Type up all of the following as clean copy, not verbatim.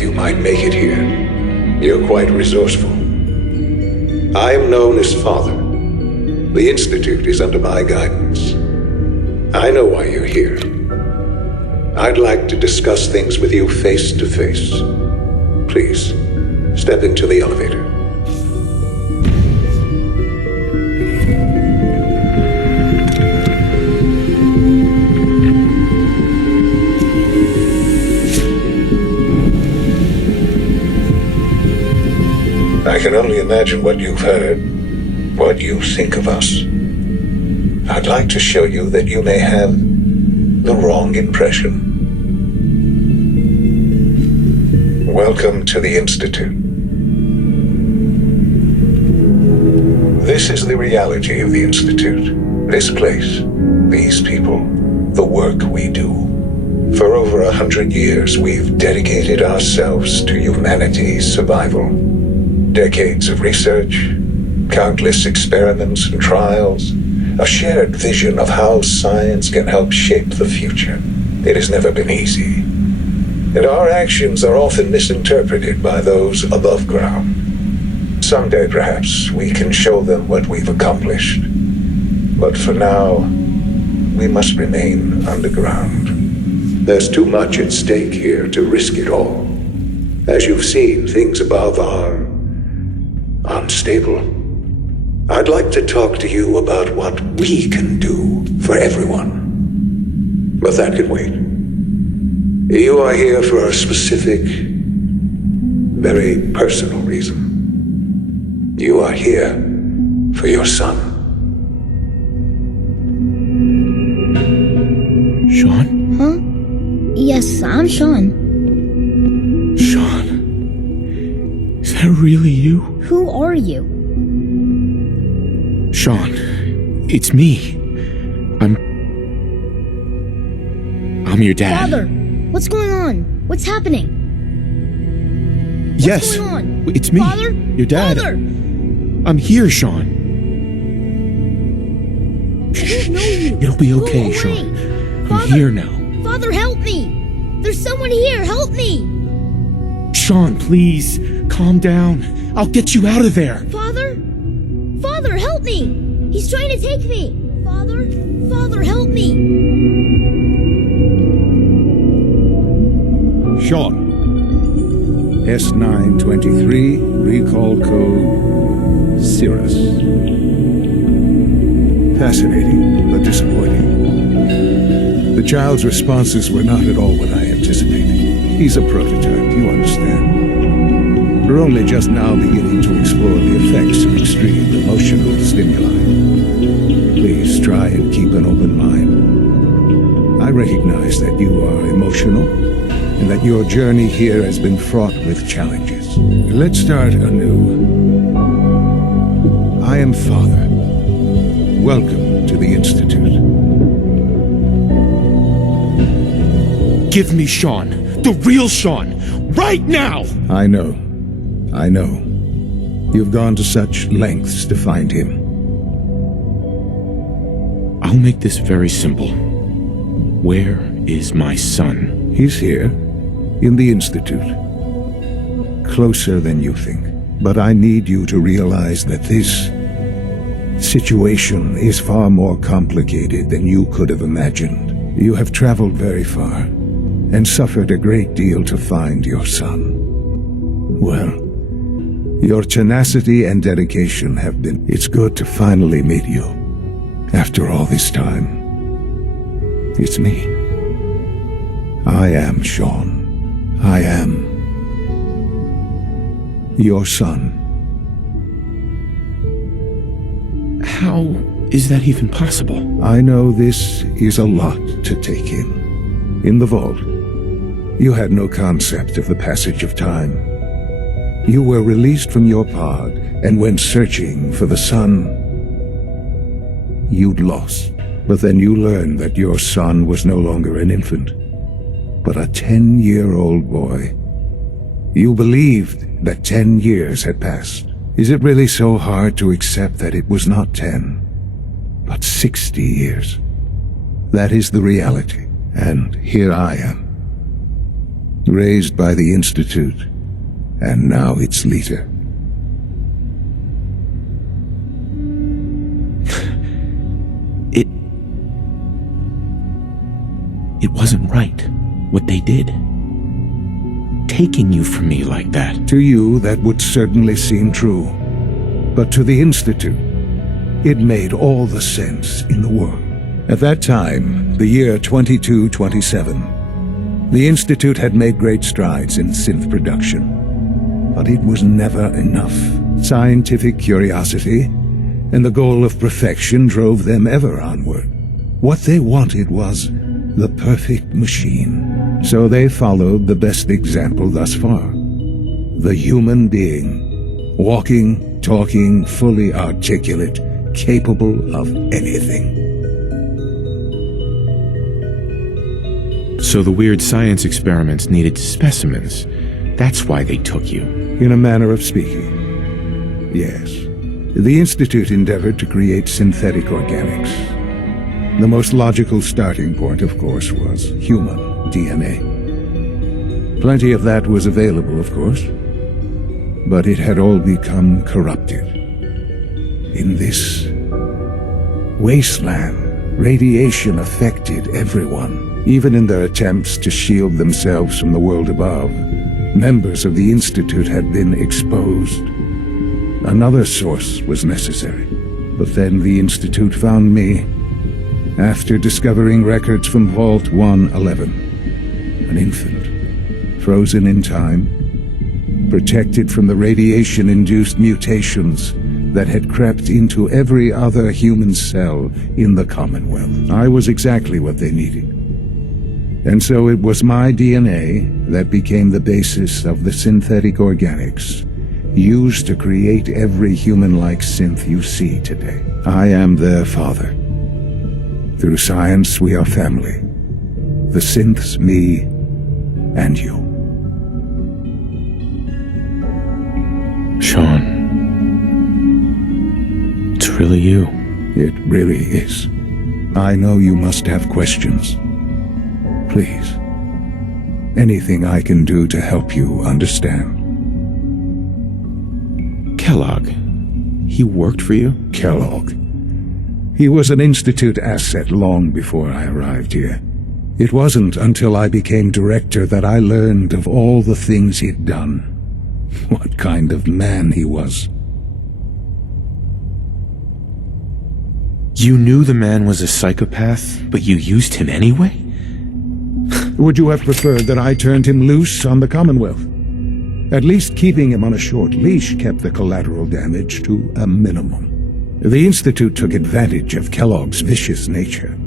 you might make it here. You're quite resourceful. I am known as Father. The Institute is under my guidance. I know why you're here. I'd like to discuss things with you face to face. Please, step into the elevator. I can only imagine what you've heard, what you think of us. I'd like to show you that you may have the wrong impression. Welcome to the Institute. This is the reality of the Institute. This place, these people, the work we do. For over 100 years, we've dedicated ourselves to humanity's survival. Decades of research, countless experiments and trials, a shared vision of how science can help shape the future. It has never been easy. And our actions are often misinterpreted by those above ground. Someday, perhaps, we can show them what we've accomplished. But for now, we must remain underground. There's too much at stake here to risk it all. As you've seen, things above are unstable. I'd like to talk to you about what we can do for everyone. But that can wait. You are here for a specific, very personal reason. You are here for your son. Sean? Huh? Yes, I'm Sean. Sean? Is that really you? Who are you? Sean, it's me. I'm your dad. Father, what's going on? What's happening? Yes, What's going on? it's me. Father? Your dad. Father! I'm here, Sean. I don't know you. It'll be Go okay, away. Sean. I'm Father! here now. Father, help me! There's someone here, help me! Sean, please, calm down. I'll get you out of there. Father? Father, help me! He's trying to take me! Father? Father, help me! Sean. S923, recall code Cirrus. Fascinating, but disappointing. The child's responses were not at all what I anticipated. He's a prototype, you understand. We're only just now beginning to explore the effects of extreme emotional stimuli. Please try and keep an open mind. I recognize that you are emotional, and that your journey here has been fraught with challenges. Let's start anew. I am Father. Welcome to the Institute. Give me Sean. The real Sean. Right now! I know. You've gone to such lengths to find him. I'll make this very simple. Where is my son? He's here, in the Institute. Closer than you think. But I need you to realize that this situation is far more complicated than you could have imagined. You have traveled very far, and suffered a great deal to find your son. Well, your tenacity and dedication have been... It's good to finally meet you. After all this time. It's me. I am Sean. I am your son. How is that even possible? I know this is a lot to take in. In the vault, you had no concept of the passage of time. You were released from your pod and went searching for the son you'd lost. But then you learned that your son was no longer an infant, but a 10-year-old boy. You believed that 10 years had passed. Is it really so hard to accept that it was not 10, but 60 years? That is the reality, and here I am. raised by the Institute, and now its leader. It wasn't right, what they did. Taking you from me like that. To you, that would certainly seem true. But to the Institute, it made all the sense in the world. At that time, the year 2227, the Institute had made great strides in synth production. But it was never enough. Scientific curiosity and the goal of perfection drove them ever onward. What they wanted was the perfect machine. So they followed the best example thus far. The human being. Walking, talking, fully articulate, capable of anything. So the weird science experiments needed specimens. That's why they took you. In a manner of speaking, yes. The Institute endeavored to create synthetic organics. The most logical starting point, of course, was human DNA. Plenty of that was available, of course, but it had all become corrupted. In this wasteland, radiation affected everyone, even in their attempts to shield themselves from the world above. Members of the Institute had been exposed. Another source was necessary. But then the Institute found me after discovering records from Vault 111. An infant, frozen in time, protected from the radiation-induced mutations that had crept into every other human cell in the Commonwealth. I was exactly what they needed. And so it was my DNA that became the basis of the synthetic organics used to create every human-like synth you see today. I am their father. Through science, we are family. The synths, me, and you. Sean. It's really you. It really is. I know you must have questions. Please. Anything I can do to help you understand. Kellogg. He worked for you? Kellogg. He was an Institute asset long before I arrived here. It wasn't until I became director that I learned of all the things he'd done. What kind of man he was. You knew the man was a psychopath, but you used him anyway? Would you have preferred that I turned him loose on the Commonwealth? At least keeping him on a short leash kept the collateral damage to a minimum. The Institute took advantage of Kellogg's vicious nature.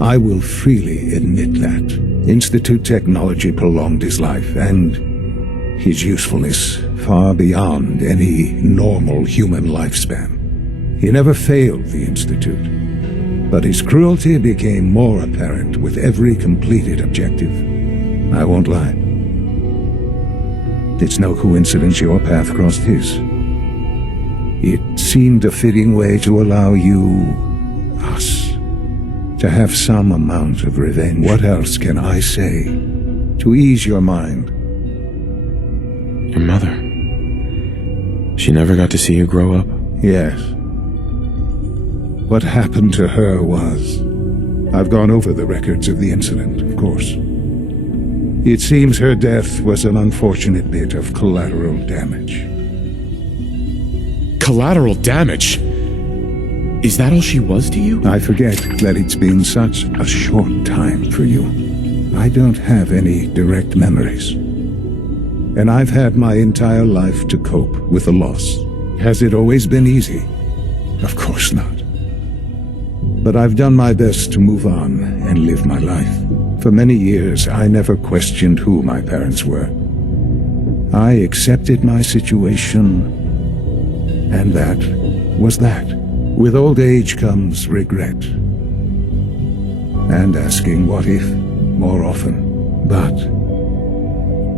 I will freely admit that. Institute technology prolonged his life, and his usefulness far beyond any normal human lifespan. He never failed the Institute, but his cruelty became more apparent with every completed objective. I won't lie. It's no coincidence your path crossed his. It seemed a fitting way to allow us, to have some amount of revenge. What else can I say to ease your mind? Your mother. She never got to see you grow up? Yes. What happened to her was... I've gone over the records of the incident, of course. It seems her death was an unfortunate bit of collateral damage. Collateral damage? Is that all she was to you? I forget that it's been such a short time for you. I don't have any direct memories. And I've had my entire life to cope with the loss. Has it always been easy? Of course not. But I've done my best to move on and live my life. For many years, I never questioned who my parents were. I accepted my situation, and that was that. With old age comes regret. And asking what if more often. But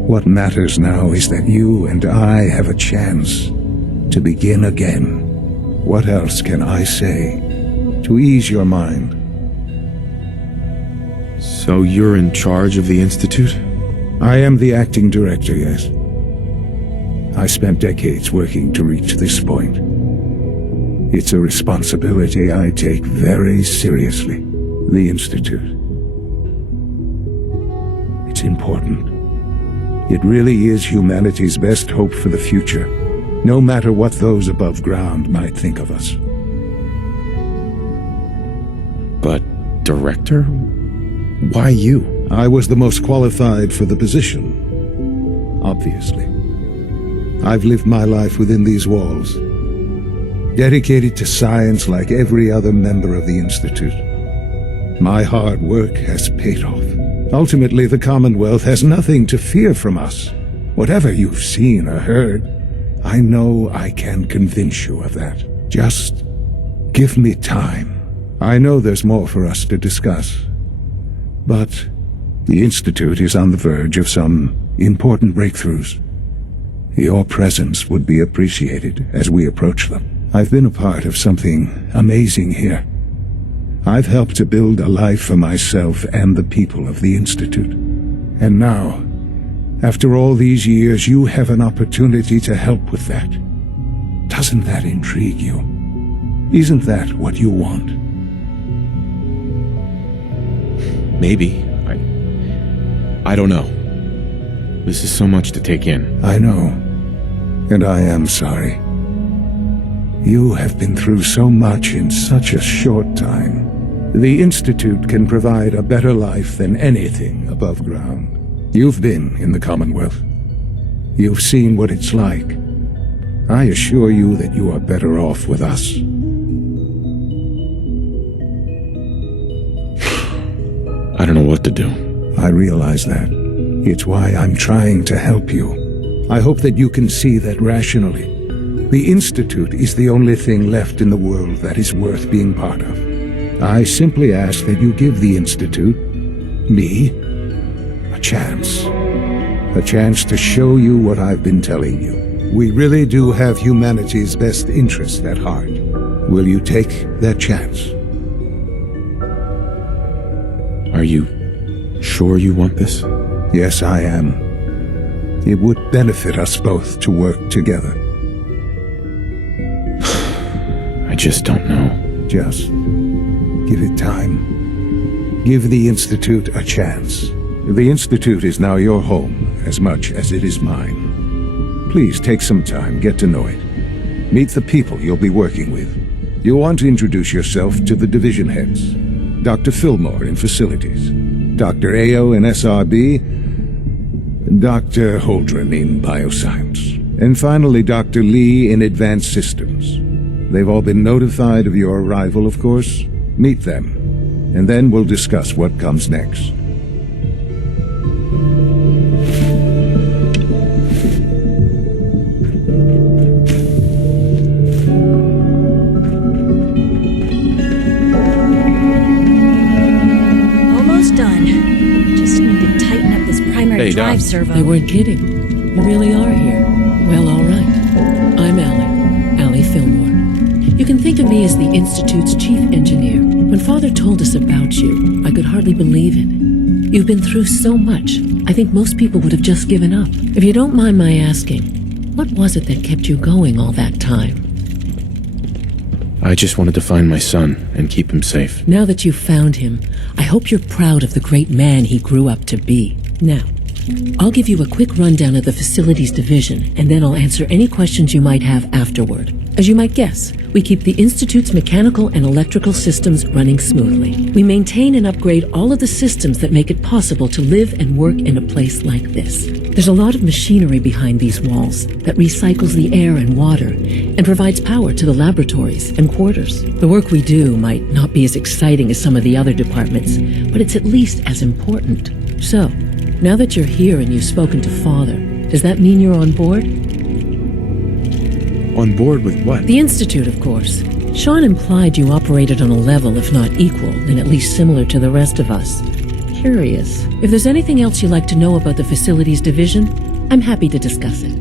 what matters now is that you and I have a chance to begin again. What else can I say to ease your mind? So you're in charge of the Institute? I am the acting director, yes. I spent decades working to reach this point. It's a responsibility I take very seriously. The Institute. It's important. It really is humanity's best hope for the future, no matter what those above ground might think of us. But, Director? Why you? I was the most qualified for the position, obviously. I've lived my life within these walls, dedicated to science like every other member of the Institute. My hard work has paid off. Ultimately, the Commonwealth has nothing to fear from us. Whatever you've seen or heard, I know I can convince you of that. Just give me time. I know there's more for us to discuss, but the Institute is on the verge of some important breakthroughs. Your presence would be appreciated as we approach them. I've been a part of something amazing here. I've helped to build a life for myself and the people of the Institute. And now, after all these years, you have an opportunity to help with that. Doesn't that intrigue you? Isn't that what you want? Maybe. I don't know. This is so much to take in. I know. And I am sorry. You have been through so much in such a short time. The Institute can provide a better life than anything above ground. You've been in the Commonwealth. You've seen what it's like. I assure you that you are better off with us. I don't know what to do. I realize that. It's why I'm trying to help you. I hope that you can see that rationally. The Institute is the only thing left in the world that is worth being part of. I simply ask that you give the Institute, me, a chance. A chance to show you what I've been telling you. We really do have humanity's best interest at heart. Will you take that chance? Are you sure you want this? Yes, I am. It would benefit us both to work together. I just don't know. Just give it time. Give the Institute a chance. The Institute is now your home as much as it is mine. Please take some time, get to know it. Meet the people you'll be working with. You'll want to introduce yourself to the division heads. Dr. Fillmore in Facilities, Dr. Ayo in SRB, Dr. Holdren in Bioscience, and finally Dr. Lee in Advanced Systems. They've all been notified of your arrival, of course. Meet them, and then we'll discuss what comes next. Almost done. Just need to tighten up this primary Hey, drive Doc. servo. They weren't kidding. You really are here. Well, all right. I'm Allie Fillmore. You can think of me as the Institute's chief engineer. When Father told us about you, I could hardly believe it. You've been through so much, I think most people would have just given up. If you don't mind my asking, what was it that kept you going all that time? I just wanted to find my son and keep him safe. Now that you've found him, I hope you're proud of the great man he grew up to be. Now, I'll give you a quick rundown of the Facilities Division, and then I'll answer any questions you might have afterward. As you might guess, we keep the Institute's mechanical and electrical systems running smoothly. We maintain and upgrade all of the systems that make it possible to live and work in a place like this. There's a lot of machinery behind these walls that recycles the air and water and provides power to the laboratories and quarters. The work we do might not be as exciting as some of the other departments, but it's at least as important. So, now that you're here and you've spoken to Father, does that mean you're on board? On board with what? The Institute, of course. Sean implied you operated on a level, if not equal, then at least similar to the rest of us. Curious. If there's anything else you'd like to know about the Facilities Division, I'm happy to discuss it.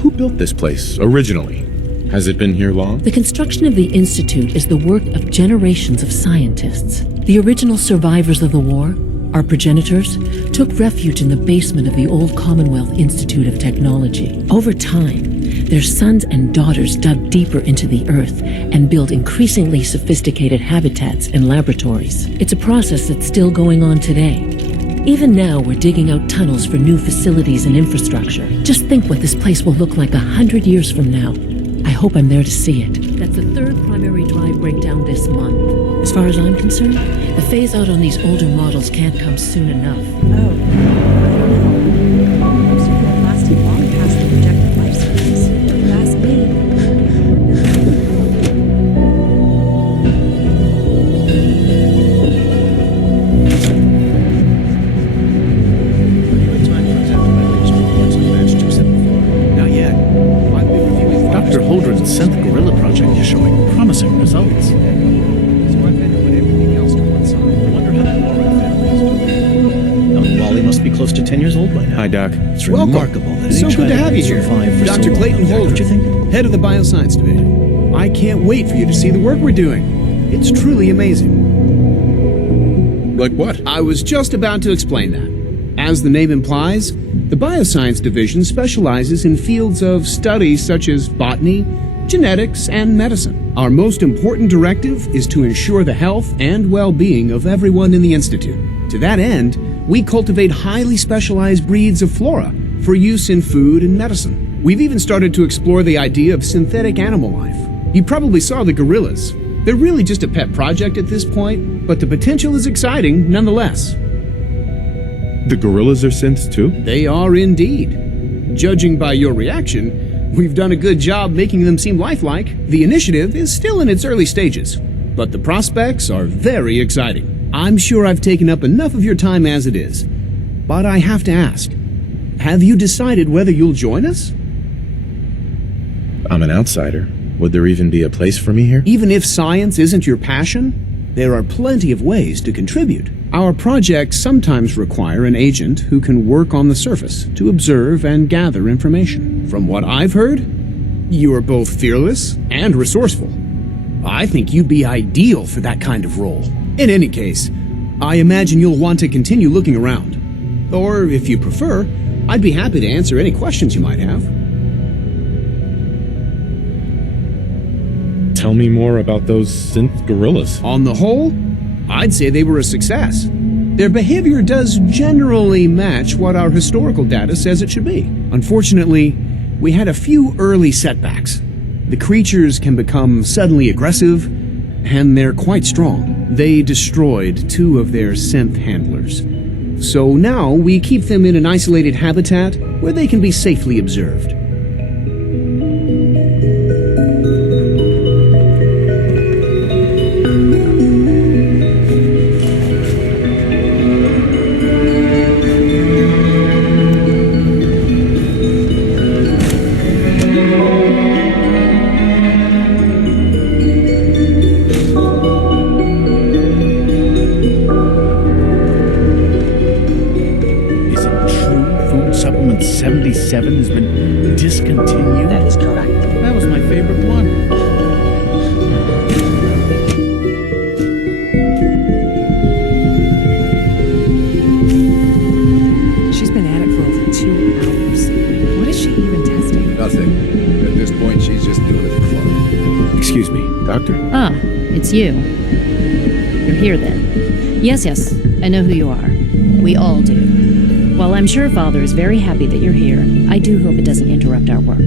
Who built this place, originally? Has it been here long? The construction of the Institute is the work of generations of scientists. The original survivors of the war, our progenitors, took refuge in the basement of the old Commonwealth Institute of Technology. Over time, their sons and daughters dug deeper into the earth and built increasingly sophisticated habitats and laboratories. It's a process that's still going on today. Even now, we're digging out tunnels for new facilities and infrastructure. Just think what this place will look like 100 years from now. I hope I'm there to see it. That's the third primary drive breakdown this month. As far as I'm concerned, the phase out on these older models can't come soon enough. Oh, most of them are lasting long past the projected lifespans. Last me. Not yet. I've been reviewing Dr. Holdren's synth gorilla project is showing promising results. So I've had to put everything else to one side. I wonder how that Warren family is doing. Young Wally must be close to 10 years old by now. Hi, Doc. It's Welcome. remarkable that So any good to child have you can here. survive for so Dr. long Clayton up there, don't you think? Holdren, head of the Bioscience Division. I can't wait for you to see the work we're doing. It's truly amazing. Like what? I was just about to explain that. As the name implies, the Bioscience Division specializes in fields of study such as botany, genetics, and medicine. Our most important directive is to ensure the health and well-being of everyone in the Institute. To that end, we cultivate highly specialized breeds of flora for use in food and medicine. We've even started to explore the idea of synthetic animal life. You probably saw the gorillas. They're really just a pet project at this point, but the potential is exciting nonetheless. The gorillas are synths too? They are indeed. Judging by your reaction, we've done a good job making them seem lifelike. The initiative is still in its early stages, but the prospects are very exciting. I'm sure I've taken up enough of your time as it is, but I have to ask, have you decided whether you'll join us? I'm an outsider. Would there even be a place for me here? Even if science isn't your passion, there are plenty of ways to contribute. Our projects sometimes require an agent who can work on the surface to observe and gather information. From what I've heard, you are both fearless and resourceful. I think you'd be ideal for that kind of role. In any case, I imagine you'll want to continue looking around. Or, if you prefer, I'd be happy to answer any questions you might have. Tell me more about those synth gorillas. On the whole, I'd say they were a success. Their behavior does generally match what our historical data says it should be. Unfortunately, we had a few early setbacks. The creatures can become suddenly aggressive, and they're quite strong. They destroyed 2 of their synth handlers. So now we keep them in an isolated habitat where they can be safely observed. Is it true food supplement 77 has been discontinued? That is correct. That was my favorite one. She's been at it for over 2 hours. What is she even testing? Nothing. At this point, she's just doing it for fun. Excuse me, doctor. Ah, it's you. You're here then. Yes, I know who you are. We all do. While I'm sure Father is very happy that you're here, I do hope it doesn't interrupt our work.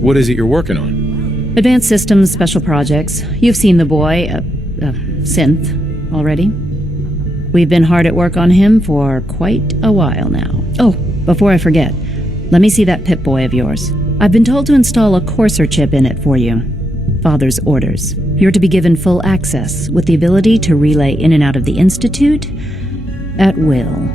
What is it you're working on? Advanced Systems Special Projects. You've seen the boy, Synth, already. We've been hard at work on him for quite a while now. Oh, before I forget, let me see that Pip-Boy of yours. I've been told to install a courser chip in it for you. Father's orders. You're to be given full access, with the ability to relay in and out of the Institute at will.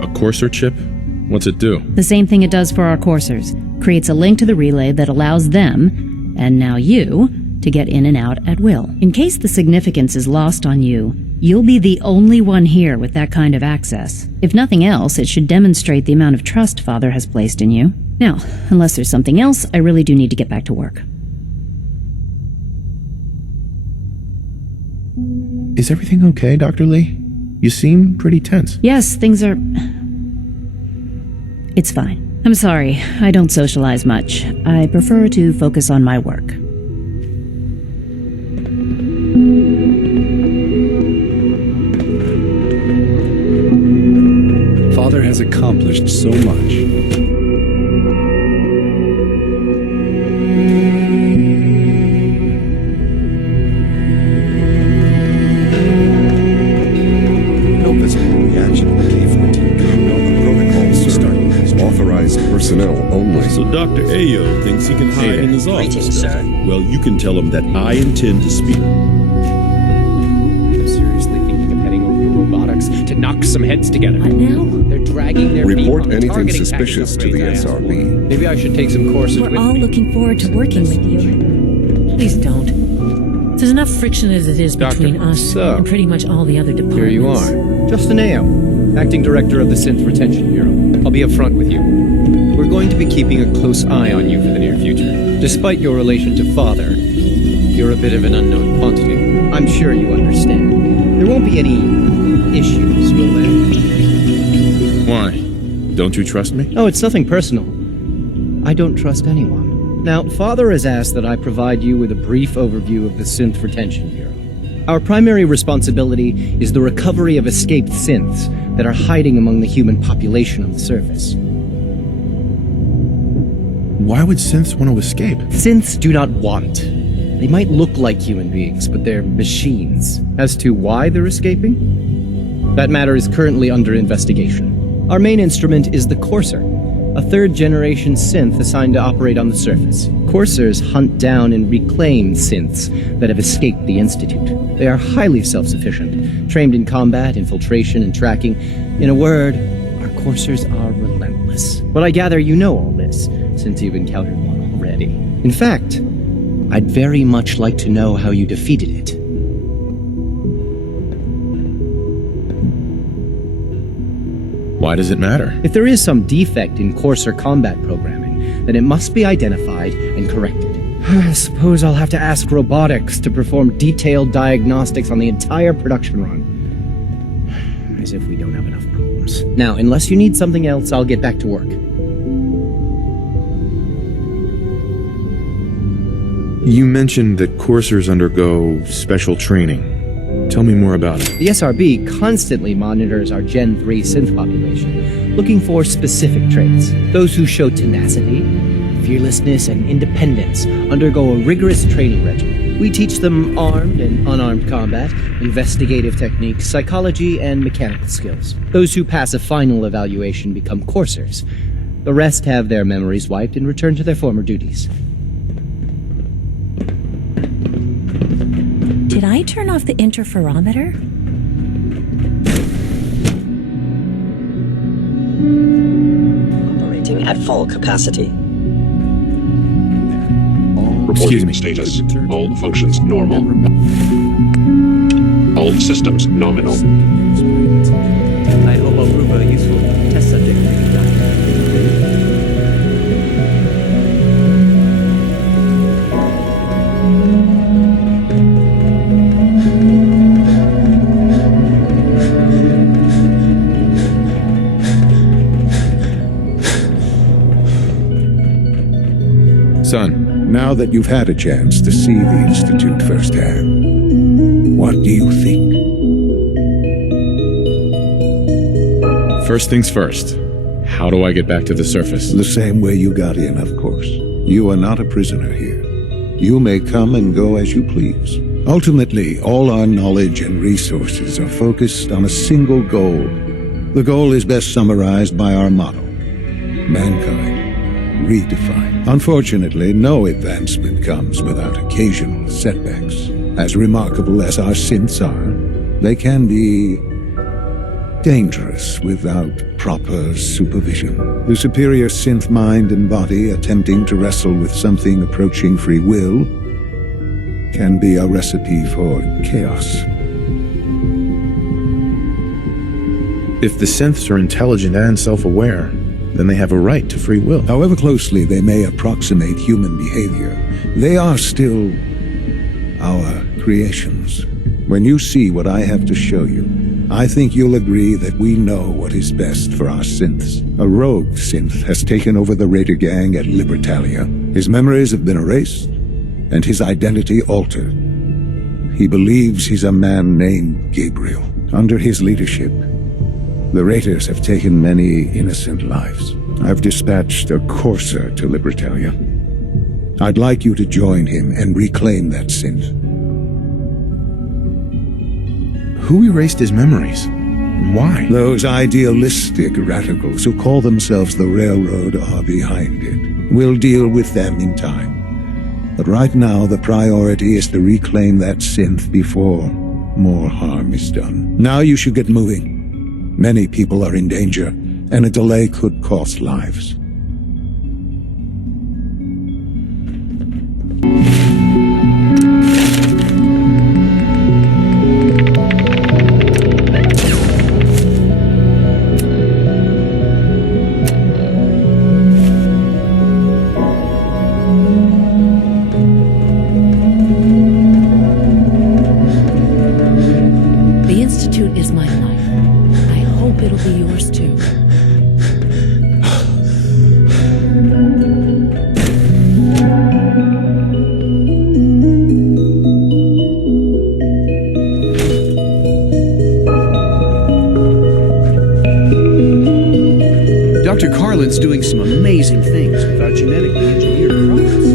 A courser chip? What's it do? The same thing it does for our coursers. Creates a link to the relay that allows them, and now you, to get in and out at will. In case the significance is lost on you, you'll be the only one here with that kind of access. If nothing else, it should demonstrate the amount of trust Father has placed in you. Now, unless there's something else, I really do need to get back to work. Is everything okay, Dr. Lee? You seem pretty tense. Yes, things are... It's fine. I'm sorry, I don't socialize much. I prefer to focus on my work. Father has accomplished so much. No visible reaction in the K-14 code. No, the protocols to start. Authorized personnel only. So Dr. Ayo thinks he can hide in his office. Greetings, sir. Well, you can tell him that I intend to speak. I'm seriously thinking of heading over to robotics to knock some heads together. What now? They're dragging their feet Report on the anything targeting suspicious package to the upgrades I asked for. SRB. Maybe I should take some courses We're with all looking forward to working with you. Please don't. There's enough friction as it is Doctor, between us so, and pretty much all the other departments. Here you are. Justin Ayo, Acting Director of the Synth Retention Bureau. I'll be upfront with you. We're going to be keeping a close eye on you for the near future. Despite your relation to Father, you're a bit of an unknown quantity. I'm sure you understand. There won't be any issues, will there? Why? Don't you trust me? Oh, it's nothing personal. I don't trust anyone. Now, Father has asked that I provide you with a brief overview of the Synth Retention Bureau. Our primary responsibility is the recovery of escaped synths that are hiding among the human population on the surface. Why would synths want to escape? Synths do not want. They might look like human beings, but they're machines. As to why they're escaping? That matter is currently under investigation. Our main instrument is the Courser, a third-generation synth assigned to operate on the surface. Coursers hunt down and reclaim synths that have escaped the Institute. They are highly self-sufficient, trained in combat, infiltration, and tracking. In a word, our Coursers are relentless. But I gather you know all this, since you've encountered one already. In fact, I'd very much like to know how you defeated it. Why does it matter? If there is some defect in Courser combat programming, then it must be identified and corrected. I suppose I'll have to ask robotics to perform detailed diagnostics on the entire production run. As if we don't have enough problems. Now, unless you need something else, I'll get back to work. You mentioned that coursers undergo special training. Tell me more about it. The SRB constantly monitors our Gen 3 synth population, looking for specific traits. Those who show tenacity, fearlessness, and independence undergo a rigorous training regimen. We teach them armed and unarmed combat, investigative techniques, psychology, and mechanical skills. Those who pass a final evaluation become coursers. The rest have their memories wiped and return to their former duties. Did I turn off the interferometer? Operating at full capacity. Reporting status. All functions normal. All systems nominal. I hope I'll prove a useful test subject for you, Doctor. Son, now that you've had a chance to see the Institute firsthand, what do you think? first things first. How do I get back to the surface? The same way you got in, of course. You are not a prisoner here. You may come and go as you please. Ultimately, all our knowledge and resources are focused on a single goal. The goal is best summarized by our motto: mankind redefined. Unfortunately, no advancement comes without occasional setbacks. As remarkable as our synths are, they can be dangerous without proper supervision. The superior synth mind and body attempting to wrestle with something approaching free will can be a recipe for chaos. If the synths are intelligent and self-aware, then they have a right to free will. However closely they may approximate human behavior, they are still our creations. When you see what I have to show you, I think you'll agree that we know what is best for our synths. A rogue synth has taken over the Raider gang at Libertalia. His memories have been erased, and his identity altered. He believes he's a man named Gabriel. Under his leadership, the Raiders have taken many innocent lives. I've dispatched a courser to Libertalia. I'd like you to join him and reclaim that synth. Who erased his memories? And why? Those idealistic radicals who call themselves the Railroad are behind it. We'll deal with them in time. But right now, the priority is to reclaim that synth before more harm is done. Now you should get moving. Many people are in danger, and a delay could cost lives. The Institute is my life. I hope it'll be yours too. Dr. Carlin's doing some amazing things with our genetically engineered crops.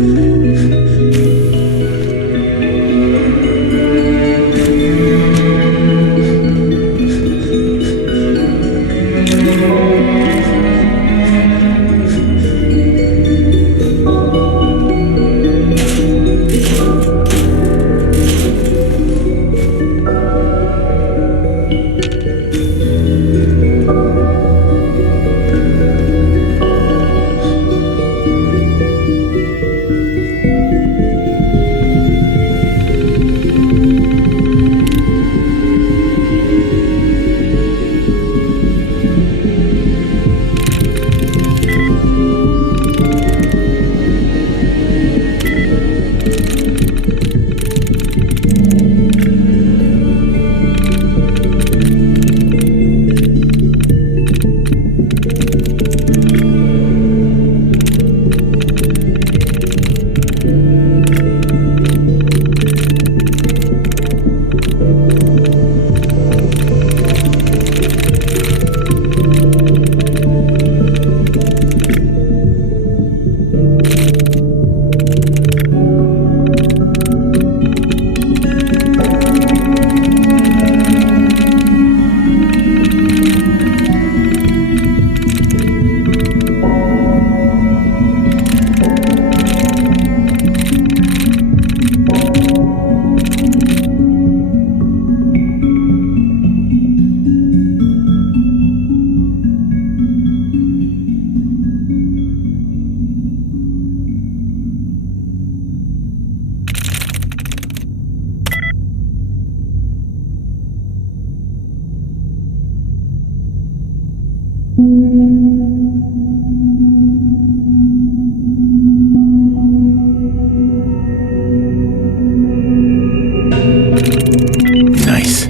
Nice.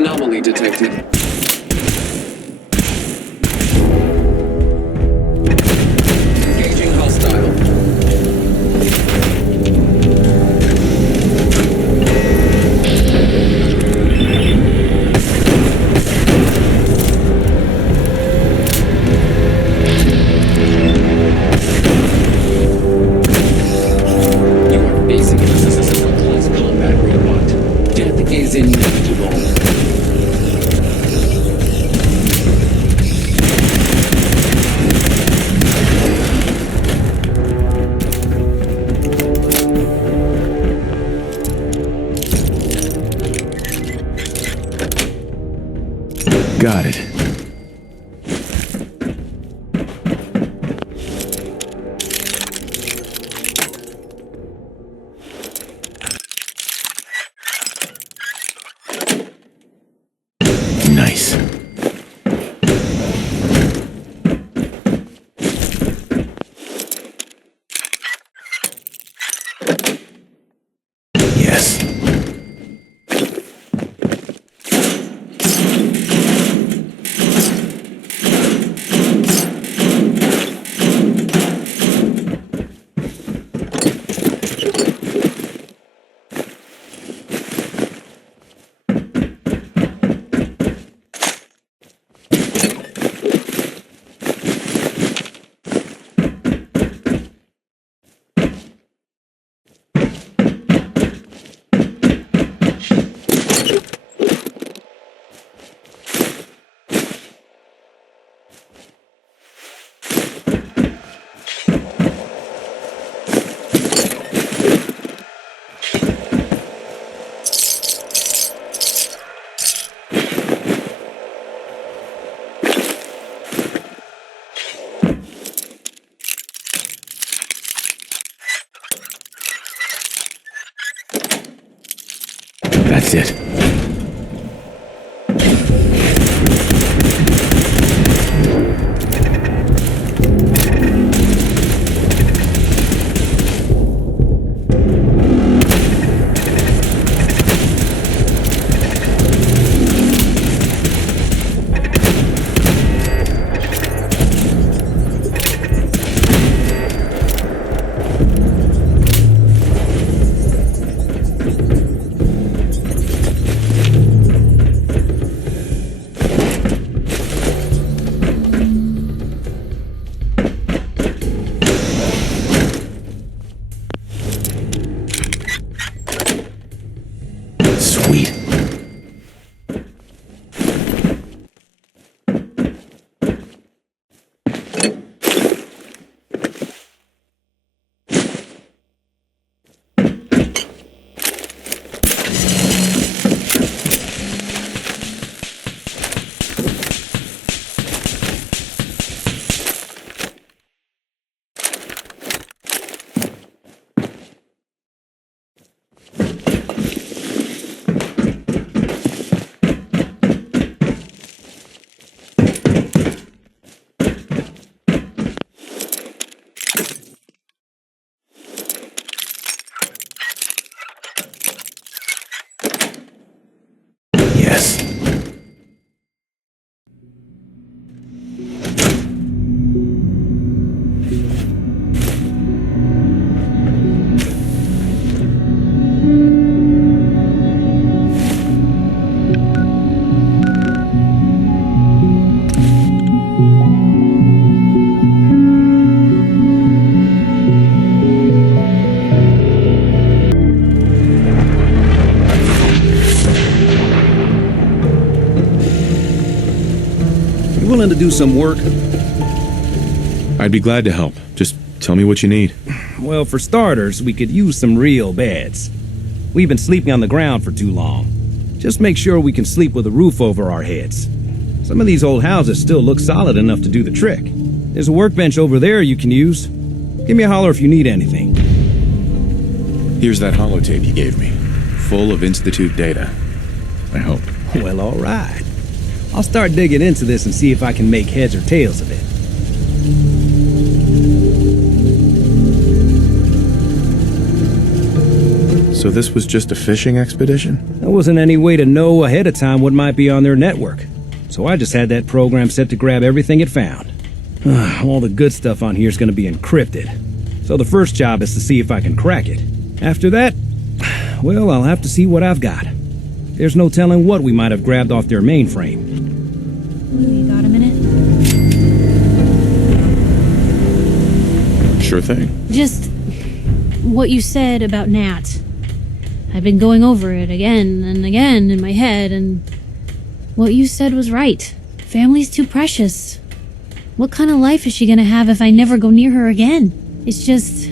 Anomaly detected. Engaging hostile. You are facing a class combat robot. Death is inevitable. Got it. Nice. Yes. That's it. Sweet. Yes. Willing to do some work? I'd be glad to help. Just tell me what you need. Well, for starters, we could use some real beds. We've been sleeping on the ground for too long. Just make sure we can sleep with a roof over our heads. Some of these old houses still look solid enough to do the trick. There's a workbench over there you can use. Give me a holler if you need anything. Here's that holotape you gave me. Full of Institute data. I hope. Well, all right. I'll start digging into this and see if I can make heads or tails of it. So this was just a fishing expedition? There wasn't any way to know ahead of time what might be on their network. So I just had that program set to grab everything it found. All the good stuff on here is going to be encrypted. So the first job is to see if I can crack it. After that, well, I'll have to see what I've got. There's no telling what we might have grabbed off their mainframe. You got a minute? Sure thing. Just what you said about Nat. I've been going over it again and again in my head, and what you said was right. Family's too precious. What kind of life is she gonna have if I never go near her again? It's just...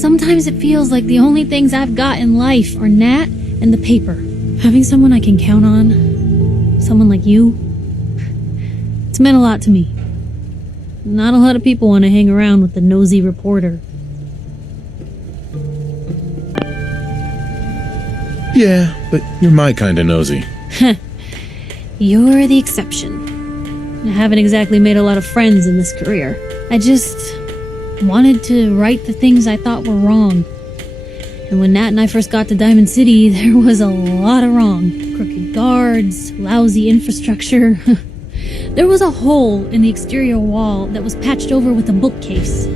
sometimes it feels like the only things I've got in life are Nat and the paper. Having someone I can count on, someone like you, it's meant a lot to me. Not a lot of people want to hang around with the nosy reporter. Yeah, but you're my kind of nosy. You're the exception. I haven't exactly made a lot of friends in this career. I just wanted to right the things I thought were wrong. And when Nat and I first got to Diamond City, there was a lot of wrong. Crooked guards, lousy infrastructure. There was a hole in the exterior wall that was patched over with a bookcase.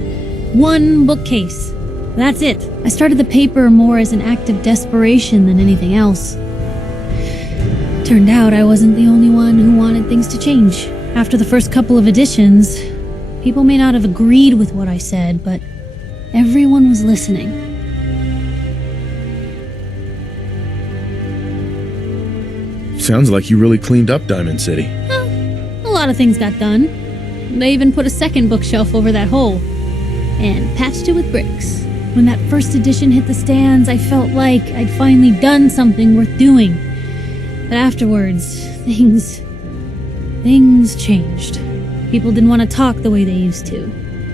One bookcase. That's it. I started the paper more as an act of desperation than anything else. Turned out I wasn't the only one who wanted things to change. After the first couple of editions, people may not have agreed with what I said, but everyone was listening. Sounds like you really cleaned up Diamond City. A lot of things got done. They even put a second bookshelf over that hole and patched it with bricks. When that first edition hit the stands, I felt like I'd finally done something worth doing. But afterwards, things changed. People didn't want to talk the way they used to.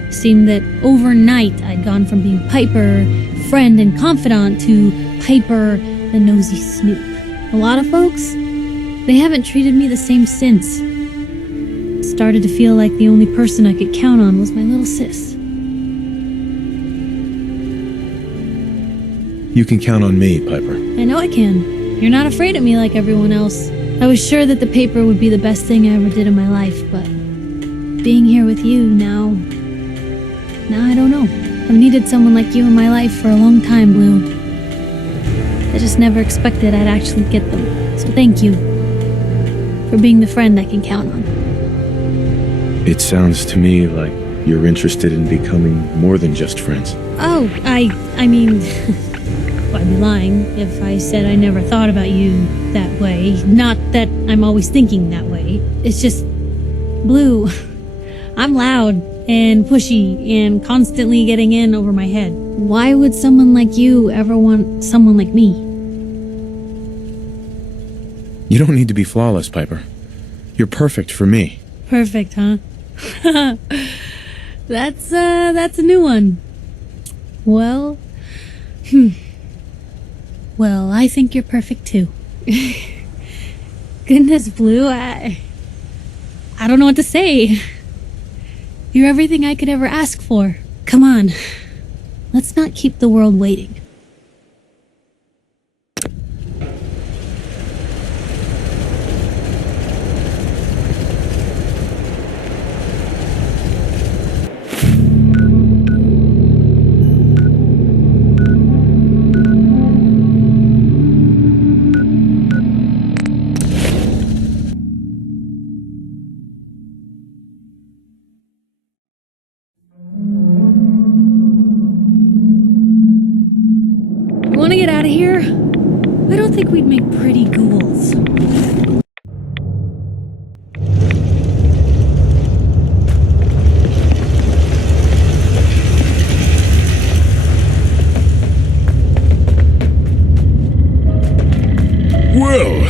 It seemed that overnight I'd gone from being Piper, friend and confidant, to Piper, the nosy snoop. A lot of folks, they haven't treated me the same since. Started to feel like the only person I could count on was my little sis. You can count on me, Piper. I know I can. You're not afraid of me like everyone else. I was sure that the paper would be the best thing I ever did in my life, but being here with you now I don't know. I've needed someone like you in my life for a long time, Blue. I just never expected I'd actually get them. So thank you for being the friend I can count on. It sounds to me like you're interested in becoming more than just friends. Oh, I mean... I'd be lying if I said I never thought about you that way. Not that I'm always thinking that way. It's just... Blue, I'm loud and pushy and constantly getting in over my head. Why would someone like you ever want someone like me? You don't need to be flawless, Piper. You're perfect for me. Perfect, huh? That's a new one. Well... Well, I think you're perfect too. Goodness, Blue, I don't know what to say. You're everything I could ever ask for. Come on, let's not keep the world waiting. Want to get out of here? I don't think we'd make pretty ghouls. Well,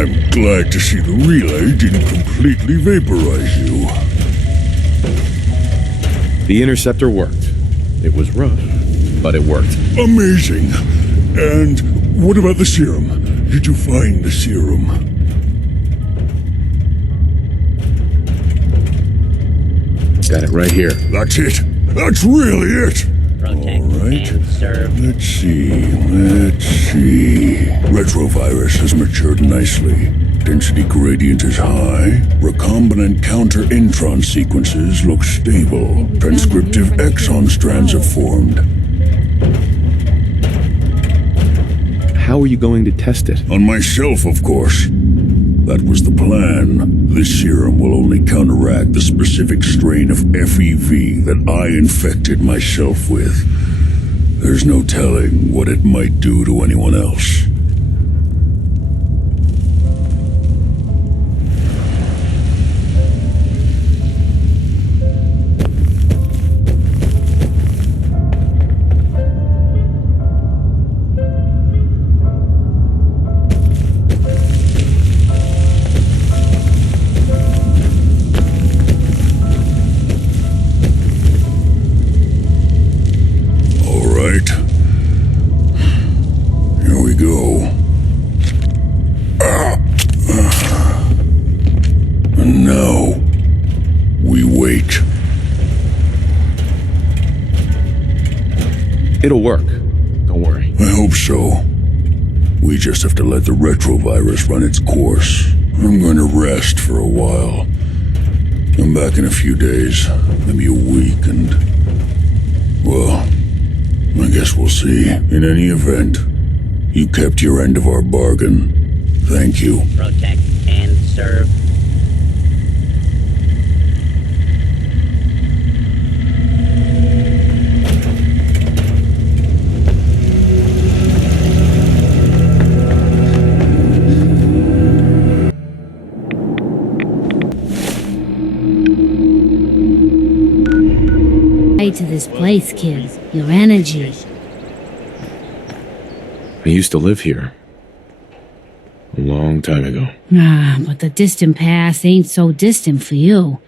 I'm glad to see the relay didn't completely vaporize you. The interceptor worked. It was rough, but it worked. Amazing. And what about the serum? Did you find the serum? Got it right here. That's it. That's really it. Alright. Let's see. Retrovirus has matured nicely. Density gradient is high. Recombinant counter-intron sequences look stable. Transcriptive exon strands have formed. How are you going to test it? On myself, of course. That was the plan. This serum will only counteract the specific strain of FEV that I infected myself with. There's no telling what it might do to anyone else. Here we go. And now, we wait. It'll work. Don't worry. I hope so. We just have to let the retrovirus run its course. I'm going to rest for a while. I'm back in a few days, maybe a week, and... well, I guess we'll see. In any event, you kept your end of our bargain. Thank you. Protect and serve. To this place, kid. Your energy. I used to live here. A long time ago. But the distant past ain't so distant for you.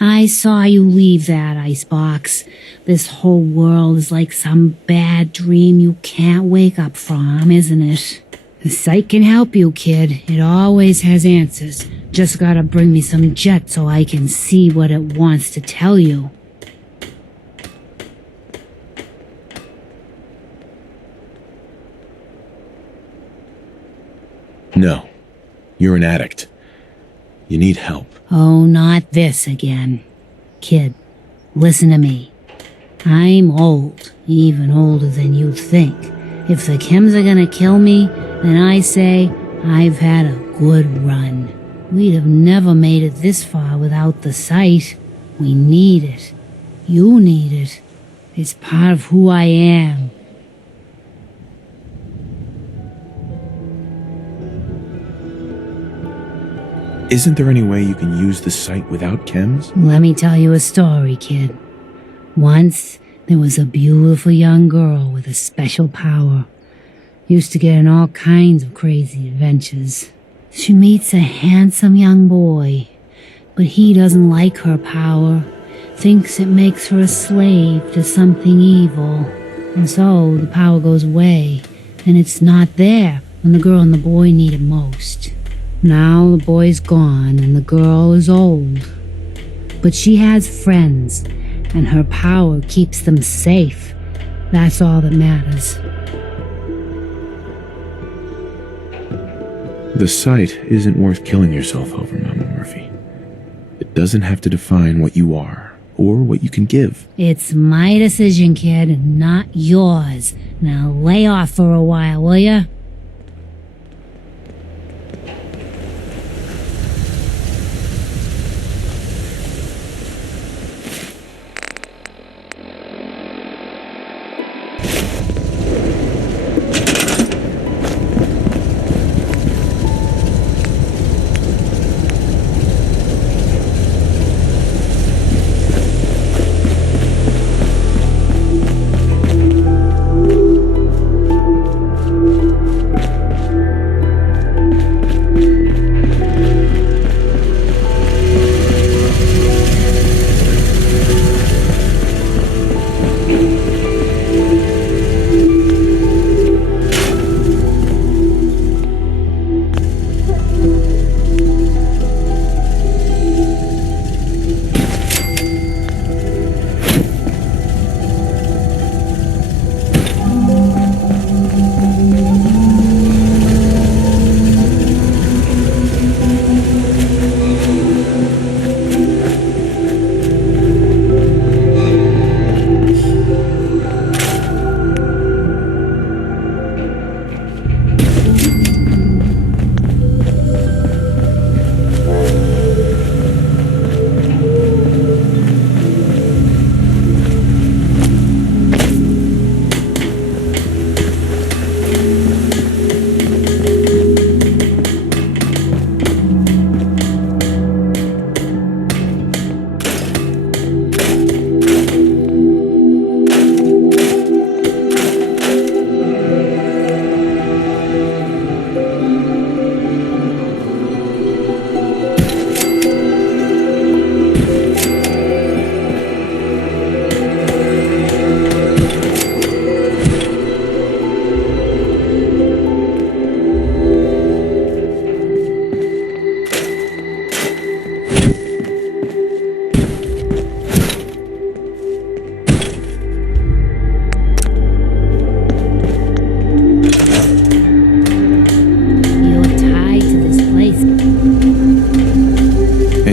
I saw you leave that icebox. This whole world is like some bad dream you can't wake up from, isn't it? The sight can help you, kid. It always has answers. Just gotta bring me some jet so I can see what it wants to tell you. No. You're an addict. You need help. Oh, not this again. Kid, listen to me. I'm old, even older than you think. If the chems are gonna kill me, then I say I've had a good run. We'd have never made it this far without the sight. We need it. You need it. It's part of who I am. Isn't there any way you can use the site without chems? Let me tell you a story, kid. Once, there was a beautiful young girl with a special power. Used to get in all kinds of crazy adventures. She meets a handsome young boy, but he doesn't like her power, thinks it makes her a slave to something evil. And so the power goes away, and it's not there when the girl and the boy need it most. Now the boy's gone and the girl is old. But she has friends, and her power keeps them safe. That's all that matters. The site isn't worth killing yourself over, Mama Murphy. It doesn't have to define what you are, or what you can give. It's my decision, kid, not yours. Now lay off for a while, will ya?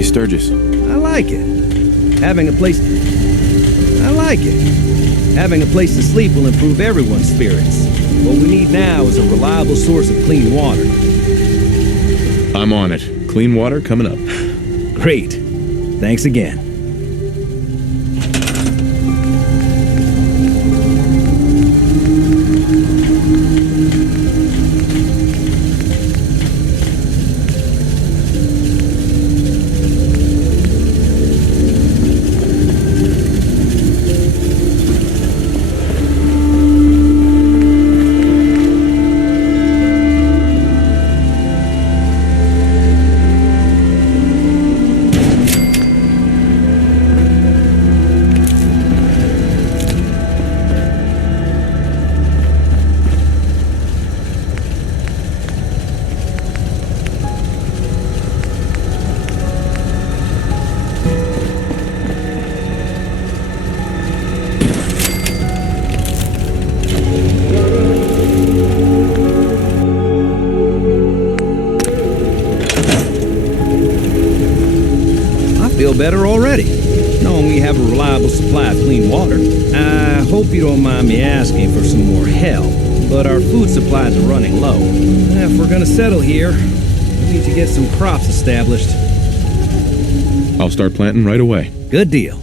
Sturgis. I like it. Having a place to sleep will improve everyone's spirits. What we need now is a reliable source of clean water. I'm on it. Clean water coming up. Great. Thanks again. Better already, knowing we have a reliable supply of clean water. I hope you don't mind me asking for some more help, but our food supplies are running low. If we're gonna settle here, we need to get some crops established. I'll start planting right away. Good deal.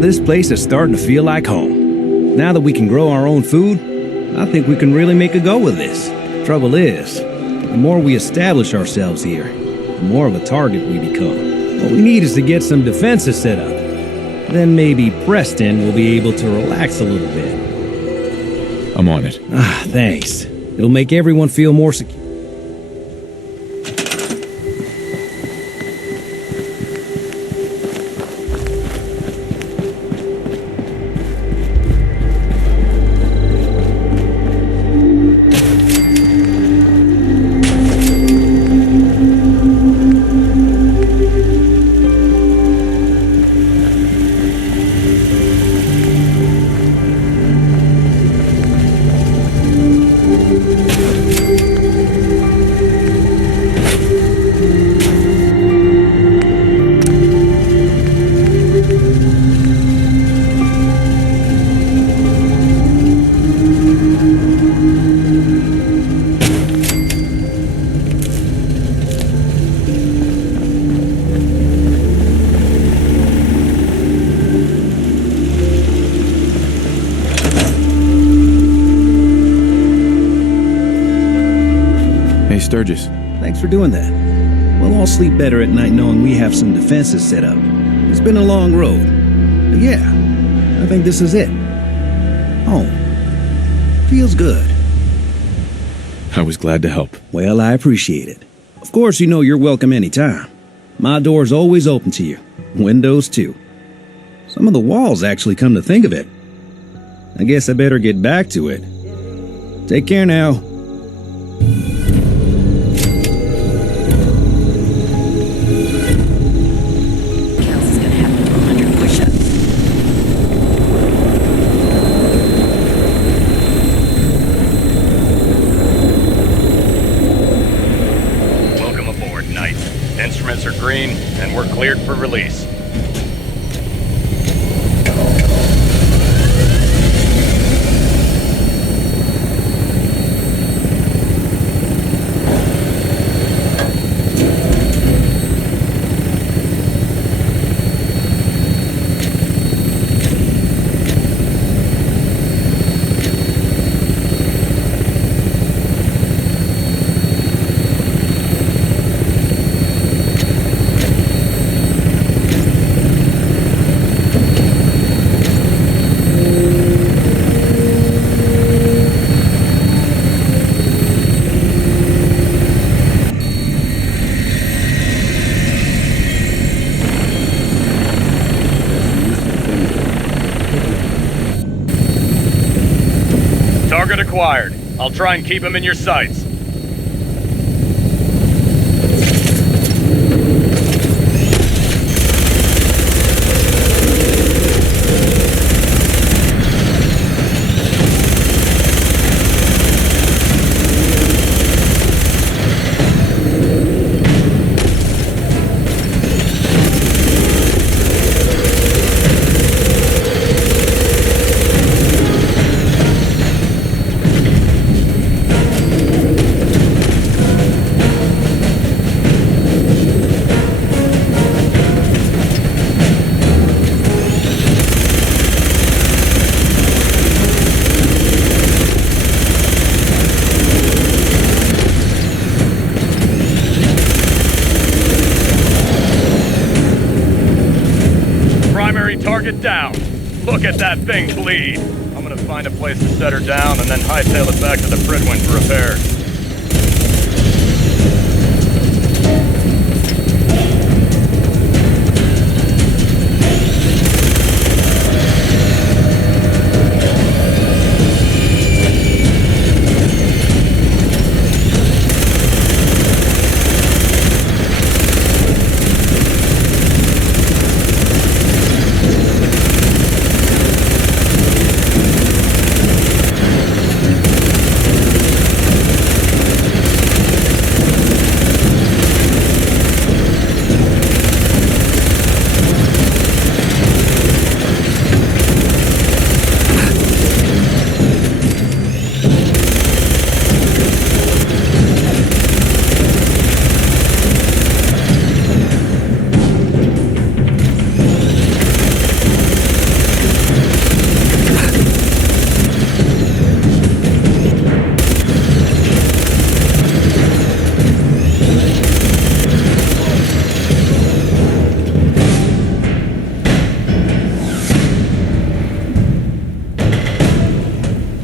This place is starting to feel like home. Now that we can grow our own food, I think we can really make a go with this. Trouble is, the more we establish ourselves here, the more of a target we become. What we need is to get some defenses set up. Then maybe Preston will be able to relax a little bit. I'm on it. Thanks. It'll make everyone feel more secure. Hey, Sturgis. Thanks for doing that. We'll all sleep better at night knowing we have some defenses set up. It's been a long road. But yeah, I think this is it. Home. Feels good. I was glad to help. Well, I appreciate it. Of course, you know you're welcome anytime. My door's always open to you. Windows, too. Some of the walls, actually, come to think of it. I guess I better get back to it. Take care now. Welcome aboard, Knight. Instruments are green, and we're cleared for release. Target acquired. I'll try and keep him in your sights. Target down. Look at that thing bleed. I'm gonna find a place to set her down and then hightail it back to the Fridwin for repairs.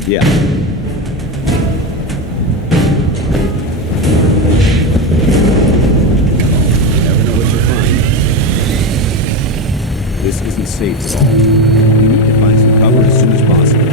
Yeah. Never know what you'll find. This isn't safe at all. We need to find some cover as soon as possible.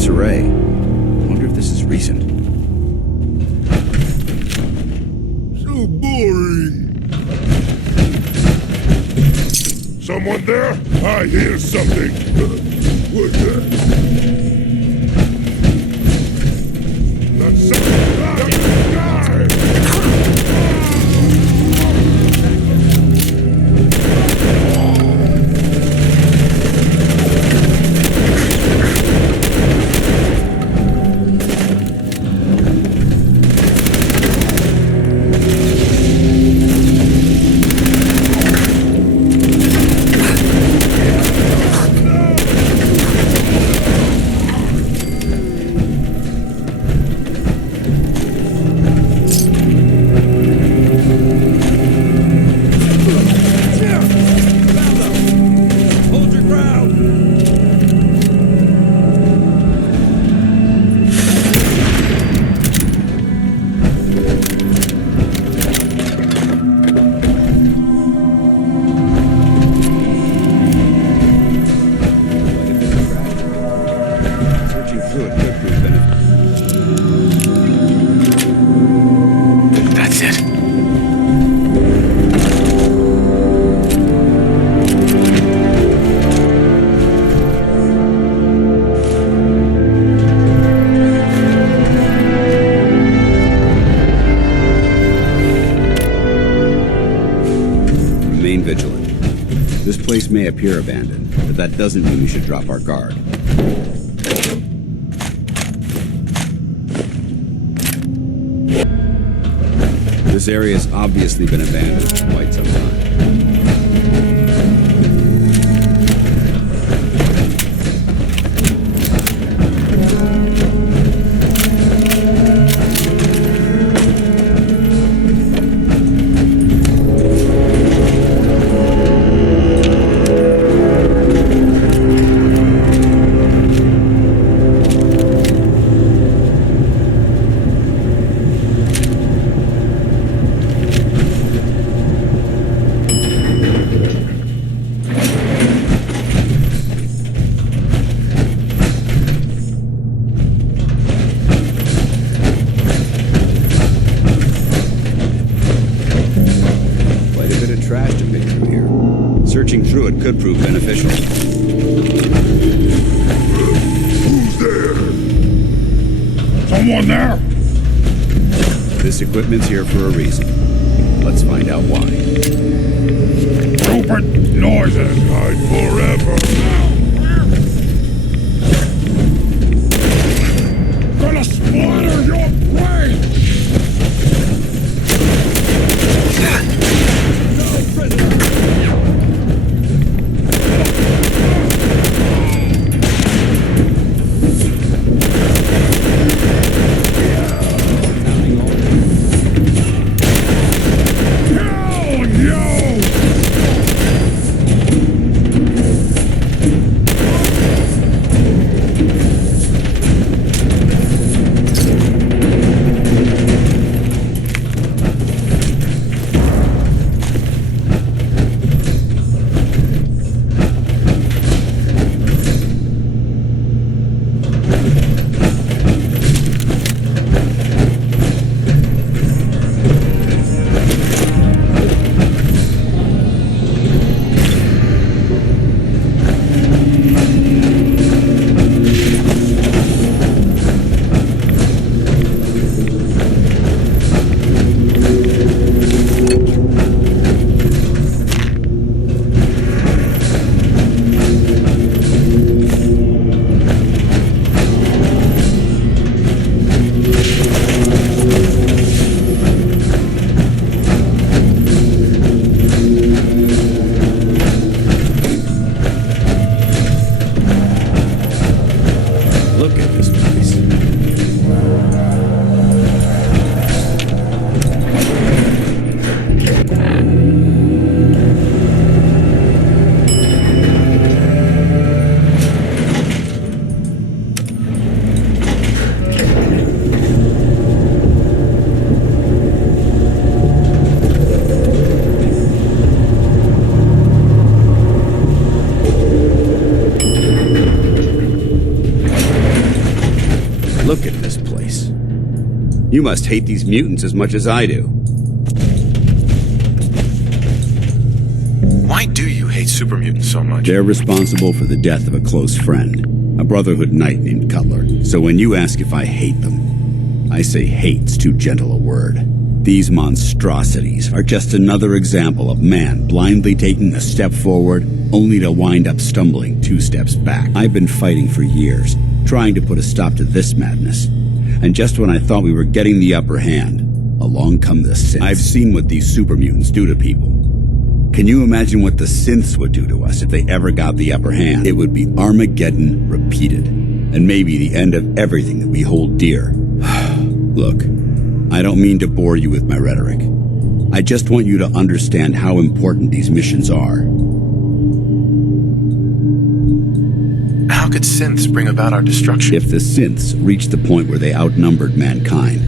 disarray. Wonder if this is recent. So boring. Someone there? I hear something. What's that? That's something. Die! That's it. Remain vigilant. This place may appear abandoned, but that doesn't mean we should drop our guard. This area has obviously been abandoned for quite some time. Trash to pick through here. Searching through it could prove beneficial. Who's there? Someone there? This equipment's here for a reason. Let's find out why. Stupid noises hide forever. Gonna splatter your brain! Look at this place. You must hate these mutants as much as I do. Why do you hate super mutants so much? They're responsible for the death of a close friend, a Brotherhood knight named Cutler. So when you ask if I hate them, I say hate's too gentle a word. These monstrosities are just another example of man blindly taking a step forward, only to wind up stumbling 2 steps back. I've been fighting for years, trying to put a stop to this madness. And just when I thought we were getting the upper hand, along come the synths. I've seen what these super mutants do to people. Can you imagine what the synths would do to us if they ever got the upper hand? It would be Armageddon repeated, and maybe the end of everything that we hold dear. Look, I don't mean to bore you with my rhetoric. I just want you to understand how important these missions are. How could synths bring about our destruction? If the synths reached the point where they outnumbered mankind,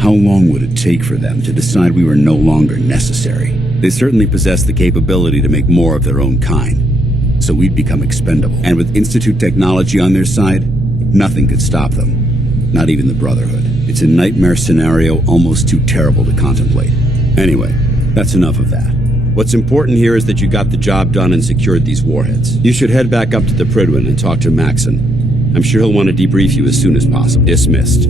how long would it take for them to decide we were no longer necessary? They certainly possess the capability to make more of their own kind, so we'd become expendable. And with Institute technology on their side, nothing could stop them, not even the Brotherhood. It's a nightmare scenario almost too terrible to contemplate. Anyway, that's enough of that. What's important here is that you got the job done and secured these warheads. You should head back up to the Prydwen and talk to Maxon. I'm sure he'll want to debrief you as soon as possible. Dismissed.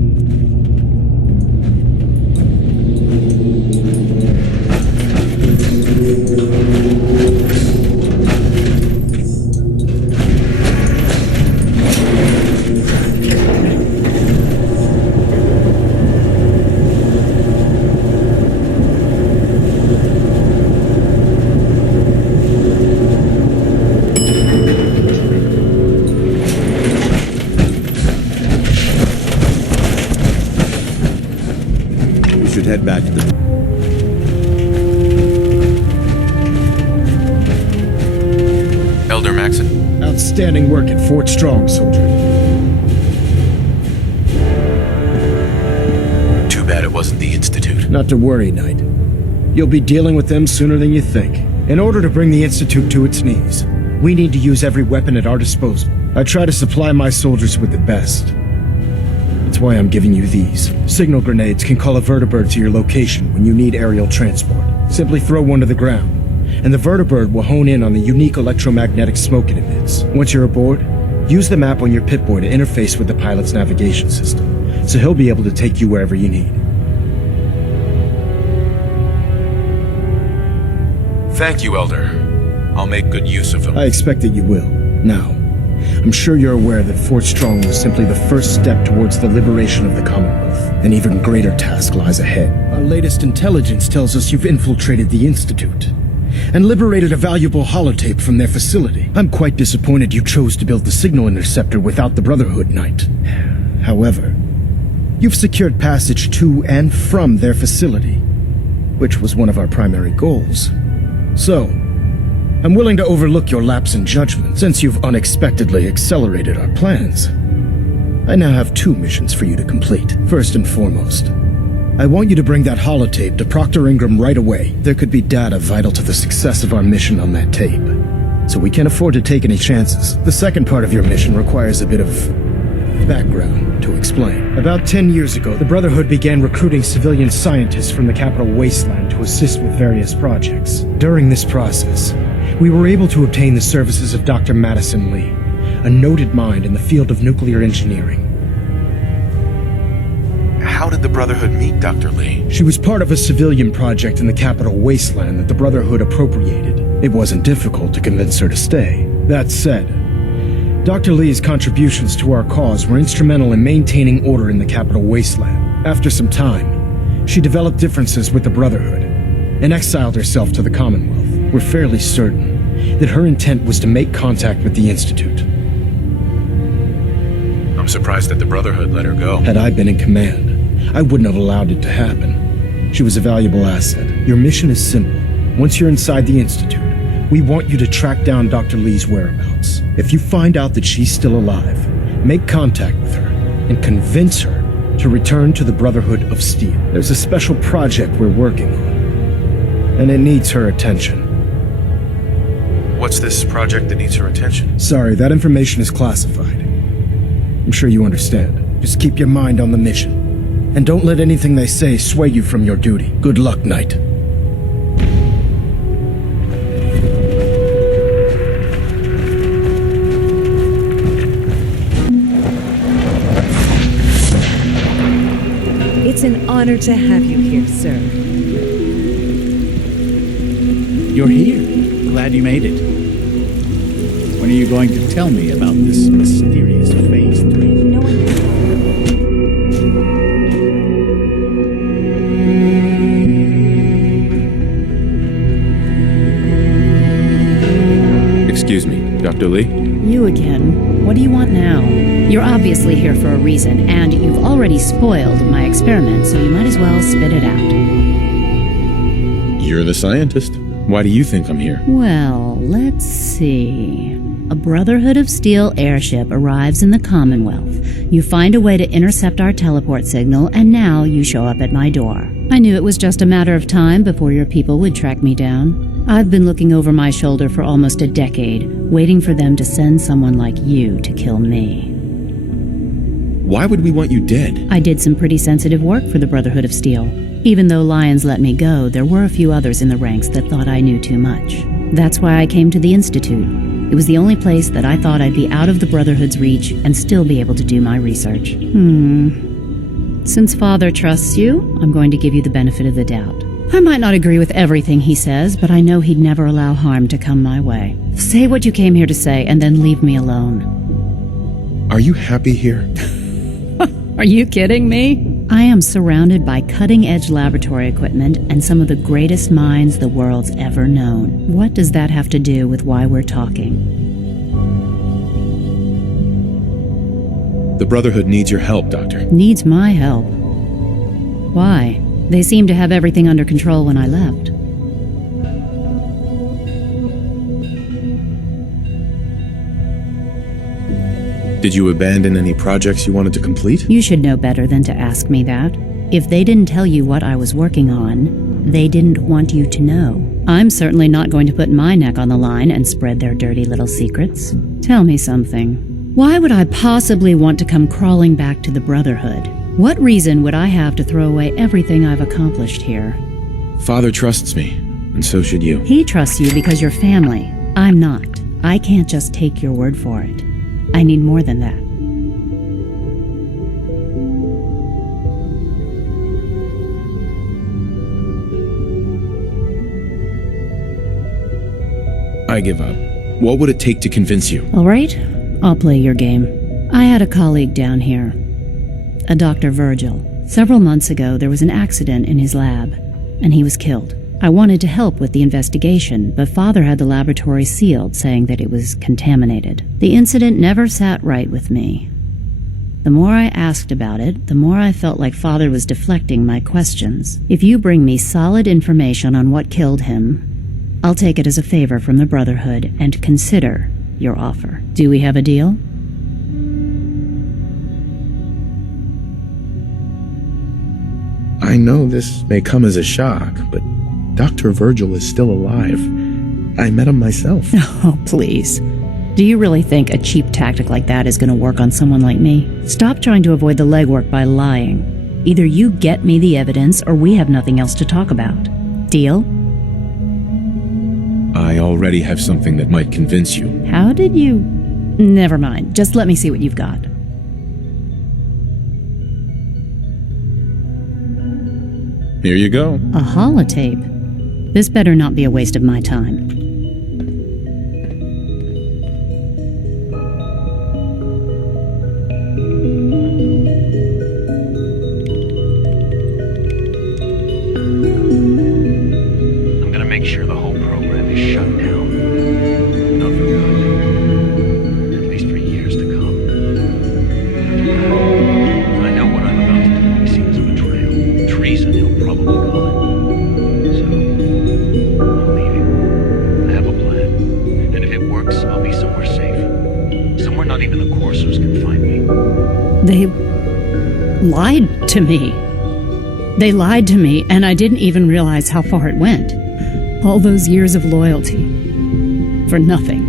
Head back to the... Elder Maxon. Outstanding work at Fort Strong, soldier. Too bad it wasn't the Institute. Not to worry, Knight. You'll be dealing with them sooner than you think. In order to bring the Institute to its knees, we need to use every weapon at our disposal. I try to supply my soldiers with the best. That's why I'm giving you these. Signal grenades can call a vertibird to your location when you need aerial transport. Simply throw one to the ground, and the vertibird will hone in on the unique electromagnetic smoke it emits. Once you're aboard, use the map on your Pip-Boy to interface with the pilot's navigation system, so he'll be able to take you wherever you need. Thank you, Elder. I'll make good use of them. I expect that you will. Now, I'm sure you're aware that Fort Strong was simply the first step towards the liberation of the Commonwealth. An even greater task lies ahead. Our latest intelligence tells us you've infiltrated the Institute and liberated a valuable holotape from their facility. I'm quite disappointed you chose to build the signal interceptor without the Brotherhood, Knight. However, you've secured passage to and from their facility, which was one of our primary goals. So, I'm willing to overlook your lapse in judgment, since you've unexpectedly accelerated our plans. I now have 2 missions for you to complete. First and foremost, I want you to bring that holotape to Proctor Ingram right away. There could be data vital to the success of our mission on that tape, so we can't afford to take any chances. The second part of your mission requires a bit of background to explain. About 10 years ago, the Brotherhood began recruiting civilian scientists from the capital wasteland to assist with various projects. During this process, we were able to obtain the services of Dr. Madison Lee, a noted mind in the field of nuclear engineering. How did the Brotherhood meet Dr. Lee? She was part of a civilian project in the capital wasteland that the Brotherhood appropriated. It wasn't difficult to convince her to stay. That said, Dr. Lee's contributions to our cause were instrumental in maintaining order in the capital wasteland. After some time, she developed differences with the Brotherhood and exiled herself to the Commonwealth. We're fairly certain that her intent was to make contact with the Institute. I'm surprised that the Brotherhood let her go. Had I been in command, I wouldn't have allowed it to happen. She was a valuable asset. Your mission is simple. Once you're inside the Institute, we want you to track down Dr. Lee's whereabouts. If you find out that she's still alive, make contact with her and convince her to return to the Brotherhood of Steel. There's a special project we're working on, and it needs her attention. What's this project that needs her attention? Sorry, that information is classified. I'm sure you understand. Just keep your mind on the mission. And don't let anything they say sway you from your duty. Good luck, Knight. It's an honor to have you here, sir. You're here. Glad you made it. When are you going to tell me about this mysterious Phase 3? Excuse me, Dr. Lee? You again. What do you want now? You're obviously here for a reason, and you've already spoiled my experiment, so you might as well spit it out. You're the scientist. Why do you think I'm here? Well, let's see. A Brotherhood of Steel airship arrives in the Commonwealth. You find a way to intercept our teleport signal, and now you show up at my door. I knew it was just a matter of time before your people would track me down. I've been looking over my shoulder for almost a decade, waiting for them to send someone like you to kill me. Why would we want you dead? I did some pretty sensitive work for the Brotherhood of Steel. Even though Lyons let me go, there were a few others in the ranks that thought I knew too much. That's why I came to the Institute. It was the only place that I thought I'd be out of the Brotherhood's reach and still be able to do my research. Since Father trusts you, I'm going to give you the benefit of the doubt. I might not agree with everything he says, but I know he'd never allow harm to come my way. Say what you came here to say, and then leave me alone. Are you happy here? Are you kidding me? I am surrounded by cutting-edge laboratory equipment and some of the greatest minds the world's ever known. What does that have to do with why we're talking? The Brotherhood needs your help, Doctor. Needs my help? Why? They seemed to have everything under control when I left. Did you abandon any projects you wanted to complete? You should know better than to ask me that. If they didn't tell you what I was working on, they didn't want you to know. I'm certainly not going to put my neck on the line and spread their dirty little secrets. Tell me something. Why would I possibly want to come crawling back to the Brotherhood? What reason would I have to throw away everything I've accomplished here? Father trusts me, and so should you. He trusts you because you're family. I'm not. I can't just take your word for it. I need more than that. I give up. What would it take to convince you? All right, I'll play your game. I had a colleague down here, a Dr. Virgil. Several months ago, there was an accident in his lab, and he was killed. I wanted to help with the investigation, but Father had the laboratory sealed, saying that it was contaminated. The incident never sat right with me. The more I asked about it, the more I felt like Father was deflecting my questions. If you bring me solid information on what killed him, I'll take it as a favor from the Brotherhood and consider your offer. Do we have a deal? I know this may come as a shock, but Dr. Virgil is still alive. I met him myself. Oh, please. Do you really think a cheap tactic like that is going to work on someone like me? Stop trying to avoid the legwork by lying. Either you get me the evidence, or we have nothing else to talk about. Deal? I already have something that might convince you. How did you... Never mind. Just let me see what you've got. Here you go. A holotape. This better not be a waste of my time. I'm gonna make sure the whole program is shut down. Not for good. At least for years to come. I know what I'm about to do will be seen as a betrayal. Treason, he'll probably call it. I'll be somewhere safe. Somewhere not even the coursers can find me. They lied to me. They lied to me, and I didn't even realize how far it went. All those years of loyalty. For nothing.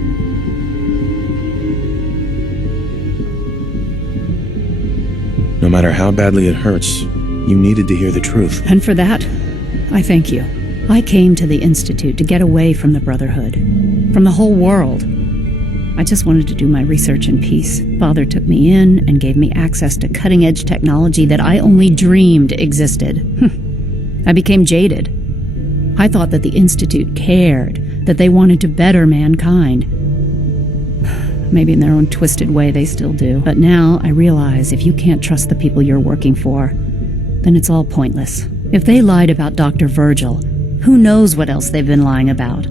No matter how badly it hurts, you needed to hear the truth. And for that, I thank you. I came to the Institute to get away from the Brotherhood, from the whole world. I just wanted to do my research in peace. Father took me in and gave me access to cutting-edge technology that I only dreamed existed. I became jaded. I thought that the Institute cared, that they wanted to better mankind. Maybe in their own twisted way they still do. But now I realize if you can't trust the people you're working for, then it's all pointless. If they lied about Dr. Virgil, who knows what else they've been lying about?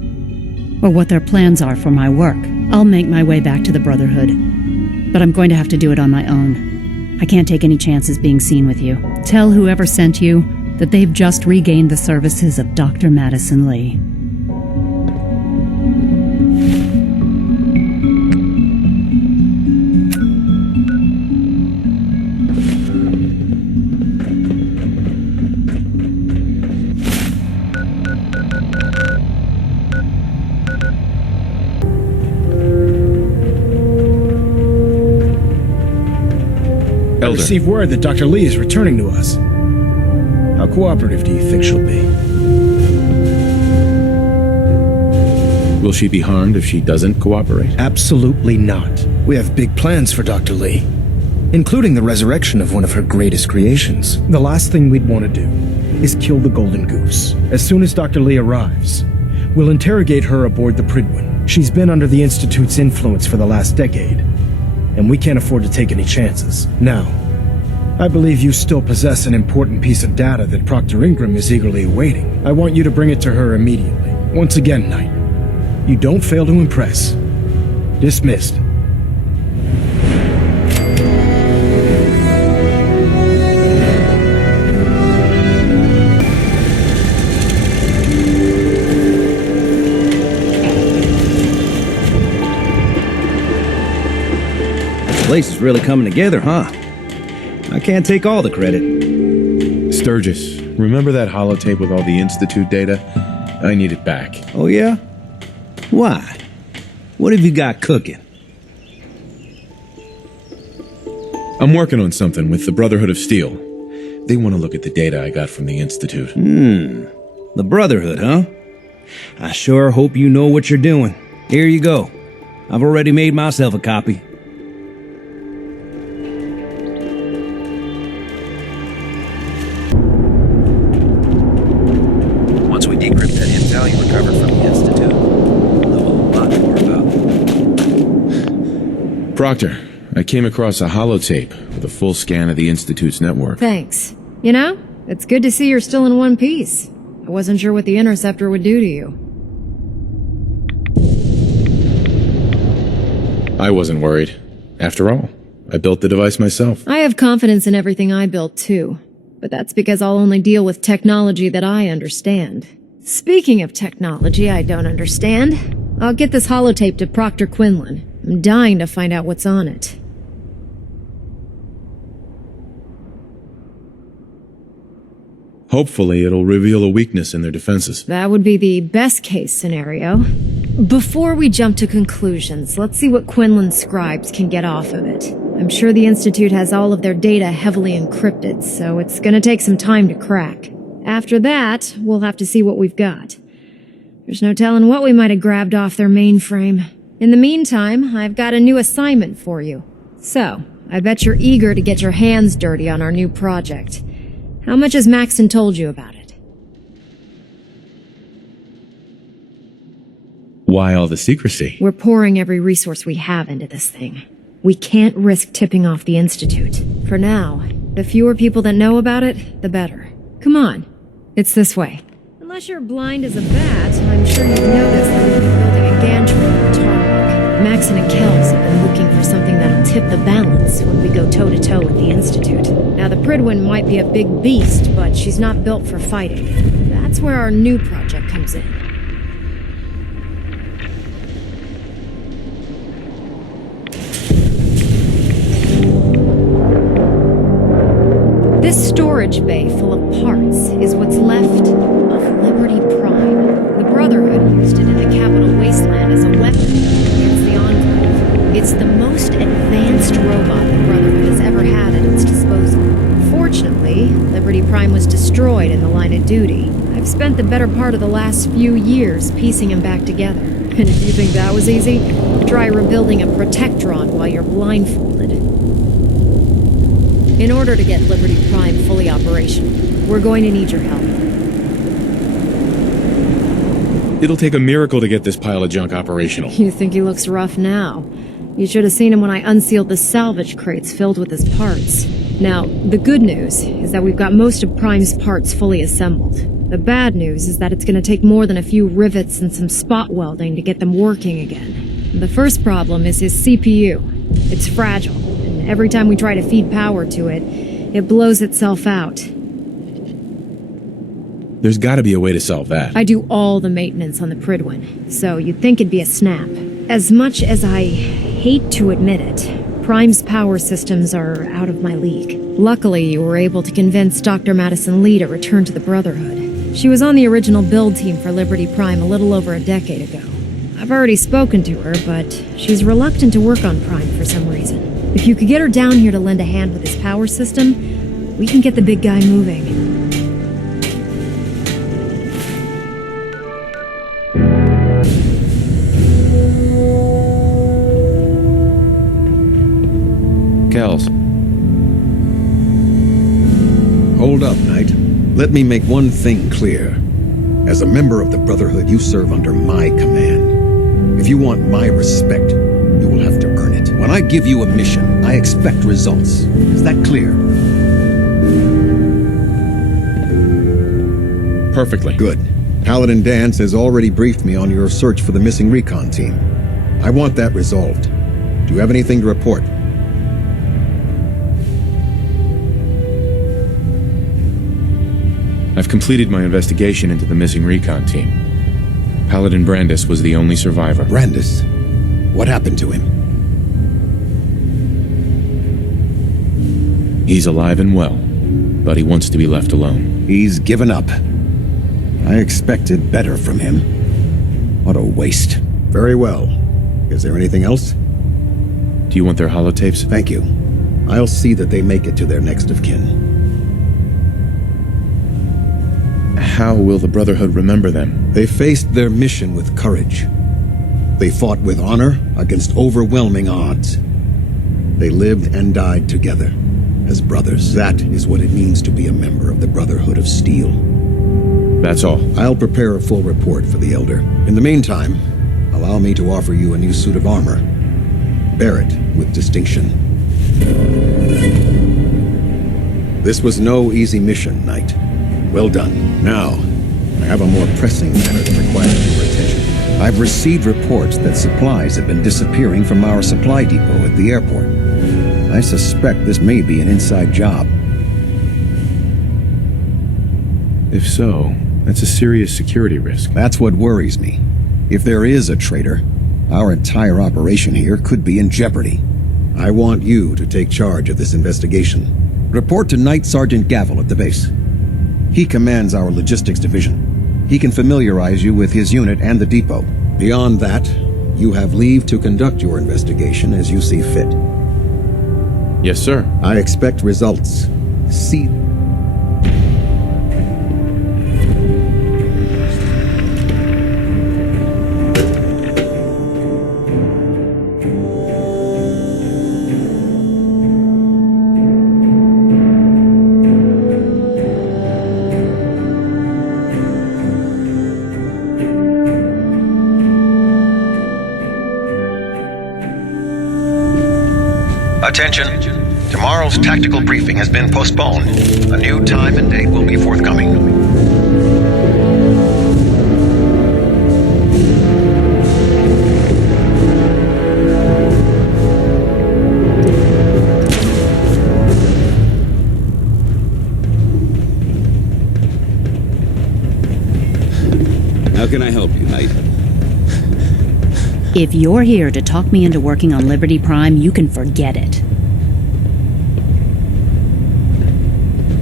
Or what their plans are for my work. I'll make my way back to the Brotherhood. But I'm going to have to do it on my own. I can't take any chances being seen with you. Tell whoever sent you that they've just regained the services of Dr. Madison Lee. I received word that Dr. Lee is returning to us. How cooperative do you think she'll be? Will she be harmed if she doesn't cooperate? Absolutely not. We have big plans for Dr. Lee, including the resurrection of one of her greatest creations. The last thing we'd want to do is kill the Golden Goose. As soon as Dr. Lee arrives, we'll interrogate her aboard the Pridwin. She's been under the Institute's influence for the last decade, and we can't afford to take any chances. Now, I believe you still possess an important piece of data that Proctor Ingram is eagerly awaiting. I want you to bring it to her immediately. Once again, Knight, you don't fail to impress. Dismissed. This place is really coming together, huh? I can't take all the credit. Sturgis, remember that holotape with all the Institute data? I need it back. Oh, yeah? Why? What have you got cooking? I'm working on something with the Brotherhood of Steel. They want to look at the data I got from the Institute. The Brotherhood, huh? I sure hope you know what you're doing. Here you go. I've already made myself a copy. Once we decrypt that intel you recovered from the Institute, we'll know a lot more about Proctor, I came across a holotape with a full scan of the Institute's network. Thanks. You know, it's good to see you're still in one piece. I wasn't sure what the Interceptor would do to you. I wasn't worried. After all, I built the device myself. I have confidence in everything I built, too. But that's because I'll only deal with technology that I understand. Speaking of technology I don't understand, I'll get this holotape to Proctor Quinlan. I'm dying to find out what's on it. Hopefully, it'll reveal a weakness in their defenses. That would be the best-case scenario. Before we jump to conclusions, let's see what Quinlan's scribes can get off of it. I'm sure the Institute has all of their data heavily encrypted, so it's gonna take some time to crack. After that, we'll have to see what we've got. There's no telling what we might have grabbed off their mainframe. In the meantime, I've got a new assignment for you. So, I bet you're eager to get your hands dirty on our new project. How much has Maxton told you about it? Why all the secrecy? We're pouring every resource we have into this thing. We can't risk tipping off the Institute. For now, the fewer people that know about it, the better. Come on, it's this way. Unless you're blind as a bat, I'm sure you've noticed that we've been building a gantry on the tarmac. Maxon and Kells have been looking for something that'll tip the balance when we go toe-to-toe with the Institute. Now, the Pridwin might be a big beast, but she's not built for fighting. That's where our new project comes in. This storage bay full of parts is what's left of Liberty Prime. The Brotherhood used it in the Capital Wasteland as a weapon against the Enclave. It's the most advanced robot the Brotherhood has ever had at its disposal. Prime was destroyed in the line of duty. I've spent the better part of the last few years piecing him back together. And if you think that was easy, try rebuilding a Protectron while you're blindfolded. In order to get Liberty Prime fully operational, we're going to need your help. It'll take a miracle to get this pile of junk operational. You think he looks rough now? You should have seen him when I unsealed the salvage crates filled with his parts. Now, the good news is that we've got most of Prime's parts fully assembled. The bad news is that it's gonna take more than a few rivets and some spot welding to get them working again. The first problem is his CPU. It's fragile, and every time we try to feed power to it, it blows itself out. There's gotta be a way to solve that. I do all the maintenance on the Pridwin, so you'd think it'd be a snap. As much as I hate to admit it, Prime's power systems are out of my league. Luckily, you were able to convince Dr. Madison Lee to return to the Brotherhood. She was on the original build team for Liberty Prime a little over a decade ago. I've already spoken to her, but she's reluctant to work on Prime for some reason. If you could get her down here to lend a hand with his power system, we can get the big guy moving. Kells. Hold up, Knight. Let me make one thing clear. As a member of the Brotherhood, you serve under my command. If you want my respect, you will have to earn it. When I give you a mission, I expect results. Is that clear? Perfectly. Good. Paladin Dance has already briefed me on your search for the missing recon team. I want that resolved. Do you have anything to report? I've completed my investigation into the missing recon team. Paladin Brandis was the only survivor. Brandis? What happened to him? He's alive and well, but he wants to be left alone. He's given up. I expected better from him. What a waste. Very well. Is there anything else? Do you want their holotapes? Thank you. I'll see that they make it to their next of kin. How will the Brotherhood remember them? They faced their mission with courage. They fought with honor against overwhelming odds. They lived and died together, as brothers. That is what it means to be a member of the Brotherhood of Steel. That's all. I'll prepare a full report for the Elder. In the meantime, allow me to offer you a new suit of armor. Bear it with distinction. This was no easy mission, Knight. Well done. Now, I have a more pressing matter that requires your attention. I've received reports that supplies have been disappearing from our supply depot at the airport. I suspect this may be an inside job. If so, that's a serious security risk. That's what worries me. If there is a traitor, our entire operation here could be in jeopardy. I want you to take charge of this investigation. Report to Knight Sergeant Gavel at the base. He commands our logistics division. He can familiarize you with his unit and the depot. Beyond that, you have leave to conduct your investigation as you see fit. Yes, sir. I expect results. See... Attention. Tomorrow's tactical briefing has been postponed. A new time and date will be forthcoming. How can I help you, Knight? If you're here to talk me into working on Liberty Prime, you can forget it.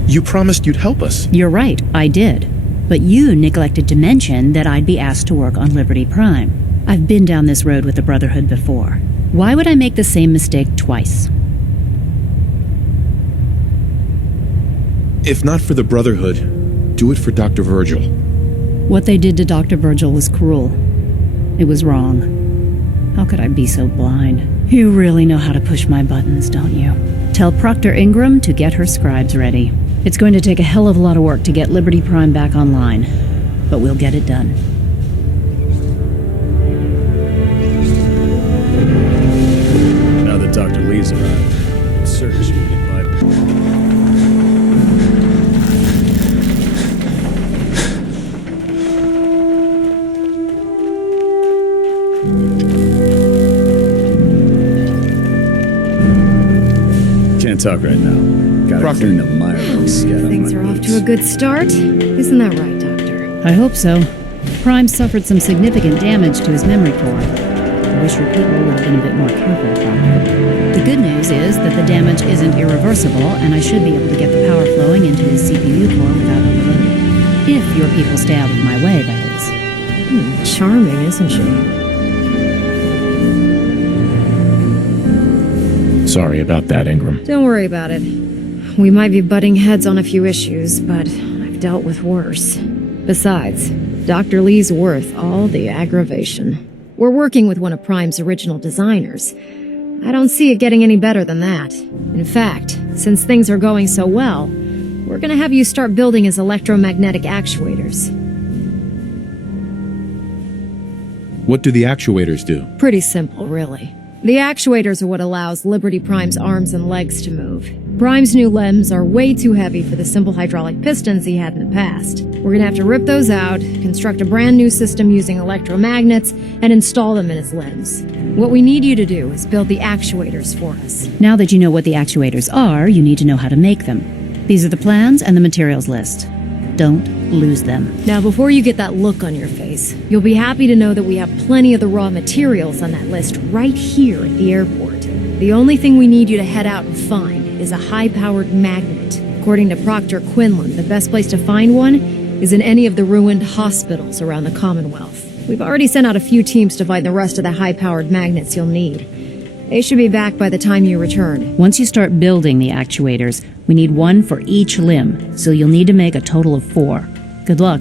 You promised you'd help us. You're right, I did. But you neglected to mention that I'd be asked to work on Liberty Prime. I've been down this road with the Brotherhood before. Why would I make the same mistake twice? If not for the Brotherhood, do it for Dr. Virgil. What they did to Dr. Virgil was cruel. It was wrong. How could I be so blind? You really know how to push my buttons, don't you? Tell Proctor Ingram to get her scribes ready. It's going to take a hell of a lot of work to get Liberty Prime back online, but we'll get it done. Now that Dr. Lee's around, circus should get vibrant. Can't talk right now. Gotta clean the mire. Things are off to a good start. Isn't that right, Doctor? I hope so. Prime suffered some significant damage to his memory core. I wish your people would have been a bit more careful, Proctor. The good news is that the damage isn't irreversible, and I should be able to get the power flowing into his CPU core without overloading. If your people stay out of my way, that is. Charming, isn't she? Sorry about that, Ingram. Don't worry about it. We might be butting heads on a few issues, but I've dealt with worse. Besides, Dr. Lee's worth all the aggravation. We're working with one of Prime's original designers. I don't see it getting any better than that. In fact, since things are going so well, we're gonna have you start building his electromagnetic actuators. What do the actuators do? Pretty simple, really. The actuators are what allows Liberty Prime's arms and legs to move. Prime's new limbs are way too heavy for the simple hydraulic pistons he had in the past. We're gonna have to rip those out, construct a brand new system using electromagnets, and install them in his limbs. What we need you to do is build the actuators for us. Now that you know what the actuators are, you need to know how to make them. These are the plans and the materials list. Don't lose them. Now, before you get that look on your face, you'll be happy to know that we have plenty of the raw materials on that list right here at the airport. The only thing we need you to head out and find is a high-powered magnet. According to Proctor Quinlan, the best place to find one is in any of the ruined hospitals around the Commonwealth. We've already sent out a few teams to find the rest of the high-powered magnets you'll need. They should be back by the time you return. Once you start building the actuators, we need one for each limb, so you'll need to make a total of 4. Good luck.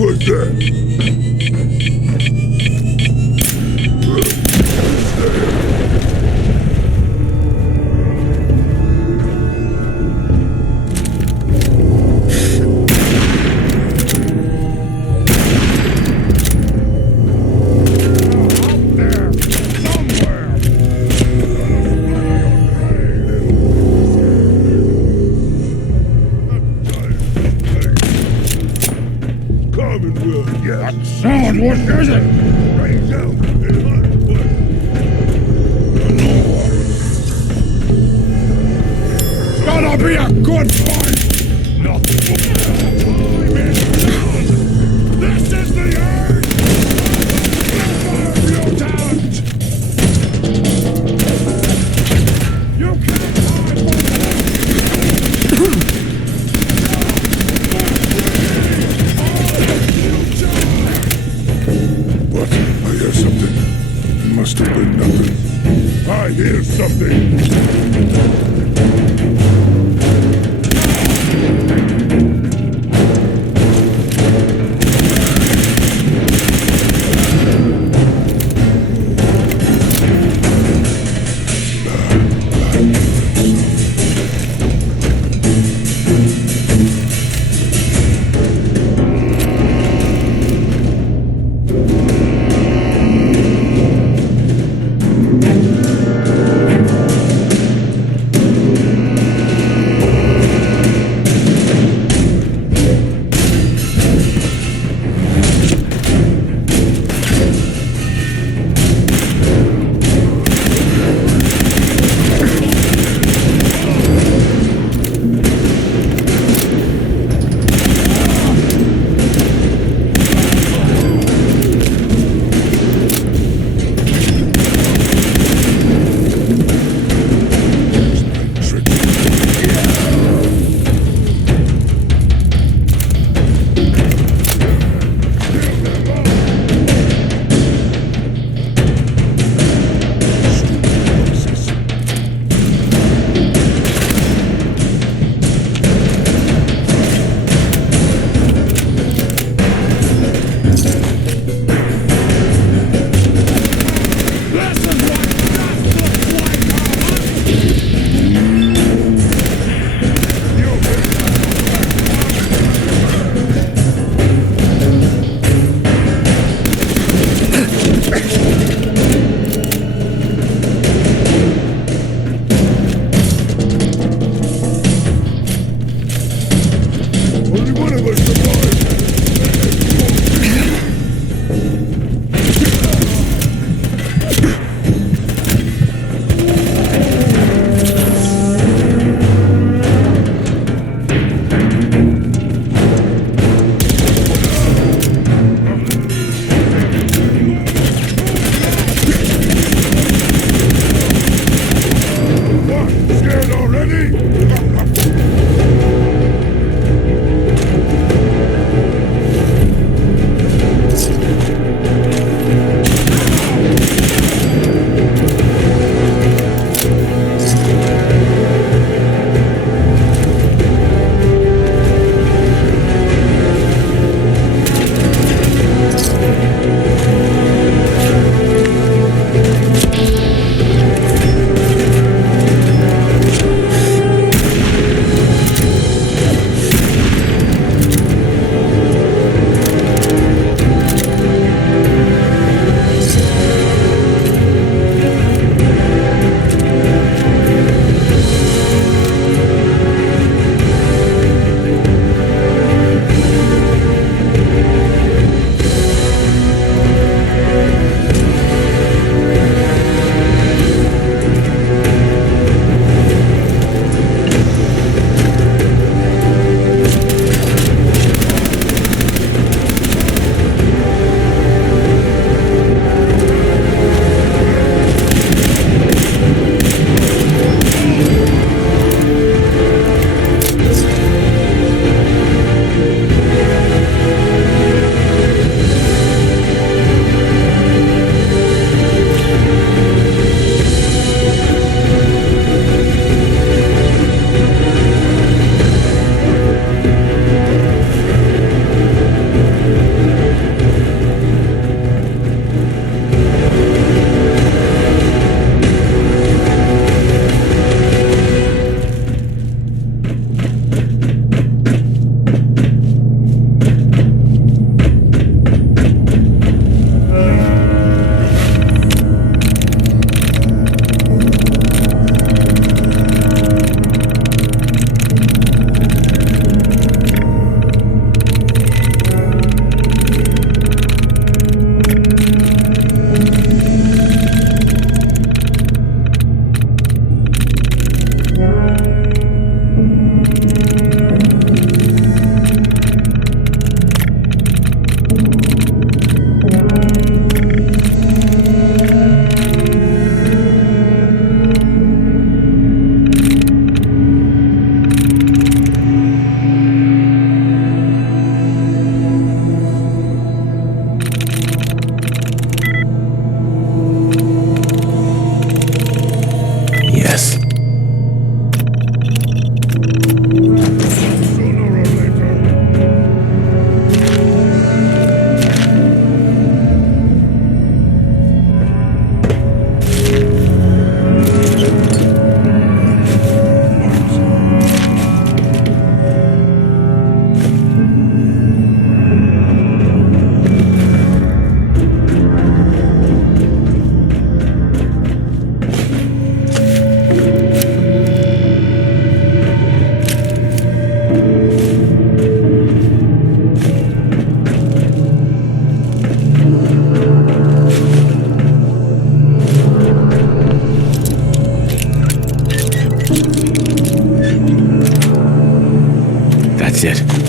What's that? Commonwealth, yes. That sound, what is it? Raise out and hunt, but... It's gonna be a good fight! Nothing will... This is the end! Mutant! You can't What? I hear something. It must have been nothing. I hear something. That's it.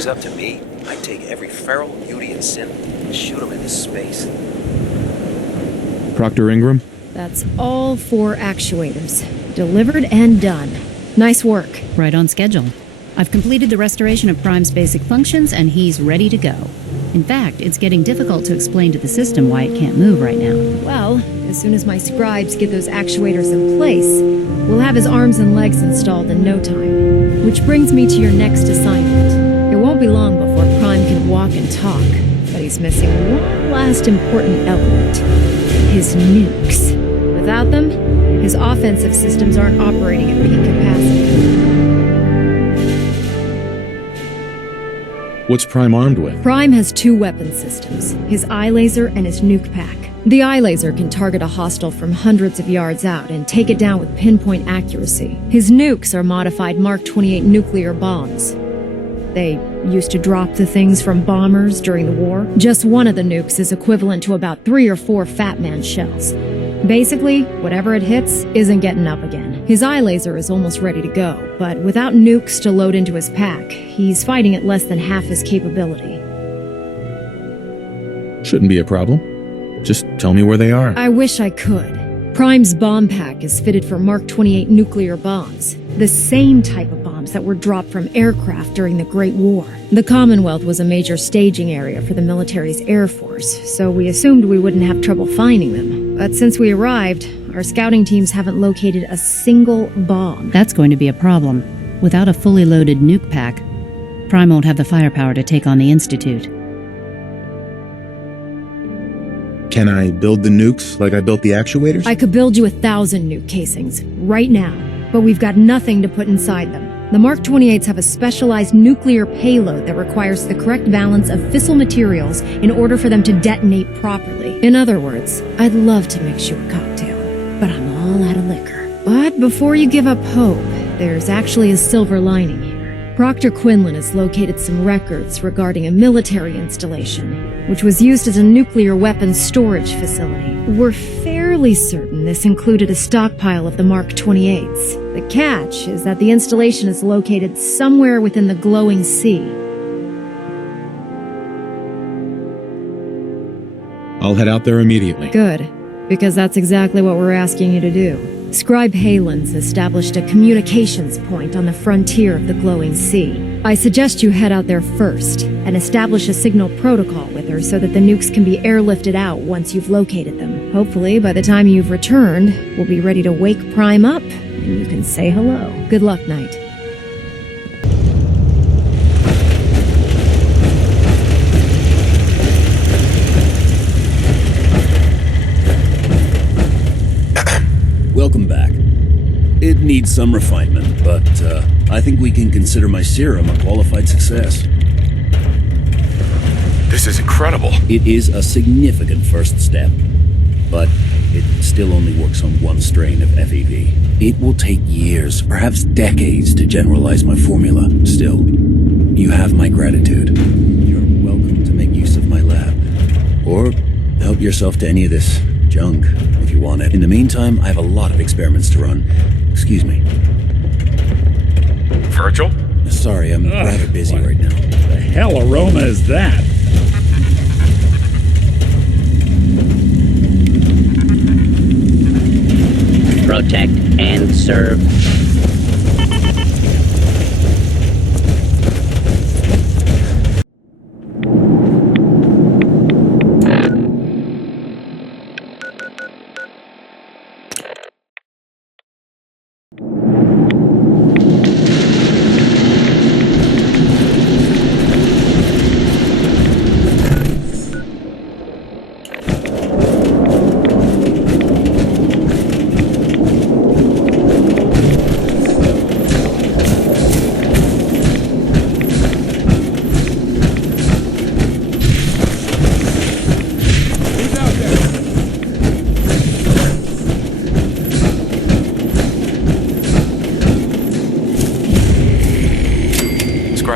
was up to me, I'd take every feral beauty and synth and shoot them into space. Proctor Ingram? That's all 4 actuators. Delivered and done. Nice work. Right on schedule. I've completed the restoration of Prime's basic functions, and he's ready to go. In fact, it's getting difficult to explain to the system why it can't move right now. Well, as soon as my scribes get those actuators in place, we'll have his arms and legs installed in no time. Which brings me to your next assignment. It won't be long before Prime can walk and talk, but he's missing one last important element. His nukes. Without them, his offensive systems aren't operating at peak capacity. What's Prime armed with? Prime has 2 weapon systems, his eye laser and his nuke pack. The eye laser can target a hostile from hundreds of yards out and take it down with pinpoint accuracy. His nukes are modified Mark 28 nuclear bombs. They used to drop the things from bombers during the war. Just one of the nukes is equivalent to about 3 or 4 Fat Man shells. Basically, whatever it hits isn't getting up again. His eye laser is almost ready to go, but without nukes to load into his pack, he's fighting at less than half his capability. Shouldn't be a problem. Just tell me where they are. I wish I could. Prime's bomb pack is fitted for Mark 28 nuclear bombs, the same type of bombs that were dropped from aircraft during the Great War. The Commonwealth was a major staging area for the military's Air Force, so we assumed we wouldn't have trouble finding them. But since we arrived, our scouting teams haven't located a single bomb. That's going to be a problem. Without a fully loaded nuke pack, Prime won't have the firepower to take on the Institute. Can I build the nukes like I built the actuators? I could build you 1,000 nuke casings, right now, but we've got nothing to put inside them. The Mark 28s have a specialized nuclear payload that requires the correct balance of fissile materials in order for them to detonate properly. In other words, I'd love to mix you a cocktail, but I'm all out of liquor. But before you give up hope, there's actually a silver lining here. Proctor Quinlan has located some records regarding a military installation, which was used as a nuclear weapons storage facility. We're fairly certain this included a stockpile of the Mark 28s. The catch is that the installation is located somewhere within the glowing sea. I'll head out there immediately. Good, because that's exactly what we're asking you to do. Scribe Halen's established a communications point on the frontier of the glowing sea. I suggest you head out there first and establish a signal protocol with her so that the nukes can be airlifted out once you've located them. Hopefully, by the time you've returned, we'll be ready to wake Prime up and you can say hello. Good luck, Knight. Welcome back. It needs some refinement, but I think we can consider my serum a qualified success. This is incredible. It is a significant first step, but it still only works on one strain of FEV. It will take years, perhaps decades, to generalize my formula. Still, you have my gratitude. You're welcome to make use of my lab, or help yourself to any of this junk if you want it. In the meantime, I have a lot of experiments to run. Excuse me. Virgil? Sorry, I'm rather busy right now. The hell aroma is that? Protect and serve.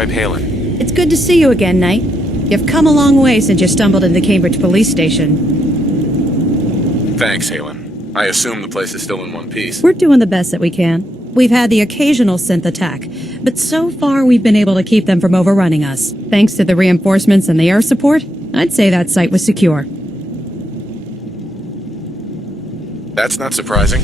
Halen. It's good to see you again, Knight. You've come a long way since you stumbled into Cambridge Police Station. Thanks, Halen. I assume the place is still in one piece. We're doing the best that we can. We've had the occasional synth attack, but so far we've been able to keep them from overrunning us. Thanks to the reinforcements and the air support, I'd say that site was secure. That's not surprising.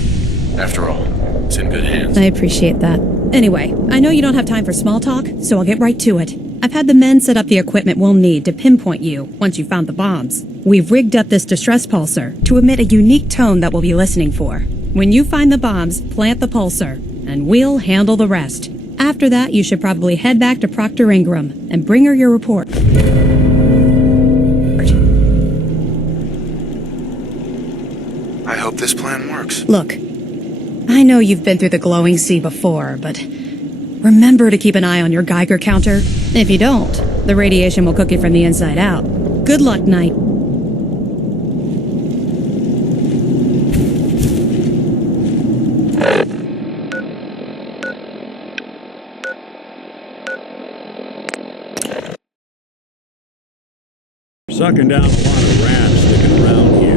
After all, it's in good hands. I appreciate that. Anyway, I know you don't have time for small talk, so I'll get right to it. I've had the men set up the equipment we'll need to pinpoint you once you found the bombs. We've rigged up this distress pulsar to emit a unique tone that we'll be listening for. When you find the bombs, plant the pulsar, and we'll handle the rest. After that, you should probably head back to Proctor Ingram and bring her your report. I hope this plan works. Look, I know you've been through the glowing sea before, but remember to keep an eye on your Geiger counter. If you don't, the radiation will cook you from the inside out. Good luck, Knight. sucking down a lot of rats sticking around here.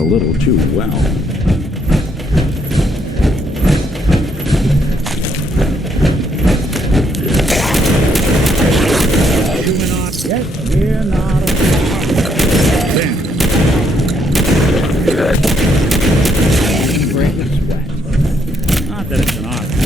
a little too well. We're not break a sweat. Not that it's an option.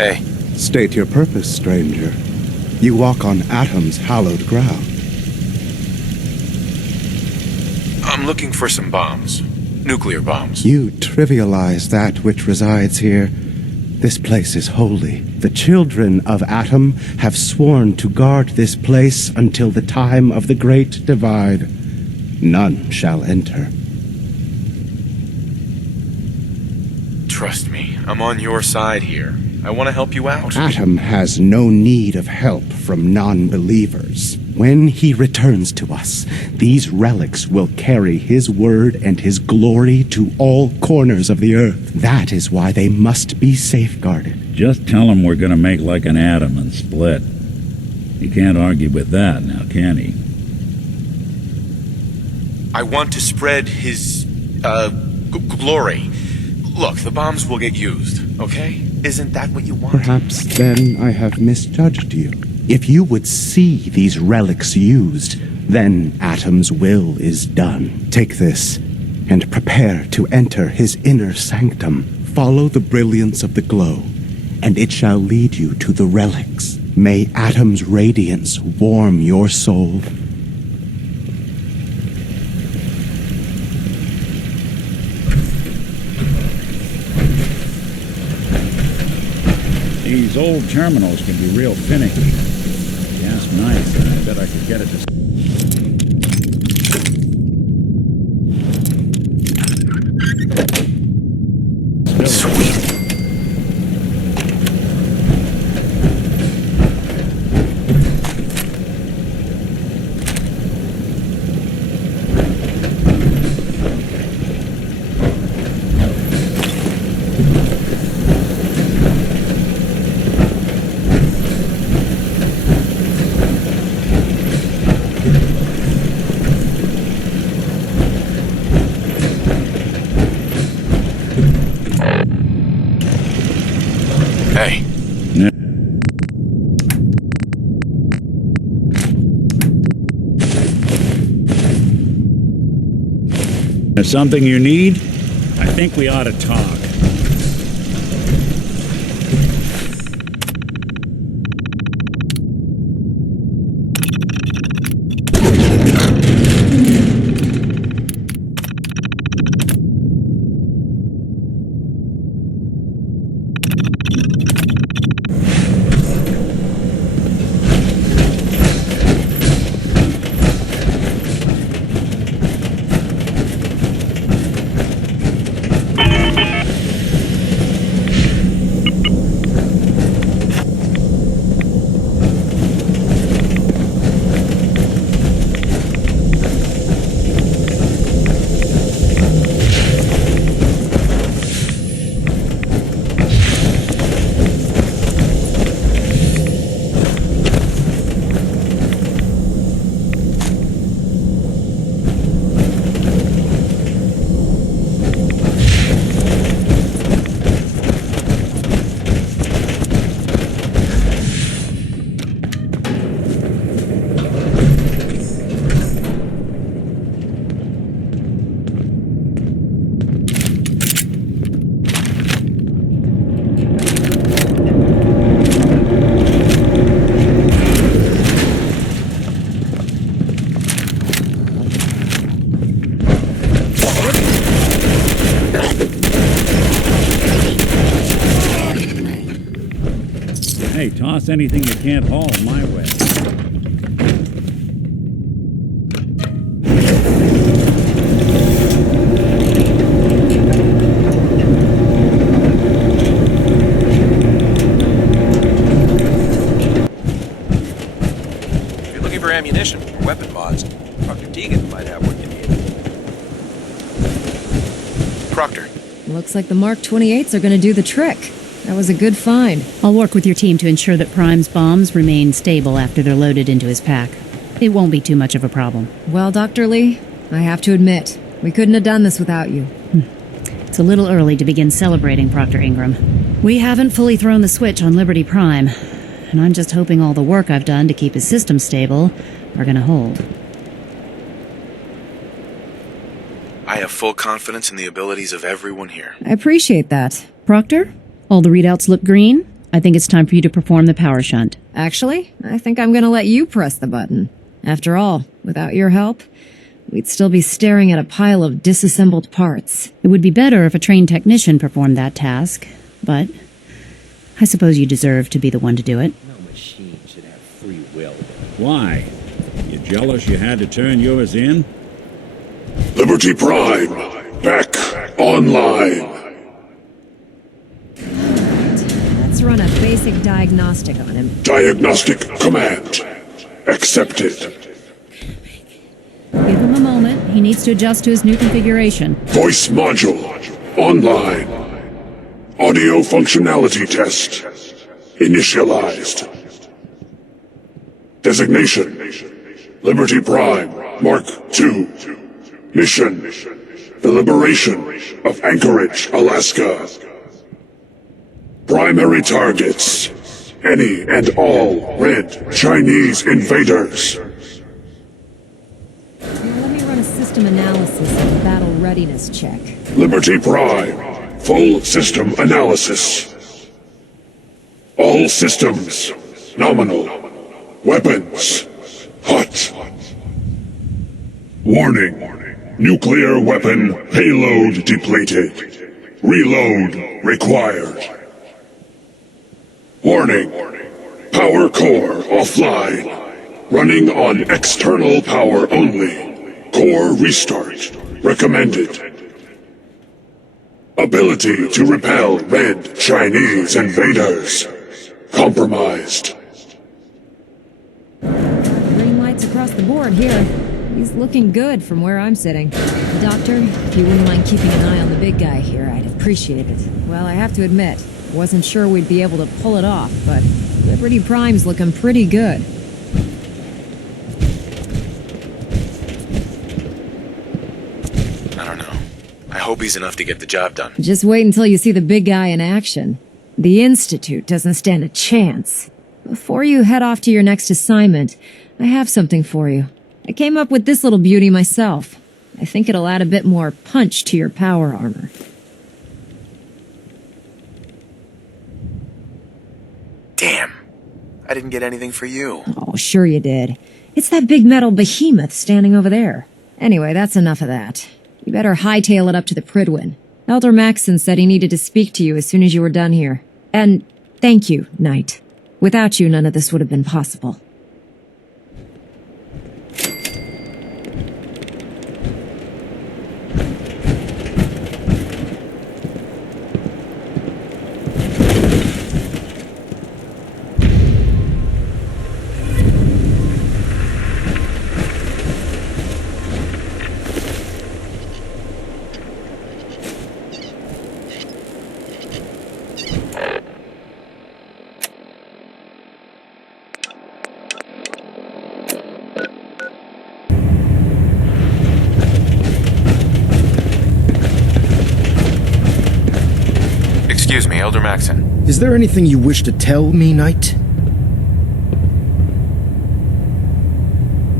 Hey. State your purpose, stranger. You walk on Atom's hallowed ground. I'm looking for some bombs. Nuclear bombs. You trivialize that which resides here. This place is holy. The children of Atom have sworn to guard this place until the time of the Great Divide. None shall enter. Trust me, I'm on your side here. I want to help you out. Atom has no need of help from non-believers. When he returns to us, these relics will carry his word and his glory to all corners of the earth. That is why they must be safeguarded. Just tell him we're gonna make like an atom and split. He can't argue with that now, can he? I want to spread his, glory. Look, the bombs will get used, okay? Isn't that what you want? Perhaps then I have misjudged you. If you would see these relics used, then Atom's will is done. Take this, and prepare to enter his inner sanctum. Follow the brilliance of the glow, and it shall lead you to the relics. May Atom's radiance warm your soul. These old terminals can be real finicky. Gas nice, and I bet I could get it to... Sweet. Hey. There's something you need? I think we ought to talk. Hey, toss anything you can't haul my way. If you're looking for ammunition or weapon mods, Proctor Deegan might have what you need. Proctor. Looks like the Mark 28s are going to do the trick. That was a good find. I'll work with your team to ensure that Prime's bombs remain stable after they're loaded into his pack. It won't be too much of a problem. Well, Dr. Lee, I have to admit, we couldn't have done this without you. It's a little early to begin celebrating, Proctor Ingram. We haven't fully thrown the switch on Liberty Prime, and I'm just hoping all the work I've done to keep his system stable are gonna hold. I have full confidence in the abilities of everyone here. I appreciate that. Proctor, all the readouts look green. I think it's time for you to perform the power shunt. Actually, I think I'm going to let you press the button. After all, without your help, we'd still be staring at a pile of disassembled parts. It would be better if a trained technician performed that task, but I suppose you deserve to be the one to do it. No machine should have free will. Why? You jealous you had to turn yours in? Liberty Prime, back online. Let's run a basic diagnostic on him. Diagnostic command accepted. Give him a moment. He needs to adjust to his new configuration. Voice module online. Audio functionality test initialized. Designation Liberty Prime Mark II. Mission the liberation of Anchorage, Alaska. Primary targets any and all red Chinese invaders. Let me run a system analysis and battle readiness check. Liberty Prime, full system analysis. All systems, nominal. Weapons, hot. Warning, nuclear weapon payload depleted. Reload required. Warning, power core offline. Running on external power only. Core restart recommended. Ability to repel red Chinese invaders compromised. Green lights across the board here. He's looking good from where I'm sitting. Doctor, if you wouldn't mind keeping an eye on the big guy here, I'd appreciate it. Well, I have to admit, wasn't sure we'd be able to pull it off, but Liberty Prime's looking pretty good. I don't know. I hope he's enough to get the job done. Just wait until you see the big guy in action. The Institute doesn't stand a chance. Before you head off to your next assignment, I have something for you. I came up with this little beauty myself. I think it'll add a bit more punch to your power armor. Damn. I didn't get anything for you. Oh, sure you did. It's that big metal behemoth standing over there. Anyway, that's enough of that. You better hightail it up to the Pridwin. Elder Maxson said he needed to speak to you as soon as you were done here. And thank you, Knight. Without you, none of this would have been possible. Excuse me, Elder Maxson. Is there anything you wish to tell me, Knight?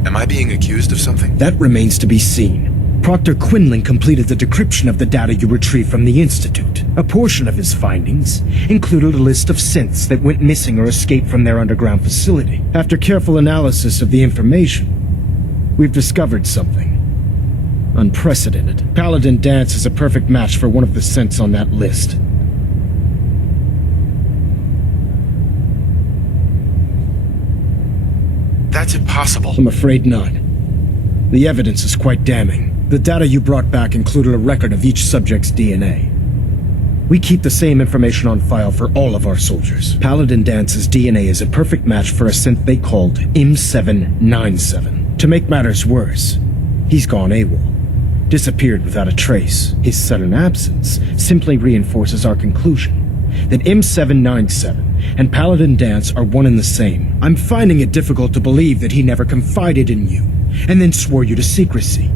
Am I being accused of something? That remains to be seen. Proctor Quinlan completed the decryption of the data you retrieved from the Institute. A portion of his findings included a list of synths that went missing or escaped from their underground facility. After careful analysis of the information, we've discovered something unprecedented. Paladin Dance is a perfect match for one of the synths on that list. That's impossible. I'm afraid not. The evidence is quite damning. The data you brought back included a record of each subject's DNA. We keep the same information on file for all of our soldiers. Paladin Dance's DNA is a perfect match for a synth they called M797. To make matters worse, he's gone AWOL. Disappeared without a trace. His sudden absence simply reinforces our conclusion that M797 and Paladin Dance are one and the same. I'm finding it difficult to believe that he never confided in you, and then swore you to secrecy.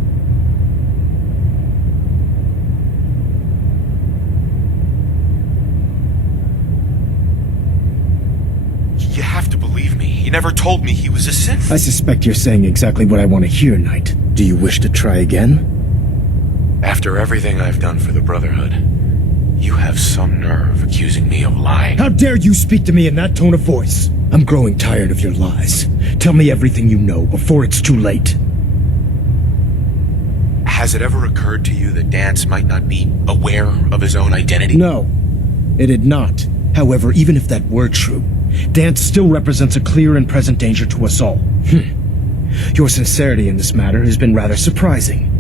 You have to believe me. He never told me he was a synth. I suspect you're saying exactly what I want to hear, Knight. Do you wish to try again? After everything I've done for the Brotherhood, you have some nerve accusing me of lying. How dare you speak to me in that tone of voice? I'm growing tired of your lies. Tell me everything you know before it's too late. Has it ever occurred to you that Dance might not be aware of his own identity? No, it had not. However, even if that were true, Dance still represents a clear and present danger to us all. Your sincerity in this matter has been rather surprising.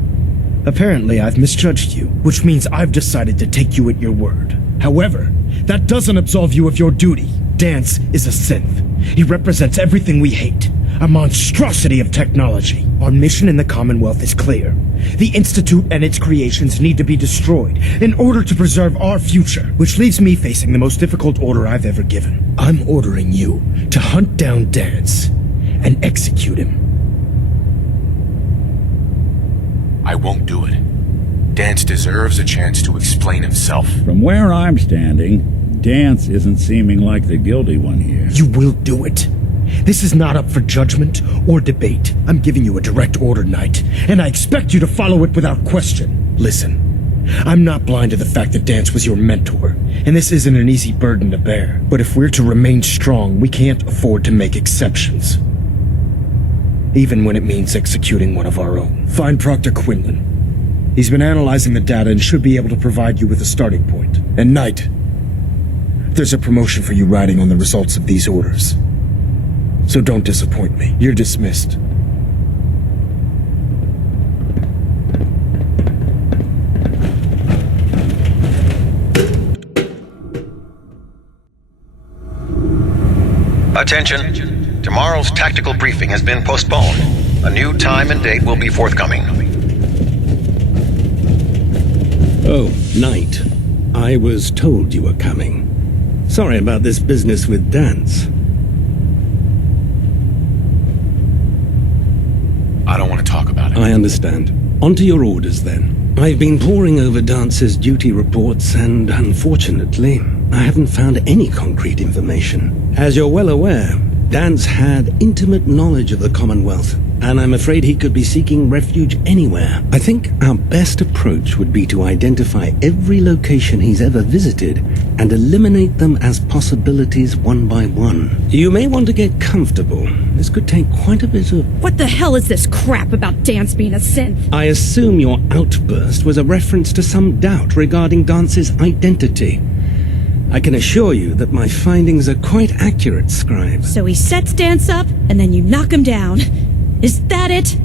Apparently, I've misjudged you, which means I've decided to take you at your word. However, that doesn't absolve you of your duty. Dance is a synth. He represents everything we hate. A monstrosity of technology. Our mission in the Commonwealth is clear. The Institute and its creations need to be destroyed in order to preserve our future, which leaves me facing the most difficult order I've ever given. I'm ordering you to hunt down Dance and execute him. I won't do it. Dance deserves a chance to explain himself. From where I'm standing, Dance isn't seeming like the guilty one here. You will do it. This is not up for judgment or debate. I'm giving you a direct order, Knight, and I expect you to follow it without question. Listen, I'm not blind to the fact that Dance was your mentor, and this isn't an easy burden to bear. But if we're to remain strong, we can't afford to make exceptions. Even when it means executing one of our own. Find Proctor Quinlan. He's been analyzing the data and should be able to provide you with a starting point. And Knight, there's a promotion for you riding on the results of these orders. So don't disappoint me. You're dismissed. Attention. Tomorrow's tactical briefing has been postponed. A new time and date will be forthcoming. Oh, Knight. I was told you were coming. Sorry about this business with Dance. I don't want to talk about it. I understand. On to your orders, then. I've been poring over Dance's duty reports, and unfortunately, I haven't found any concrete information. As you're well aware, Dance had intimate knowledge of the Commonwealth, and I'm afraid he could be seeking refuge anywhere. I think our best approach would be to identify every location he's ever visited and eliminate them as possibilities one by one. You may want to get comfortable. This could take quite a bit of... What the hell is this crap about Dance being a synth? I assume your outburst was a reference to some doubt regarding Dance's identity. I can assure you that my findings are quite accurate, Scribe. So he sets Dance up, and then you knock him down. Is that it?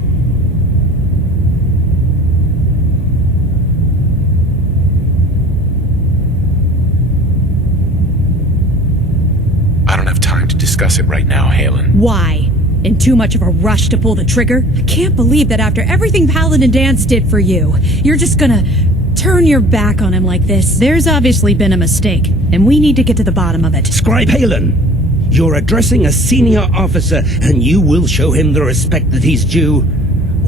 I don't have time to discuss it right now, Halen. Why? In too much of a rush to pull the trigger? I can't believe that after everything Paladin Dance did for you, you're just gonna turn your back on him like this. There's obviously been a mistake, and we need to get to the bottom of it. Scribe Halen! You're addressing a senior officer, and you will show him the respect that he's due.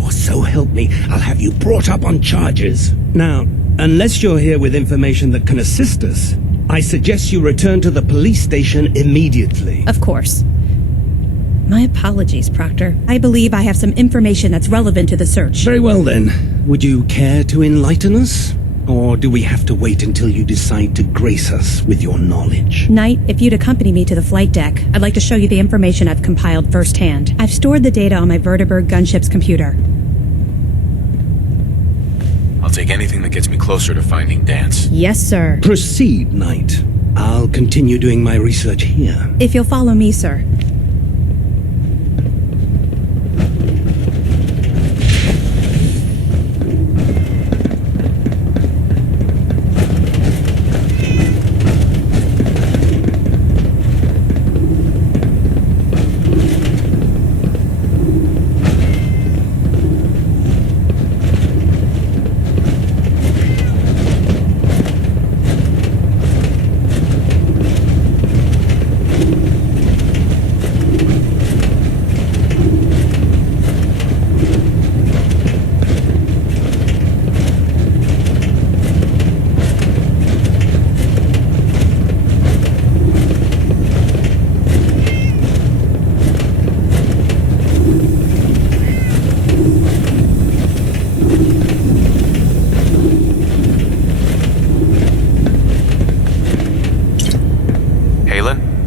Or so help me, I'll have you brought up on charges. Now, unless you're here with information that can assist us, I suggest you return to the police station immediately. Of course. My apologies, Proctor. I believe I have some information that's relevant to the search. Very well then. Would you care to enlighten us? Or do we have to wait until you decide to grace us with your knowledge? Knight, if you'd accompany me to the flight deck, I'd like to show you the information I've compiled firsthand. I've stored the data on my Vertibird gunship's computer. I'll take anything that gets me closer to finding Dance. Yes, sir. Proceed, Knight. I'll continue doing my research here. If you'll follow me, sir.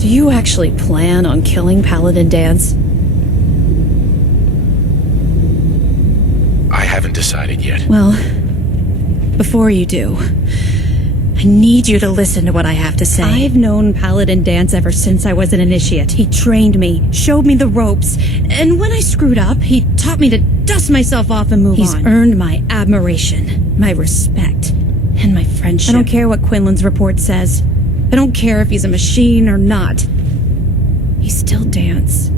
Do you actually plan on killing Paladin Dance? I haven't decided yet. Well, before you do, I need you to listen to what I have to say. I've known Paladin Dance ever since I was an initiate. He trained me, showed me the ropes, and when I screwed up, he taught me to dust myself off and move on. He's earned my admiration, my respect, and my friendship. I don't care what Quinlan's report says. I don't care if he's a machine or not. He's still Dance.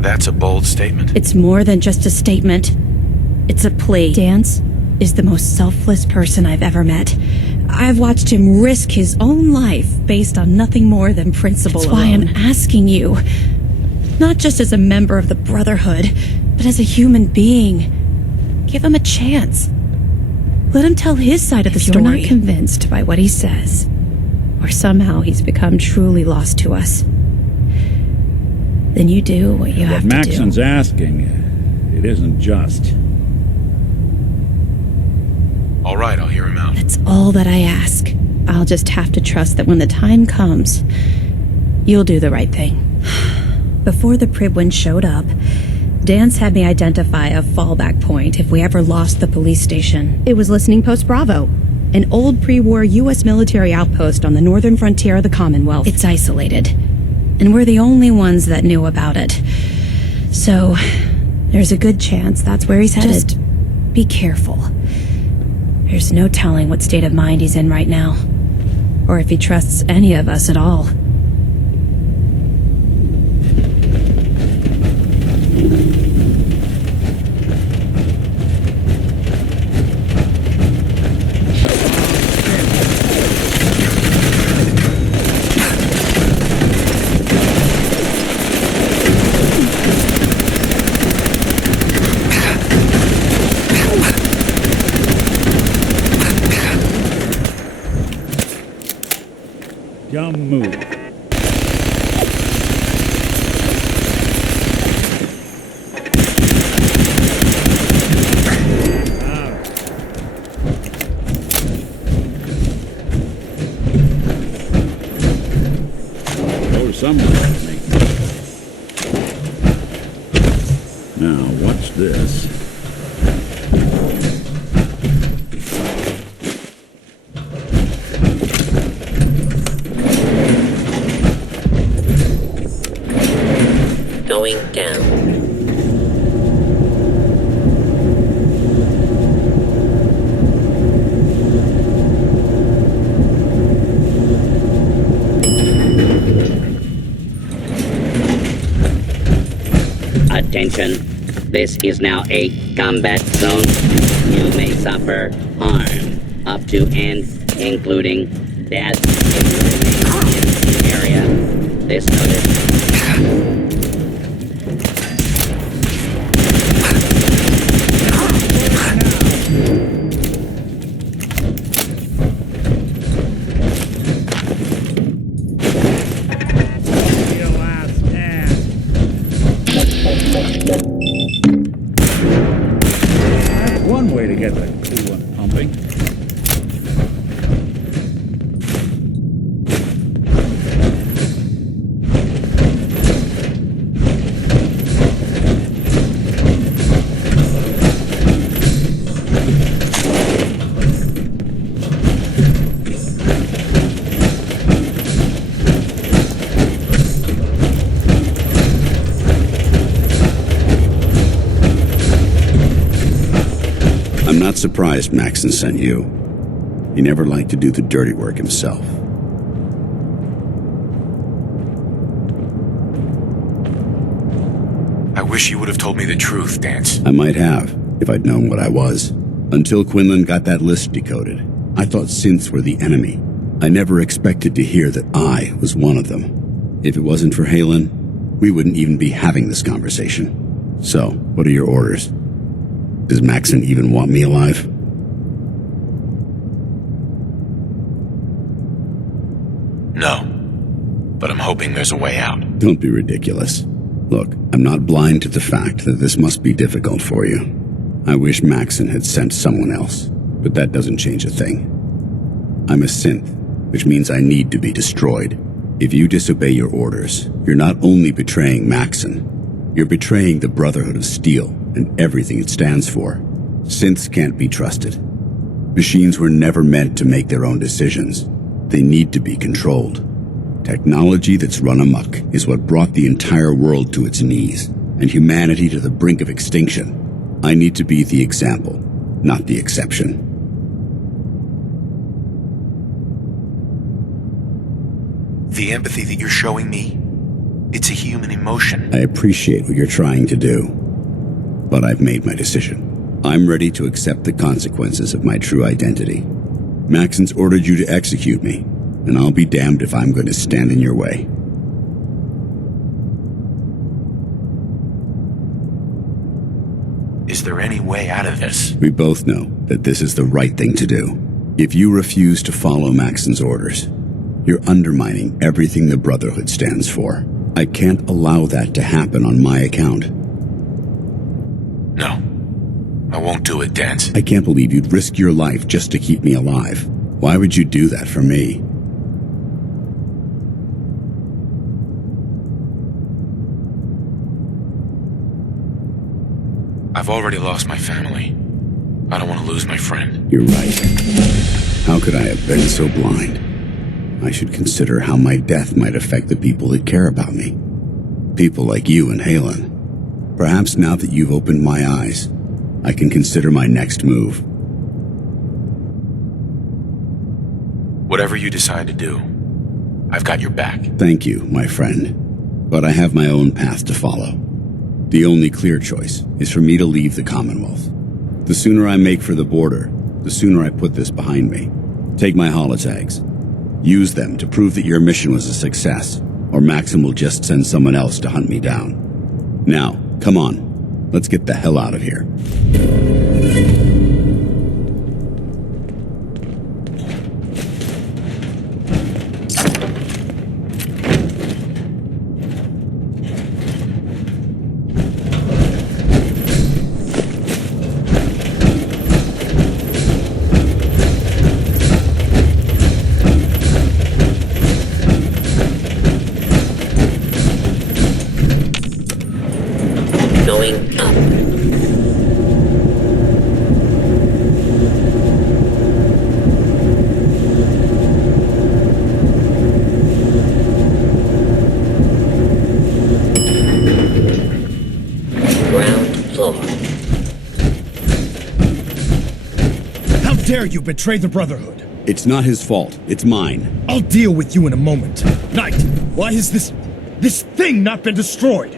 That's a bold statement. It's more than just a statement. It's a plea. Dance is the most selfless person I've ever met. I've watched him risk his own life based on nothing more than principle alone. That's why I'm asking you. Not just as a member of the Brotherhood, but as a human being. Give him a chance. Let him tell his side of the story. If you're not convinced by what he says, or somehow he's become truly lost to us, then you do what you have to do. What Maxon's asking, it isn't just. All right, I'll hear him out. That's all that I ask. I'll just have to trust that when the time comes, you'll do the right thing. Before the Pribwin showed up, Dance had me identify a fallback point if we ever lost the police station. It was Listening Post Bravo, an old pre-war U.S. military outpost on the northern frontier of the Commonwealth. It's isolated, and we're the only ones that knew about it. So, there's a good chance that's where he's headed. Just be careful. There's no telling what state of mind he's in right now, or if he trusts any of us at all. Dumb move. Go somewhere with me. Now, watch this. Going down. Attention. This is now a combat zone. You may suffer harm up to and including death if you remain in the area. This notice. One way to get the coolant pumping. I'm not surprised Maxon sent you. He never liked to do the dirty work himself. I wish you would have told me the truth, Dance. I might have, if I'd known what I was. Until Quinlan got that list decoded, I thought synths were the enemy. I never expected to hear that I was one of them. If it wasn't for Halen, we wouldn't even be having this conversation. So, what are your orders? Does Maxon even want me alive? No. But I'm hoping there's a way out. Don't be ridiculous. Look, I'm not blind to the fact that this must be difficult for you. I wish Maxon had sent someone else, but that doesn't change a thing. I'm a synth, which means I need to be destroyed. If you disobey your orders, you're not only betraying Maxon, you're betraying the Brotherhood of Steel and everything it stands for. Synths can't be trusted. Machines were never meant to make their own decisions. They need to be controlled. Technology that's run amok is what brought the entire world to its knees, and humanity to the brink of extinction. I need to be the example, not the exception. The empathy that you're showing me, it's a human emotion. I appreciate what you're trying to do, but I've made my decision. I'm ready to accept the consequences of my true identity. Maxon's ordered you to execute me, and I'll be damned if I'm going to stand in your way. Is there any way out of this? We both know that this is the right thing to do. If you refuse to follow Maxon's orders, you're undermining everything the Brotherhood stands for. I can't allow that to happen on my account. No. I won't do it, Dance. I can't believe you'd risk your life just to keep me alive. Why would you do that for me? I've already lost my family. I don't want to lose my friend. You're right. How could I have been so blind? I should consider how my death might affect the people that care about me. People like you and Halen. Perhaps now that you've opened my eyes, I can consider my next move. Whatever you decide to do, I've got your back. Thank you, my friend. But I have my own path to follow. The only clear choice is for me to leave the Commonwealth. The sooner I make for the border, the sooner I put this behind me. Take my holotags. Use them to prove that your mission was a success, or Maxim will just send someone else to hunt me down. Now, come on. Let's get the hell out of here. You betrayed the Brotherhood. It's not his fault. It's mine. I'll deal with you in a moment. Knight, why has this thing not been destroyed?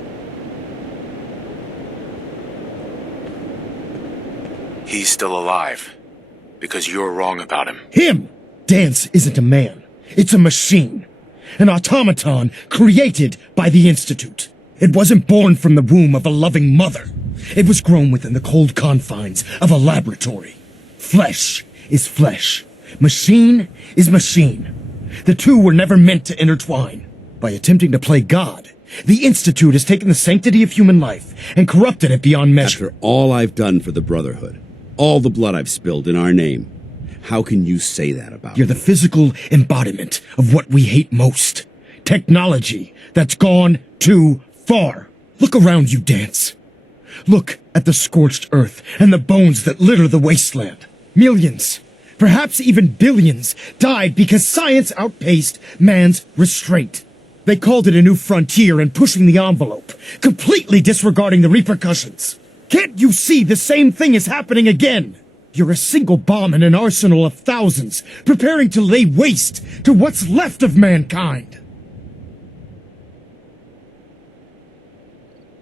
He's still alive. Because you're wrong about him. Him! Dance isn't a man. It's a machine. An automaton created by the Institute. It wasn't born from the womb of a loving mother. It was grown within the cold confines of a laboratory. Flesh is flesh. Machine is machine. The two were never meant to intertwine. By attempting to play God, the Institute has taken the sanctity of human life and corrupted it beyond measure. After all I've done for the Brotherhood, all the blood I've spilled in our name, how can you say that about You're the physical embodiment of what we hate most. Technology that's gone too far. Look around you, Dance. Look at the scorched earth and the bones that litter the wasteland. Millions, perhaps even billions, died because science outpaced man's restraint. They called it a new frontier and pushing the envelope, completely disregarding the repercussions. Can't you see the same thing is happening again? You're a single bomb in an arsenal of thousands, preparing to lay waste to what's left of mankind.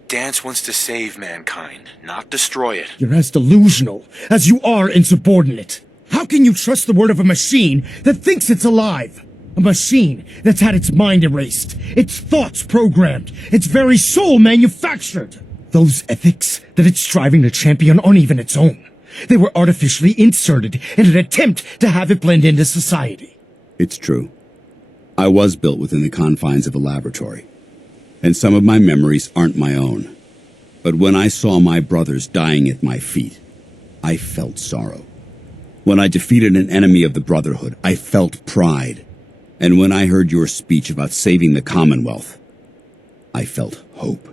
Dance wants to save mankind, not destroy it. You're as delusional as you are insubordinate. How can you trust the word of a machine that thinks it's alive? A machine that's had its mind erased, its thoughts programmed, its very soul manufactured. Those ethics that it's striving to champion aren't even its own. They were artificially inserted in an attempt to have it blend into society. It's true. I was built within the confines of a laboratory. and some of my memories aren't my own. But when I saw my brothers dying at my feet, I felt sorrow. When I defeated an enemy of the Brotherhood, I felt pride. And when I heard your speech about saving the Commonwealth, I felt hope.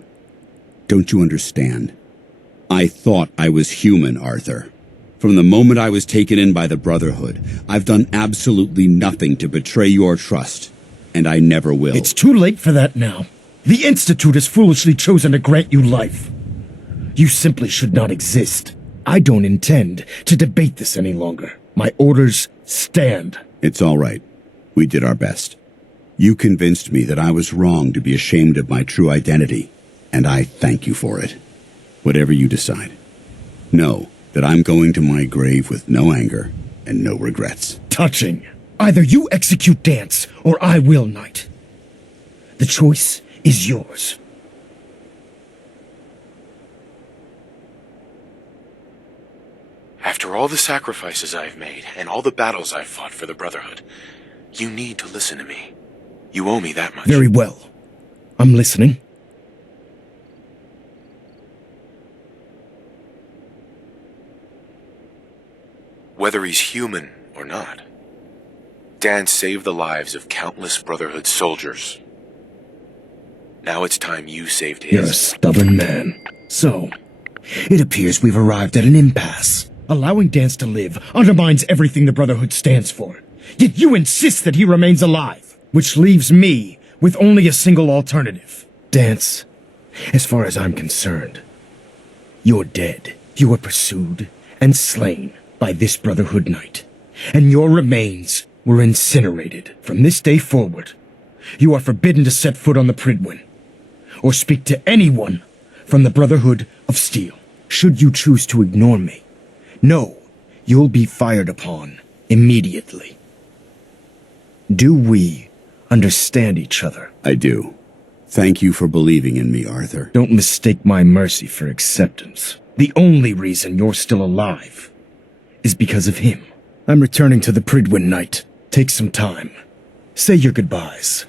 Don't you understand? I thought I was human, Arthur. From the moment I was taken in by the Brotherhood, I've done absolutely nothing to betray your trust, and I never will. It's too late for that now. The Institute has foolishly chosen to grant you life. You simply should not exist. I don't intend to debate this any longer. My orders stand. It's all right. We did our best. You convinced me that I was wrong to be ashamed of my true identity, and I thank you for it. Whatever you decide. Know that I'm going to my grave with no anger and no regrets. Touching. Either you execute Dance, or I will, Knight. The choice is yours. After all the sacrifices I've made, and all the battles I've fought for the Brotherhood, you need to listen to me. You owe me that much. Very well. I'm listening. Whether he's human or not, Dan saved the lives of countless Brotherhood soldiers. Now it's time you saved his. You're a stubborn man. So, it appears we've arrived at an impasse. Allowing Dance to live undermines everything the Brotherhood stands for. Yet you insist that he remains alive, which leaves me with only a single alternative. Dance, as far as I'm concerned, you're dead. You were pursued and slain by this Brotherhood Knight, and your remains were incinerated. From this day forward, you are forbidden to set foot on the Pridwin, or speak to anyone from the Brotherhood of Steel. Should you choose to ignore me, know you'll be fired upon immediately. Do we understand each other? I do. Thank you for believing in me, Arthur. Don't mistake my mercy for acceptance. The only reason you're still alive is because of him. I'm returning to the Pridwin, Knight. Take some time. Say your goodbyes.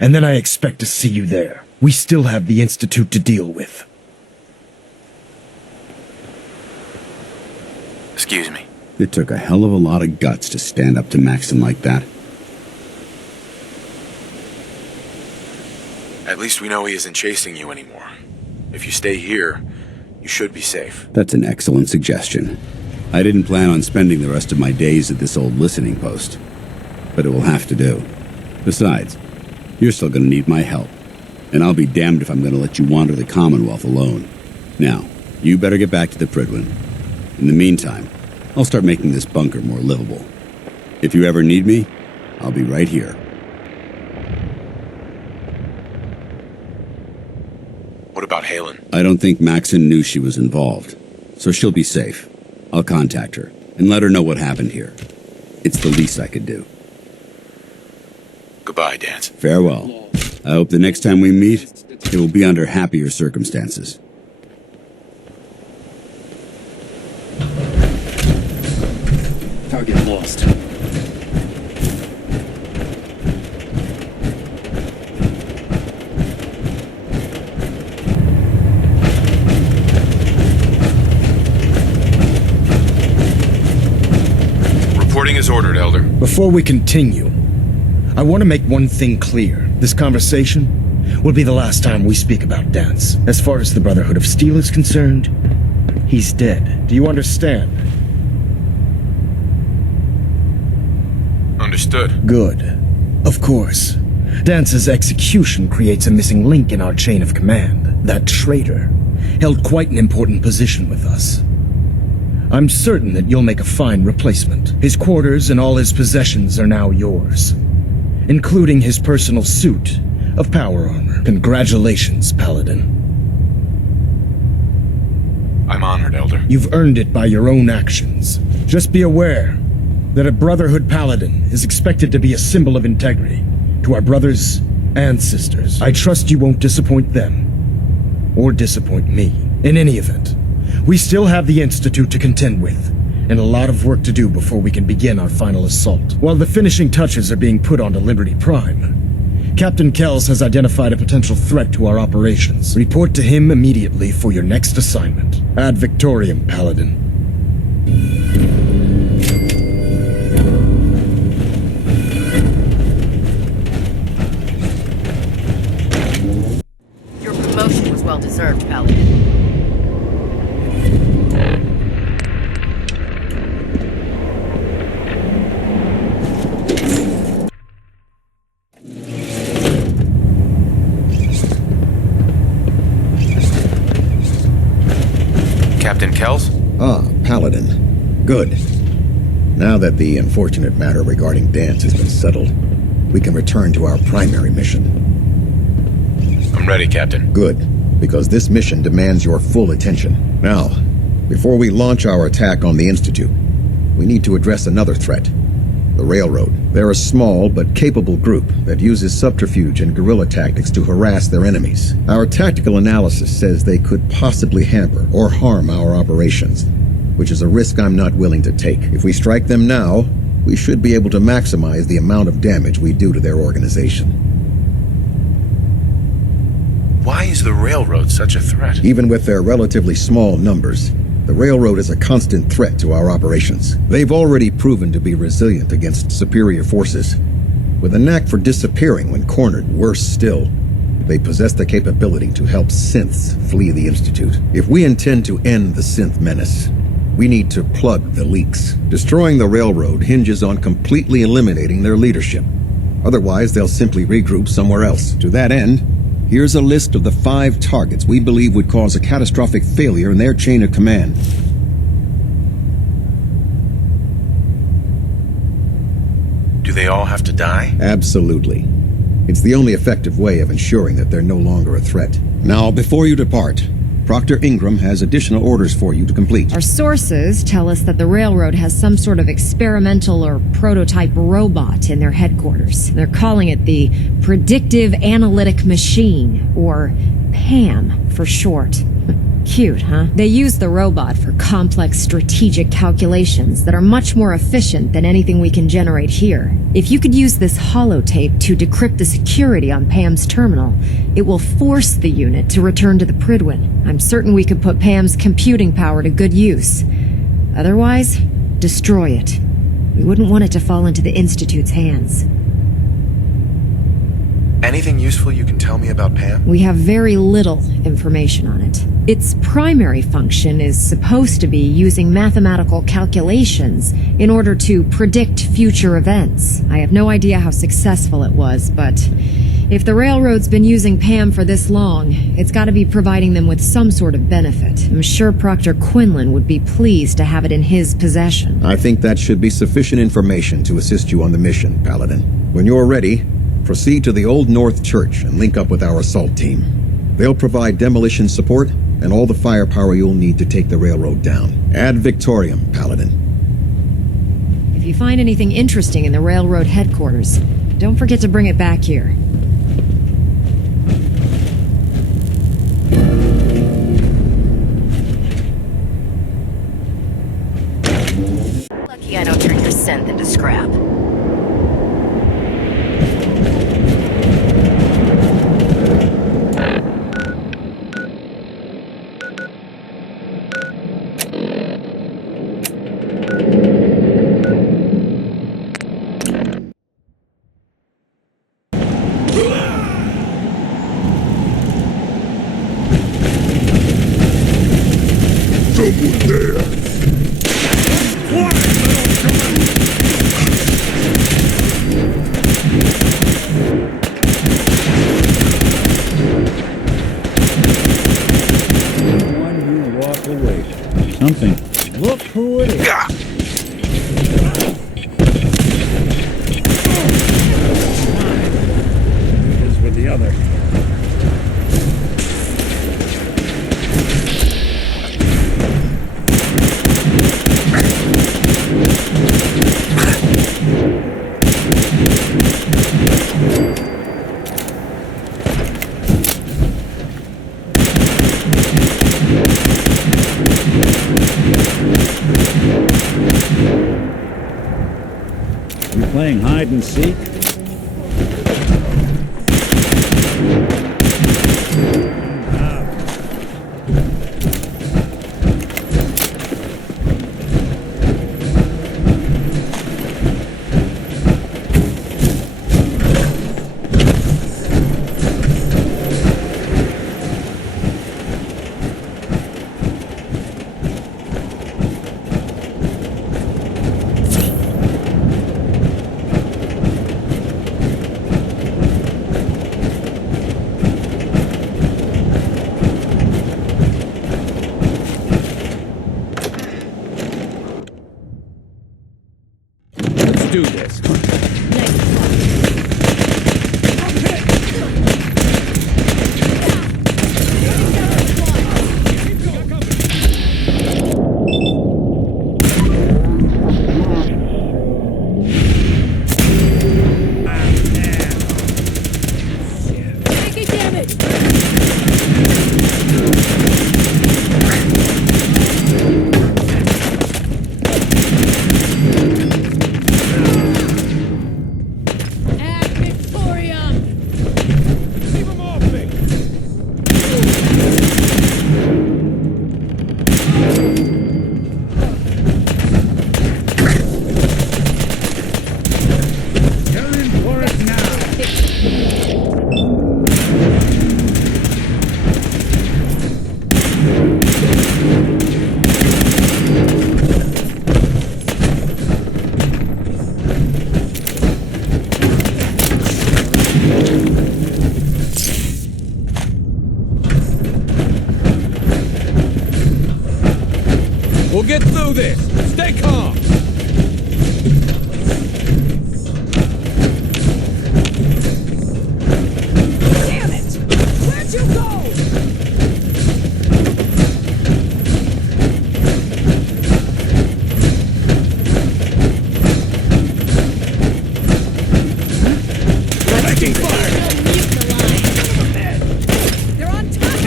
And then I expect to see you there. We still have the Institute to deal with. Excuse me. It took a hell of a lot of guts to stand up to Maxon like that. At least we know he isn't chasing you anymore. If you stay here, you should be safe. That's an excellent suggestion. I didn't plan on spending the rest of my days at this old listening post, but it will have to do. Besides, you're still going to need my help, and I'll be damned if I'm going to let you wander the Commonwealth alone. Now, you better get back to the Pridwin. In the meantime, I'll start making this bunker more livable. If you ever need me, I'll be right here. What about Halen? I don't think Maxon knew she was involved, so she'll be safe. I'll contact her and let her know what happened here. It's the least I could do. Goodbye, Dance. Farewell. I hope the next time we meet, it will be under happier circumstances. Target lost. Reporting is ordered, Elder. Before we continue, I want to make one thing clear. This conversation will be the last time we speak about Dance. As far as the Brotherhood of Steel is concerned, he's dead. Do you understand? Understood. Good. Of course. Dance's execution creates a missing link in our chain of command. That traitor held quite an important position with us. I'm certain that you'll make a fine replacement. His quarters and all his possessions are now yours, including his personal suit of power armor. Congratulations, Paladin. I'm honored, Elder. You've earned it by your own actions. Just be aware that a Brotherhood Paladin is expected to be a symbol of integrity to our brothers and sisters. I trust you won't disappoint them, or disappoint me. In any event, we still have the Institute to contend with, and a lot of work to do before we can begin our final assault. While the finishing touches are being put onto Liberty Prime, Captain Kells has identified a potential threat to our operations. Report to him immediately for your next assignment. Ad Victoriam, Paladin. Your promotion was well-deserved, Paladin. Captain Kells? Ah, Paladin. Good. Now that the unfortunate matter regarding Dance has been settled, we can return to our primary mission. I'm ready, Captain. Good, because this mission demands your full attention. Now, before we launch our attack on the Institute, we need to address another threat. The Railroad. They're a small but capable group that uses subterfuge and guerrilla tactics to harass their enemies. Our tactical analysis says they could possibly hamper or harm our operations, which is a risk I'm not willing to take. If we strike them now, we should be able to maximize the amount of damage we do to their organization. Why is the Railroad such a threat? Even with their relatively small numbers, the Railroad is a constant threat to our operations. They've already proven to be resilient against superior forces. With a knack for disappearing when cornered, worse still, they possess the capability to help synths flee the Institute. If we intend to end the synth menace, we need to plug the leaks. Destroying the Railroad hinges on completely eliminating their leadership. Otherwise, they'll simply regroup somewhere else. To that end, here's a list of the 5 targets we believe would cause a catastrophic failure in their chain of command. Do they all have to die? Absolutely. It's the only effective way of ensuring that they're no longer a threat. Now, before you depart, Proctor Ingram has additional orders for you to complete. Our sources tell us that the Railroad has some sort of experimental or prototype robot in their headquarters. They're calling it the Predictive Analytic Machine, or PAM for short. Cute, huh? They use the robot for complex strategic calculations that are much more efficient than anything we can generate here. If you could use this holotape to decrypt the security on Pam's terminal, it will force the unit to return to the Pridwin. I'm certain we could put Pam's computing power to good use. Otherwise, destroy it. We wouldn't want it to fall into the Institute's hands. Anything useful you can tell me about Pam? We have very little information on it. Its primary function is supposed to be using mathematical calculations in order to predict future events. I have no idea how successful it was, but if the Railroad's been using Pam for this long, it's got to be providing them with some sort of benefit. I'm sure Proctor Quinlan would be pleased to have it in his possession. I think that should be sufficient information to assist you on the mission, Paladin. When you're ready, proceed to the Old North Church and link up with our assault team. They'll provide demolition support and all the firepower you'll need to take the Railroad down. Ad Victoriam, Paladin. If you find anything interesting in the Railroad headquarters, don't forget to bring it back here. Lucky I don't turn your synth into scrap. Something. Look who it is. It is with the other. You playing hide and seek? do this. Taking damage! Ad Victoriam! Leave him off me! You're in for it now. We'll get through this. Stay calm. Damn it! Where'd you go? Taking fire! They're on top!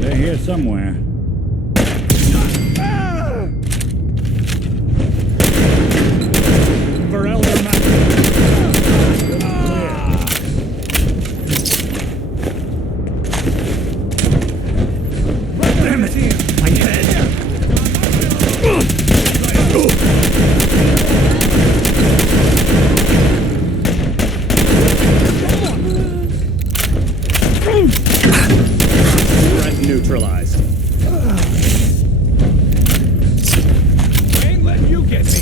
They're here somewhere. For Elder Damn it! My head! Threat neutralized. I ain't letting you get me.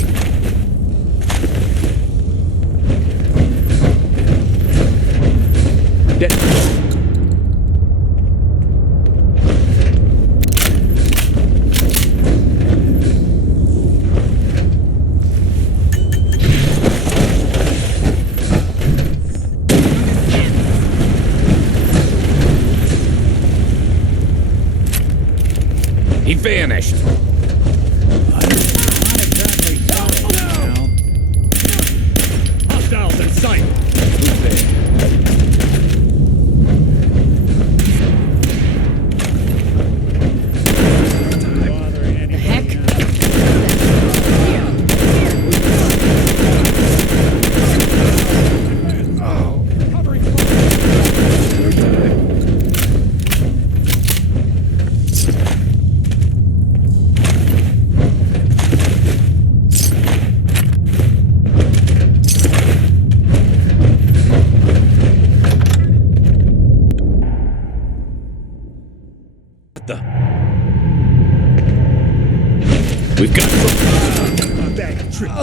Dead. He vanished. Hostiles in sight. Who's there? The heck? We've got A bag of tricks.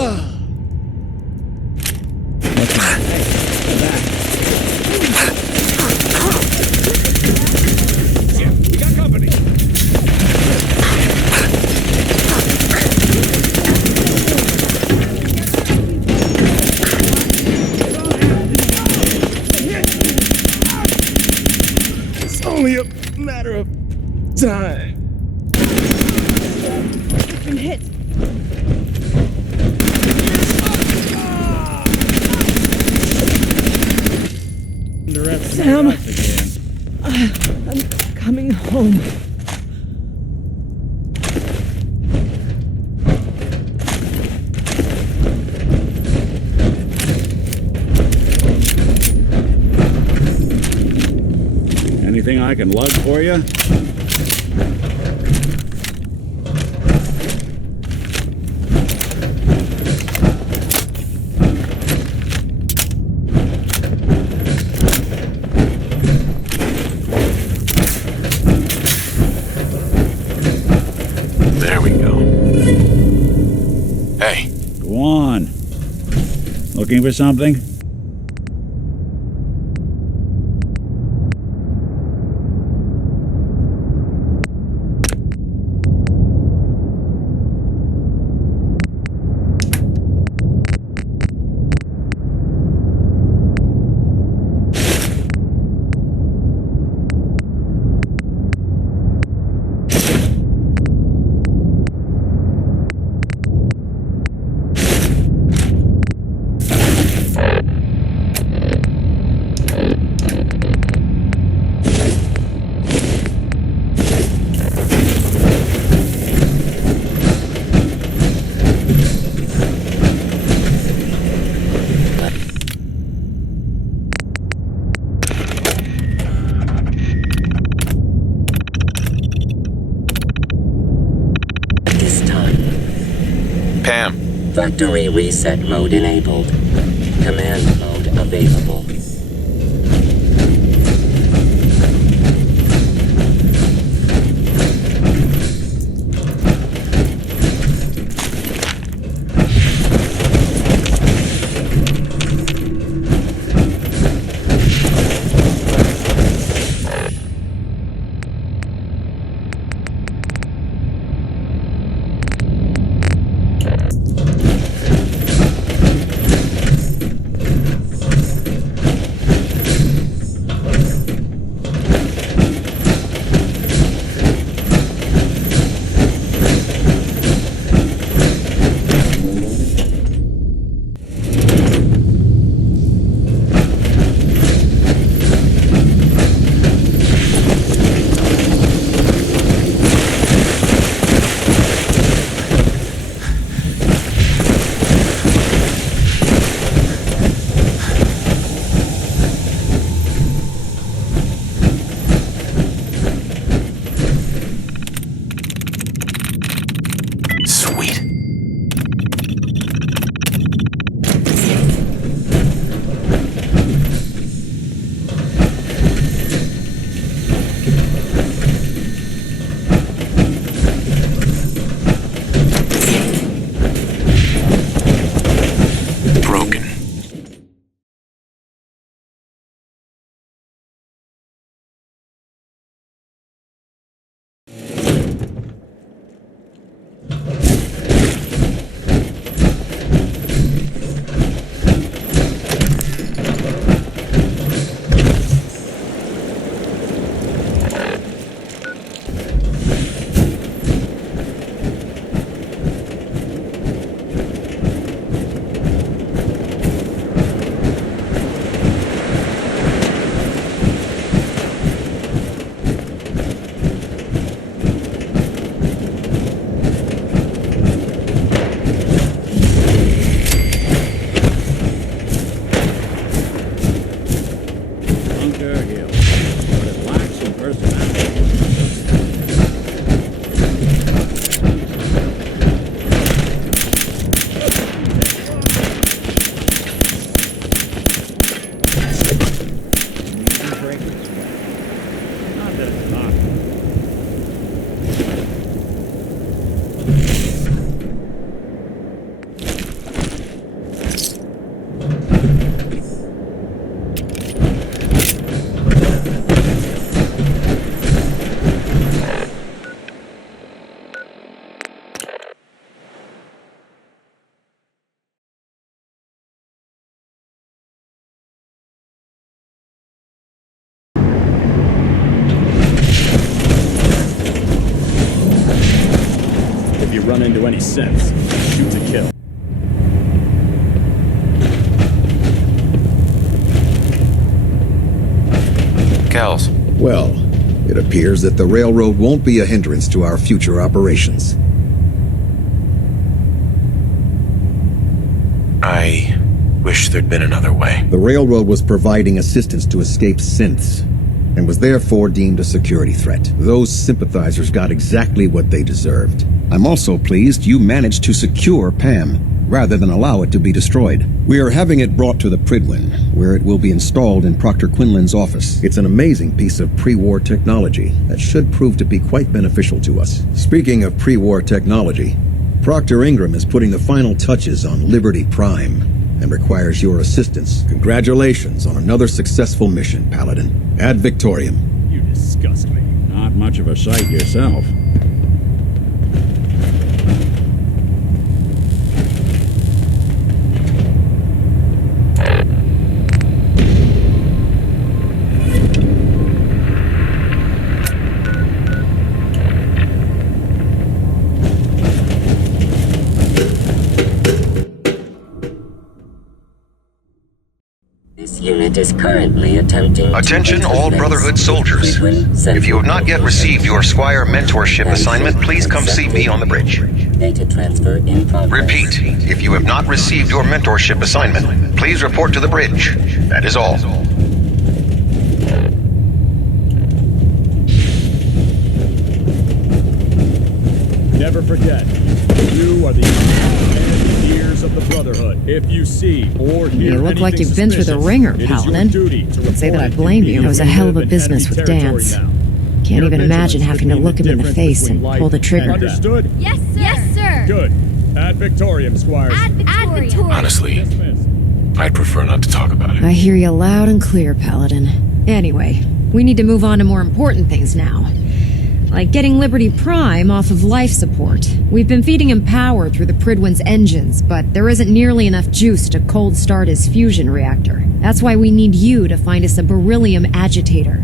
We got company. It's only a matter of time. Been hit. Sam, I'm coming home. Anything I can lug for you? There we go. Hey. Go on. Looking for something? Factory reset mode enabled. Command mode available. Run into any sense, shoot to kill. Kells. Well, it appears that the railroad won't be a hindrance to our future operations. I wish there'd been another way. The railroad was providing assistance to escaped synths, and was therefore deemed a security threat. Those sympathizers got exactly what they deserved. I'm also pleased you managed to secure Pam, rather than allow it to be destroyed. We are having it brought to the Pridwin, where it will be installed in Proctor Quinlan's office. It's an amazing piece of pre-war technology that should prove to be quite beneficial to us. Speaking of pre-war technology, Proctor Ingram is putting the final touches on Liberty Prime, and requires your assistance. Congratulations on another successful mission, Paladin. Ad Victoriam. You disgust me. Not much of a sight yourself. This unit is currently attempting Attention to all Brotherhood soldiers. If you have not yet received your Squire mentorship assignment, please come see me on the bridge. Data transfer in progress. Repeat, if you have not received your mentorship assignment, please report to the bridge. That is all. Never forget, you are the ears of the Brotherhood. If you see or hear You look like anything you've been through the suspicious, ringer, it is your Paladin. duty to Can't say that I report it blame you. It was a hell of a in business enemy with territory Dance. now. Can't Your even imagine vigilance having to could be look him in the difference face between and life pull the trigger. Understood? Yes, sir. Good. Ad Victoriam, Squires. Ad Victoriam. Honestly, I'd prefer not to talk about it. I hear you loud and clear, Paladin. Anyway, we need to move on to more important things now. Like getting Liberty Prime off of life support. We've been feeding him power through the Pridwin's engines, but there isn't nearly enough juice to cold start his fusion reactor. That's why we need you to find us a beryllium agitator.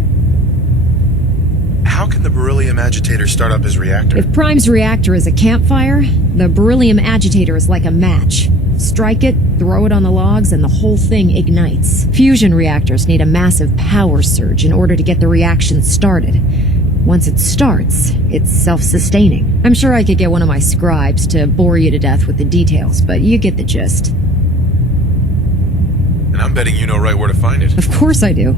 How can the beryllium agitator start up his reactor? If Prime's reactor is a campfire, the beryllium agitator is like a match. Strike it, throw it on the logs, and the whole thing ignites. Fusion reactors need a massive power surge in order to get the reaction started. Once it starts, it's self-sustaining. I'm sure I could get one of my scribes to bore you to death with the details, but you get the gist. And I'm betting you know right where to find it. Of course I do.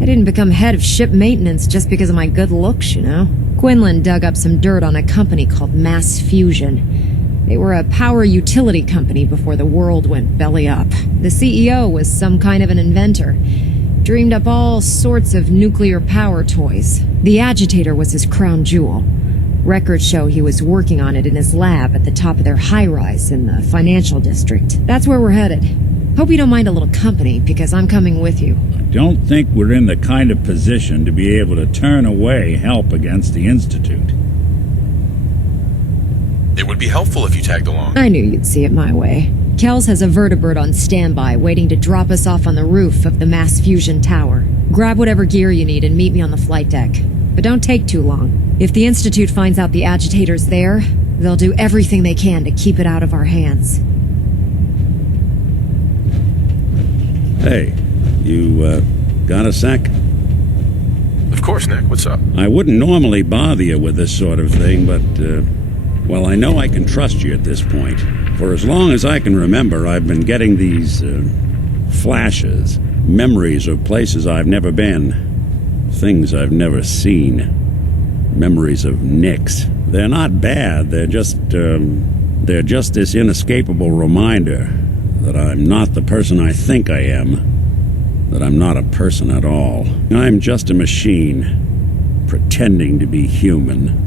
I didn't become head of ship maintenance just because of my good looks, you know? Quinlan dug up some dirt on a company called Mass Fusion. They were a power utility company before the world went belly up. The CEO was some kind of an inventor. Dreamed up all sorts of nuclear power toys. The agitator was his crown jewel. Records show he was working on it in his lab at the top of their high-rise in the financial district. That's where we're headed. Hope you don't mind a little company, because I'm coming with you. Don't think we're in the kind of position to be able to turn away help against the Institute. It would be helpful if you tagged along. I knew you'd see it my way. Kells has a vertibird on standby, waiting to drop us off on the roof of the Mass Fusion Tower. Grab whatever gear you need and meet me on the flight deck. But don't take too long. If the Institute finds out the agitator's there, they'll do everything they can to keep it out of our hands. Hey, you, got a sec? Of course, Nick. What's up? I wouldn't normally bother you with this sort of thing, but, well, I know I can trust you at this point. For as long as I can remember, I've been getting these, flashes, memories of places I've never been, things I've never seen, memories of Nicks. They're not bad, they're just this inescapable reminder that I'm not the person I think I am, that I'm not a person at all. I'm just a machine, pretending to be human.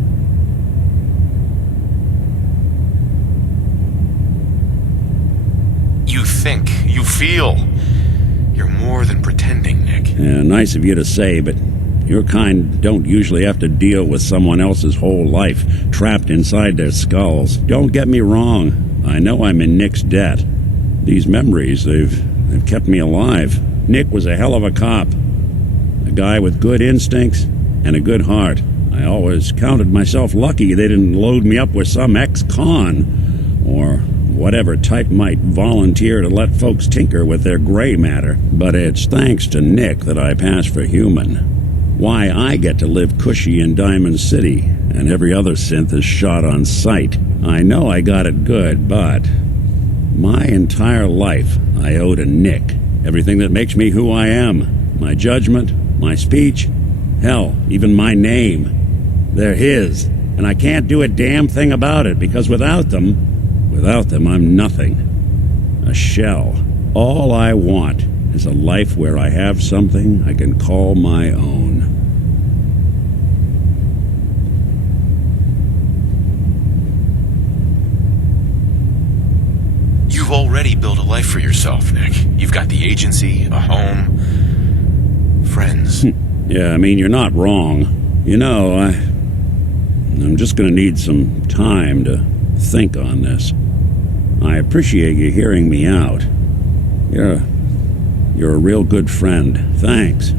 You think, you feel. You're more than pretending, Nick. Yeah, nice of you to say, but your kind don't usually have to deal with someone else's whole life trapped inside their skulls. Don't get me wrong. I know I'm in Nick's debt. These memories, they've kept me alive. Nick was a hell of a cop. A guy with good instincts and a good heart. I always counted myself lucky they didn't load me up with some ex-con or whatever type might volunteer to let folks tinker with their gray matter. But it's thanks to Nick that I pass for human. Why I get to live cushy in Diamond City, and every other synth is shot on sight. I know I got it good, but my entire life I owe to Nick. Everything that makes me who I am. My judgment, my speech, hell, even my name. They're his, and I can't do a damn thing about it, because without them, I'm nothing. A shell. All I want is a life where I have something I can call my own. You've already built a life for yourself, Nick. You've got the agency, a home, friends. Yeah, I mean, you're not wrong. You know, I'm just gonna need some time to think on this. I appreciate you hearing me out. You're a real good friend. Thanks.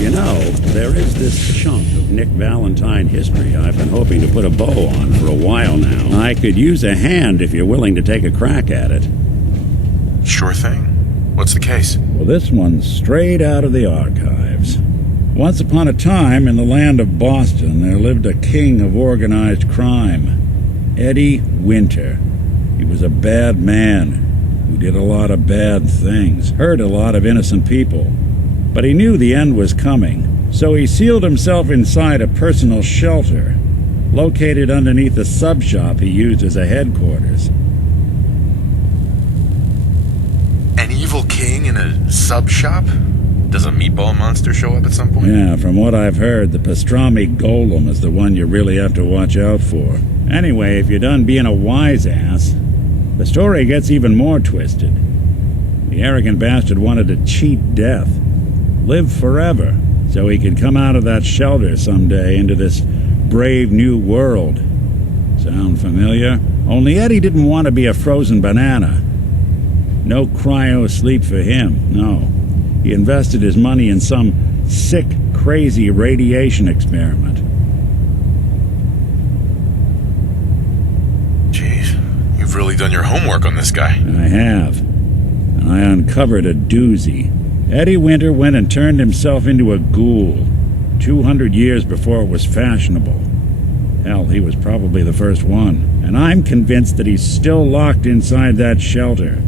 You know, there is this chunk of Nick Valentine history I've been hoping to put a bow on for a while now. I could use a hand if you're willing to take a crack at it. Sure thing. What's the case? Well, this one's straight out of the archives. Once upon a time, in the land of Boston, there lived a king of organized crime, Eddie Winter. He was a bad man who did a lot of bad things, hurt a lot of innocent people. But he knew the end was coming, so he sealed himself inside a personal shelter. located underneath the sub-shop he used as a headquarters. An evil king in a sub-shop? Does a meatball monster show up at some point? Yeah, from what I've heard, the pastrami golem is the one you really have to watch out for. Anyway, if you're done being a wise ass, the story gets even more twisted. The arrogant bastard wanted to cheat death, live forever, so he could come out of that shelter someday into this brave new world. Sound familiar? Only Eddie didn't want to be a frozen banana. No cryo sleep for him, no. He invested his money in some sick, crazy radiation experiment. Jeez, you've really done your homework on this guy. I have. And I uncovered a doozy. Eddie Winter went and turned himself into a ghoul 200 years before it was fashionable. Hell, he was probably the first one. And I'm convinced that he's still locked inside that shelter.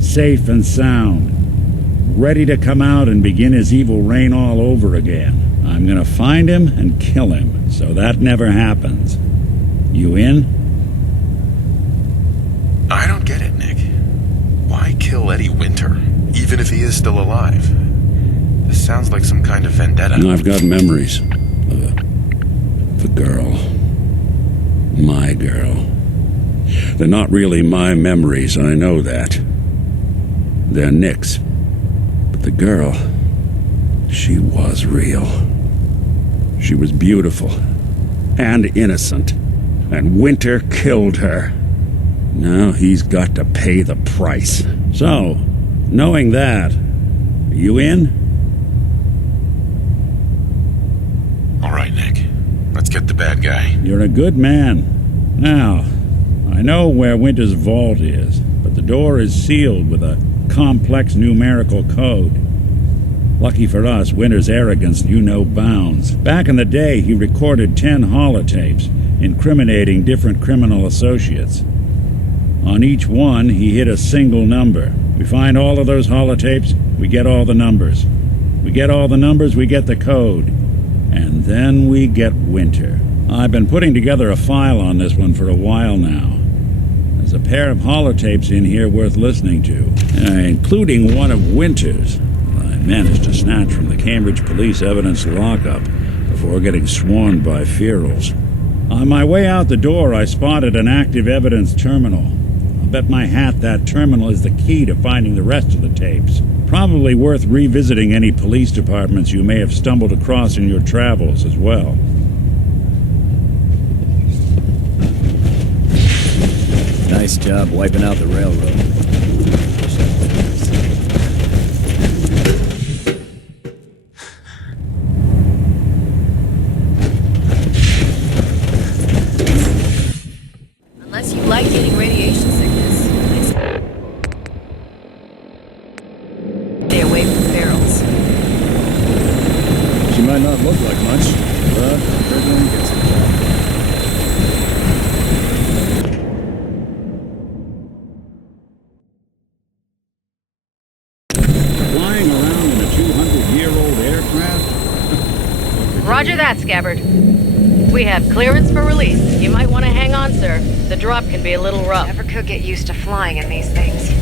Safe and sound. Ready to come out and begin his evil reign all over again. I'm gonna find him and kill him, so that never happens. You in? I don't get it, Nick. Why kill Eddie Winter, even if he is still alive? This sounds like some kind of vendetta. I've got memories of a girl. My girl. They're not really my memories, I know that. They're Nick's. But the girl, she was real. She was beautiful and innocent, and Winter killed her. Now he's got to pay the price. So, knowing that, are you in? All right, Nick. Let's get the bad guy. You're a good man. Now, I know where Winter's vault is, but the door is sealed with a complex numerical code. Lucky for us, Winter's arrogance knew no bounds. Back in the day, he recorded 10 holotapes, incriminating different criminal associates. On each one, he hit a single number. We find all of those holotapes, we get all the numbers. We get all the numbers, we get the code. And then we get Winter. I've been putting together a file on this one for a while now. There's a pair of holotapes in here worth listening to, including one of Winter's. I managed to snatch from the Cambridge police evidence lockup before getting swarmed by ferals. On my way out the door, I spotted an active evidence terminal. I'll bet my hat that terminal is the key to finding the rest of the tapes. Probably worth revisiting any police departments you may have stumbled across in your travels as well. Nice job wiping out the railroad. Unless you like getting radiation sickness. Stay away from ferals. She might not look like much, but everyone gets the job. Flying around in a 200-year-old aircraft? Roger that, Scabbard. We have clearance for release. You might want to hang on, sir. The drop can be a little rough. Never could get used to flying in these things.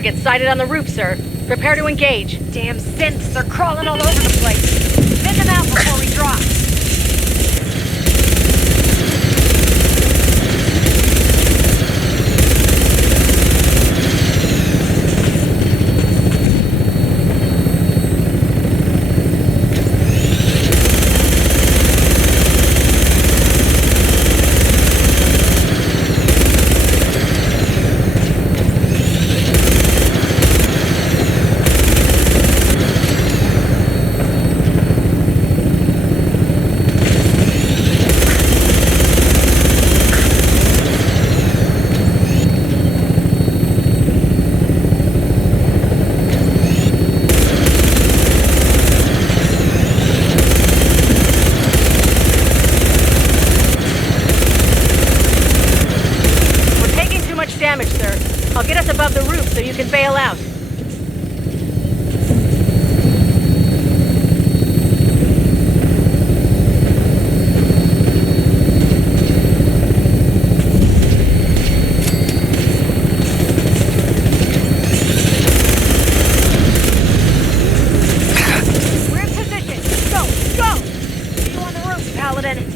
target sighted on the roof, sir. Prepare to engage. Damn synths, they're crawling all over the place. Send them out before we drop. I'll get us above the roof so you can bail out. We're in position. Go, go! See you on the roof, Paladin.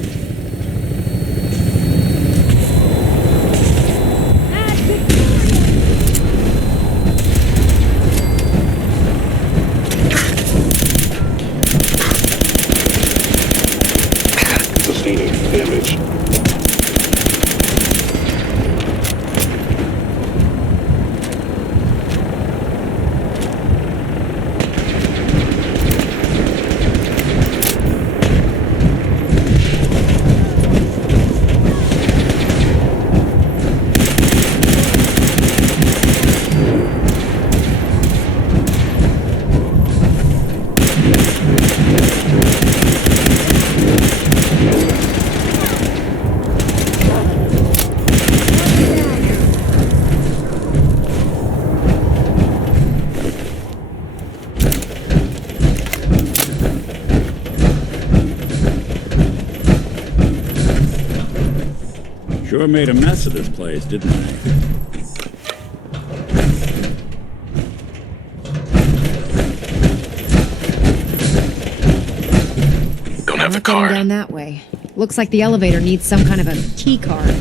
Sustaining damage. Sure made a mess of this place, didn't they? Don't have the Not getting card. down that way. Looks like the elevator needs some kind of a key card.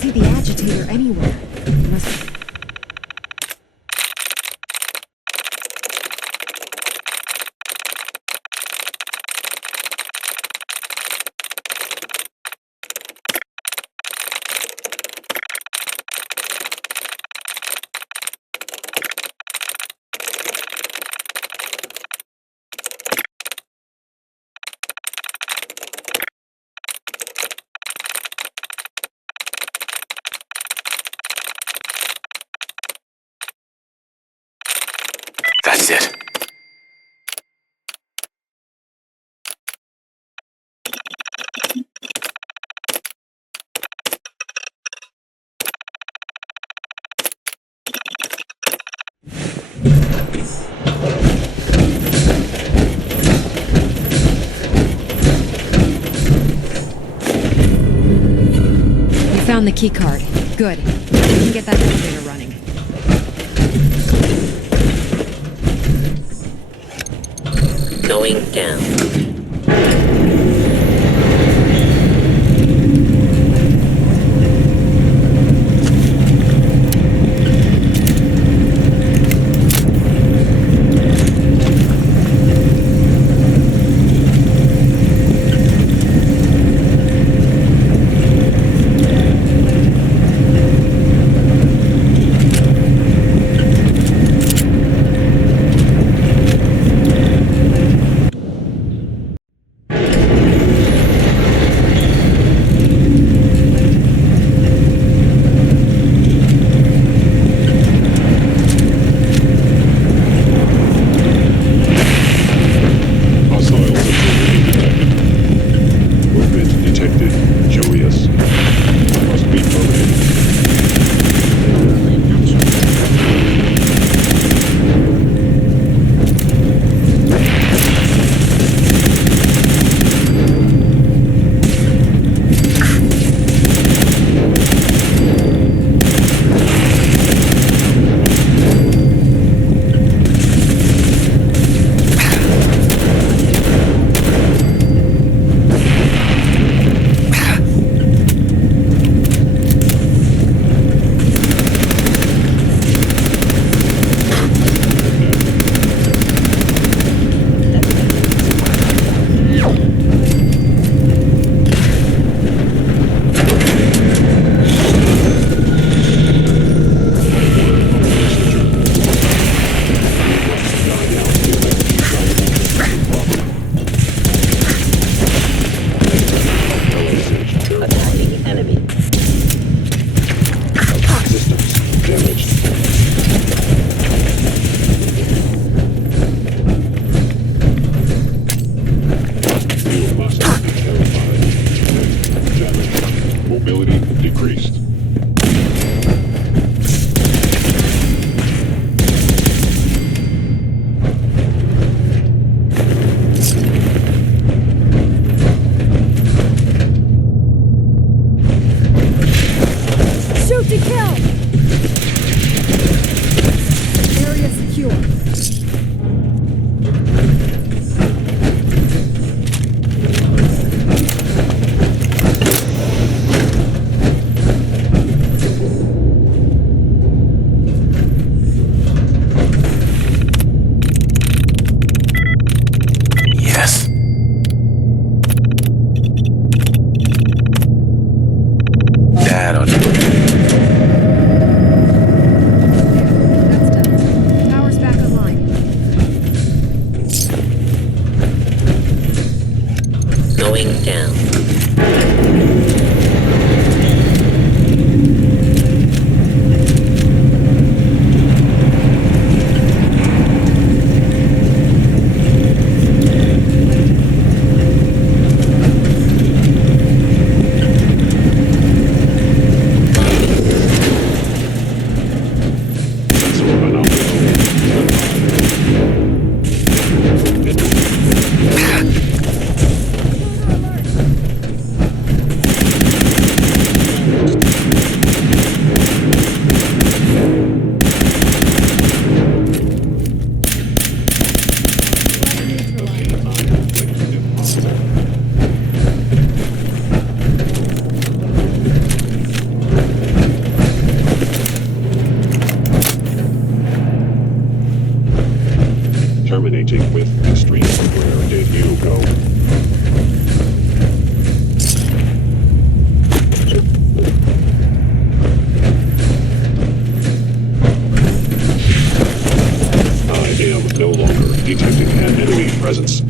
See the agitator anywhere. Must That's it. We found the key card. Good. We can get that elevator running. Going down. enemy. Systems damaged. You must be terrified. Damage. Mobility decreased. Shoot to kill! Area secure. Yes. Dad on Power's back online. Going down. Terminating with extreme. Where did you go? I am no longer detecting an enemy presence.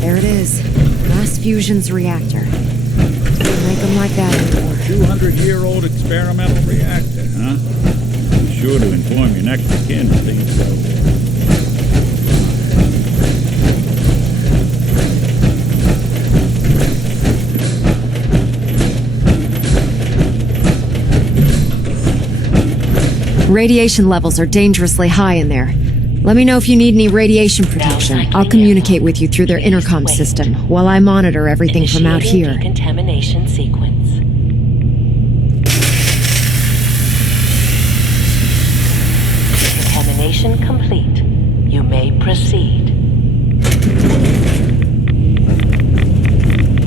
There it is. Mass fusion's reactor. Don't make them like that anymore. 200-year-old experimental reactor, huh? Be sure to inform your next of kin if things go Radiation levels are dangerously high in there. Let me know if you need any radiation protection. I'll communicate with you through their intercom system while I monitor everything from out here. Contamination sequence. Contamination complete. You may proceed.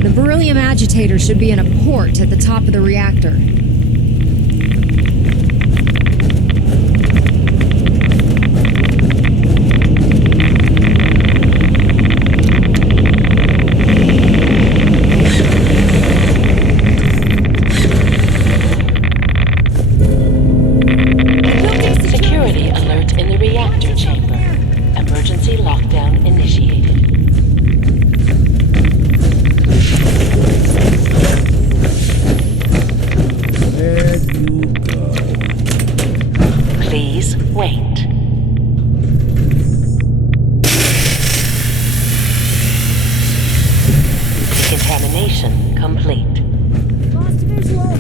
The beryllium agitator should be in a port at the top of the reactor. Security alert in the reactor chamber. Emergency lockdown initiated. There you go. Please wait. Contamination complete. Lost visual.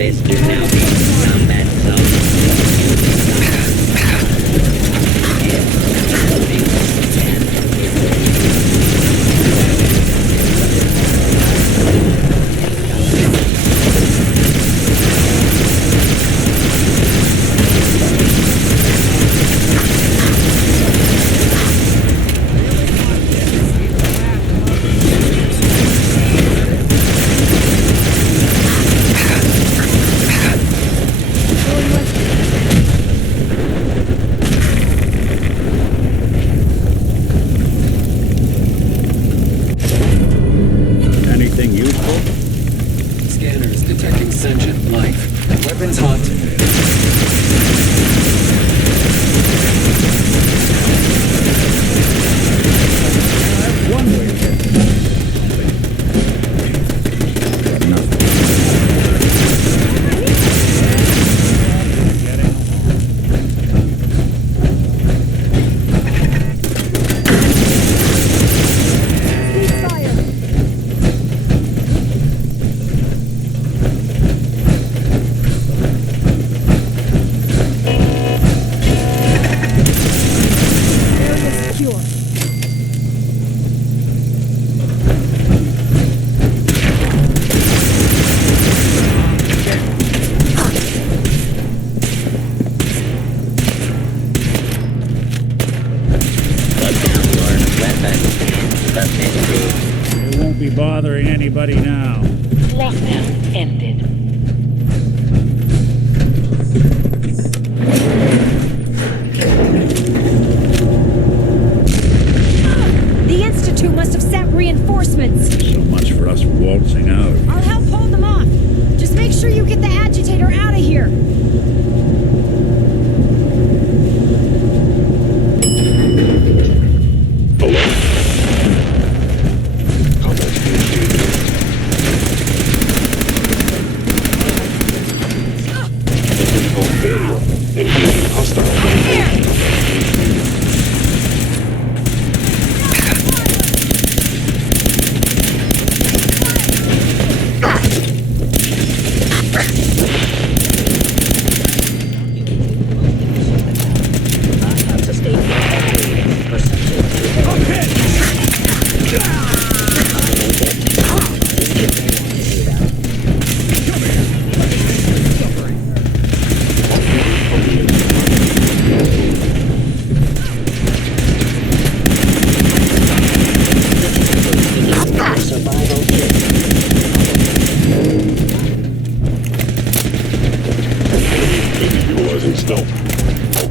This is now the combat zone. anybody now. Lockdown ended. The Institute must have sent reinforcements. So much for us waltzing out. I'll help hold them off. Just make sure you get the agitator out of here.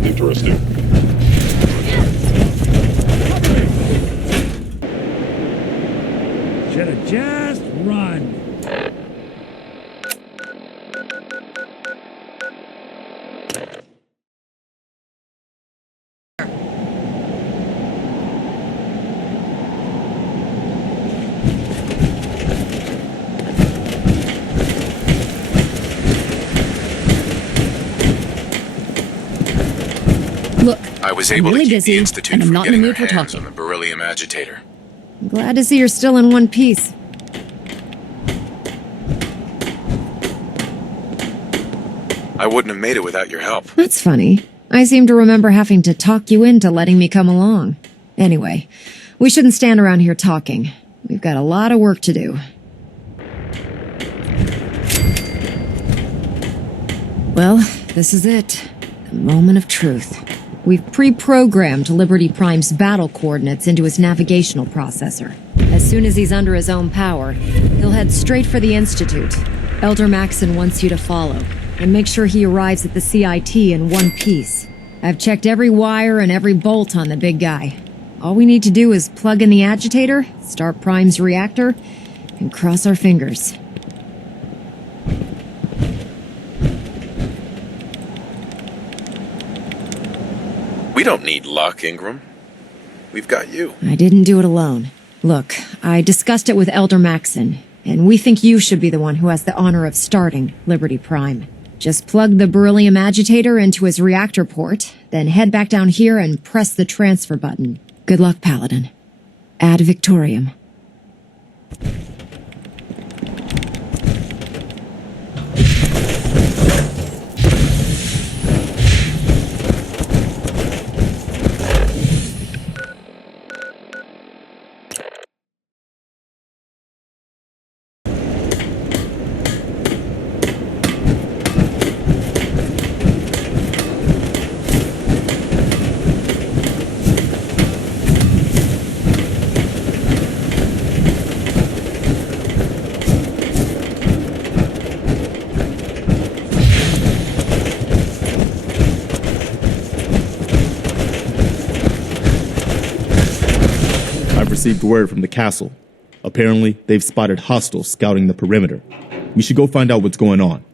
Interesting. Should have just run. Look, I was I'm able really to keep busy, the Institute and I'm from not in the getting mood their for hands talking. on the beryllium agitator. Glad to see you're still in one piece. I wouldn't have made it without your help. That's funny. I seem to remember having to talk you into letting me come along. Anyway, we shouldn't stand around here talking. We've got a lot of work to do. Well, this is it. The moment of truth. We've pre-programmed Liberty Prime's battle coordinates into his navigational processor. As soon as he's under his own power, he'll head straight for the Institute. Elder Maxon wants you to follow, and make sure he arrives at the CIT in one piece. I've checked every wire and every bolt on the big guy. All we need to do is plug in the agitator, start Prime's reactor, and cross our fingers. We don't need luck, Ingram. We've got you. I didn't do it alone. Look, I discussed it with Elder Maxon, and we think you should be the one who has the honor of starting Liberty Prime. Just plug the beryllium agitator into his reactor port, then head back down here and press the transfer button. Good luck, Paladin. Ad Victoriam. Received word from the castle. Apparently, they've spotted hostiles scouting the perimeter. We should go find out what's going on.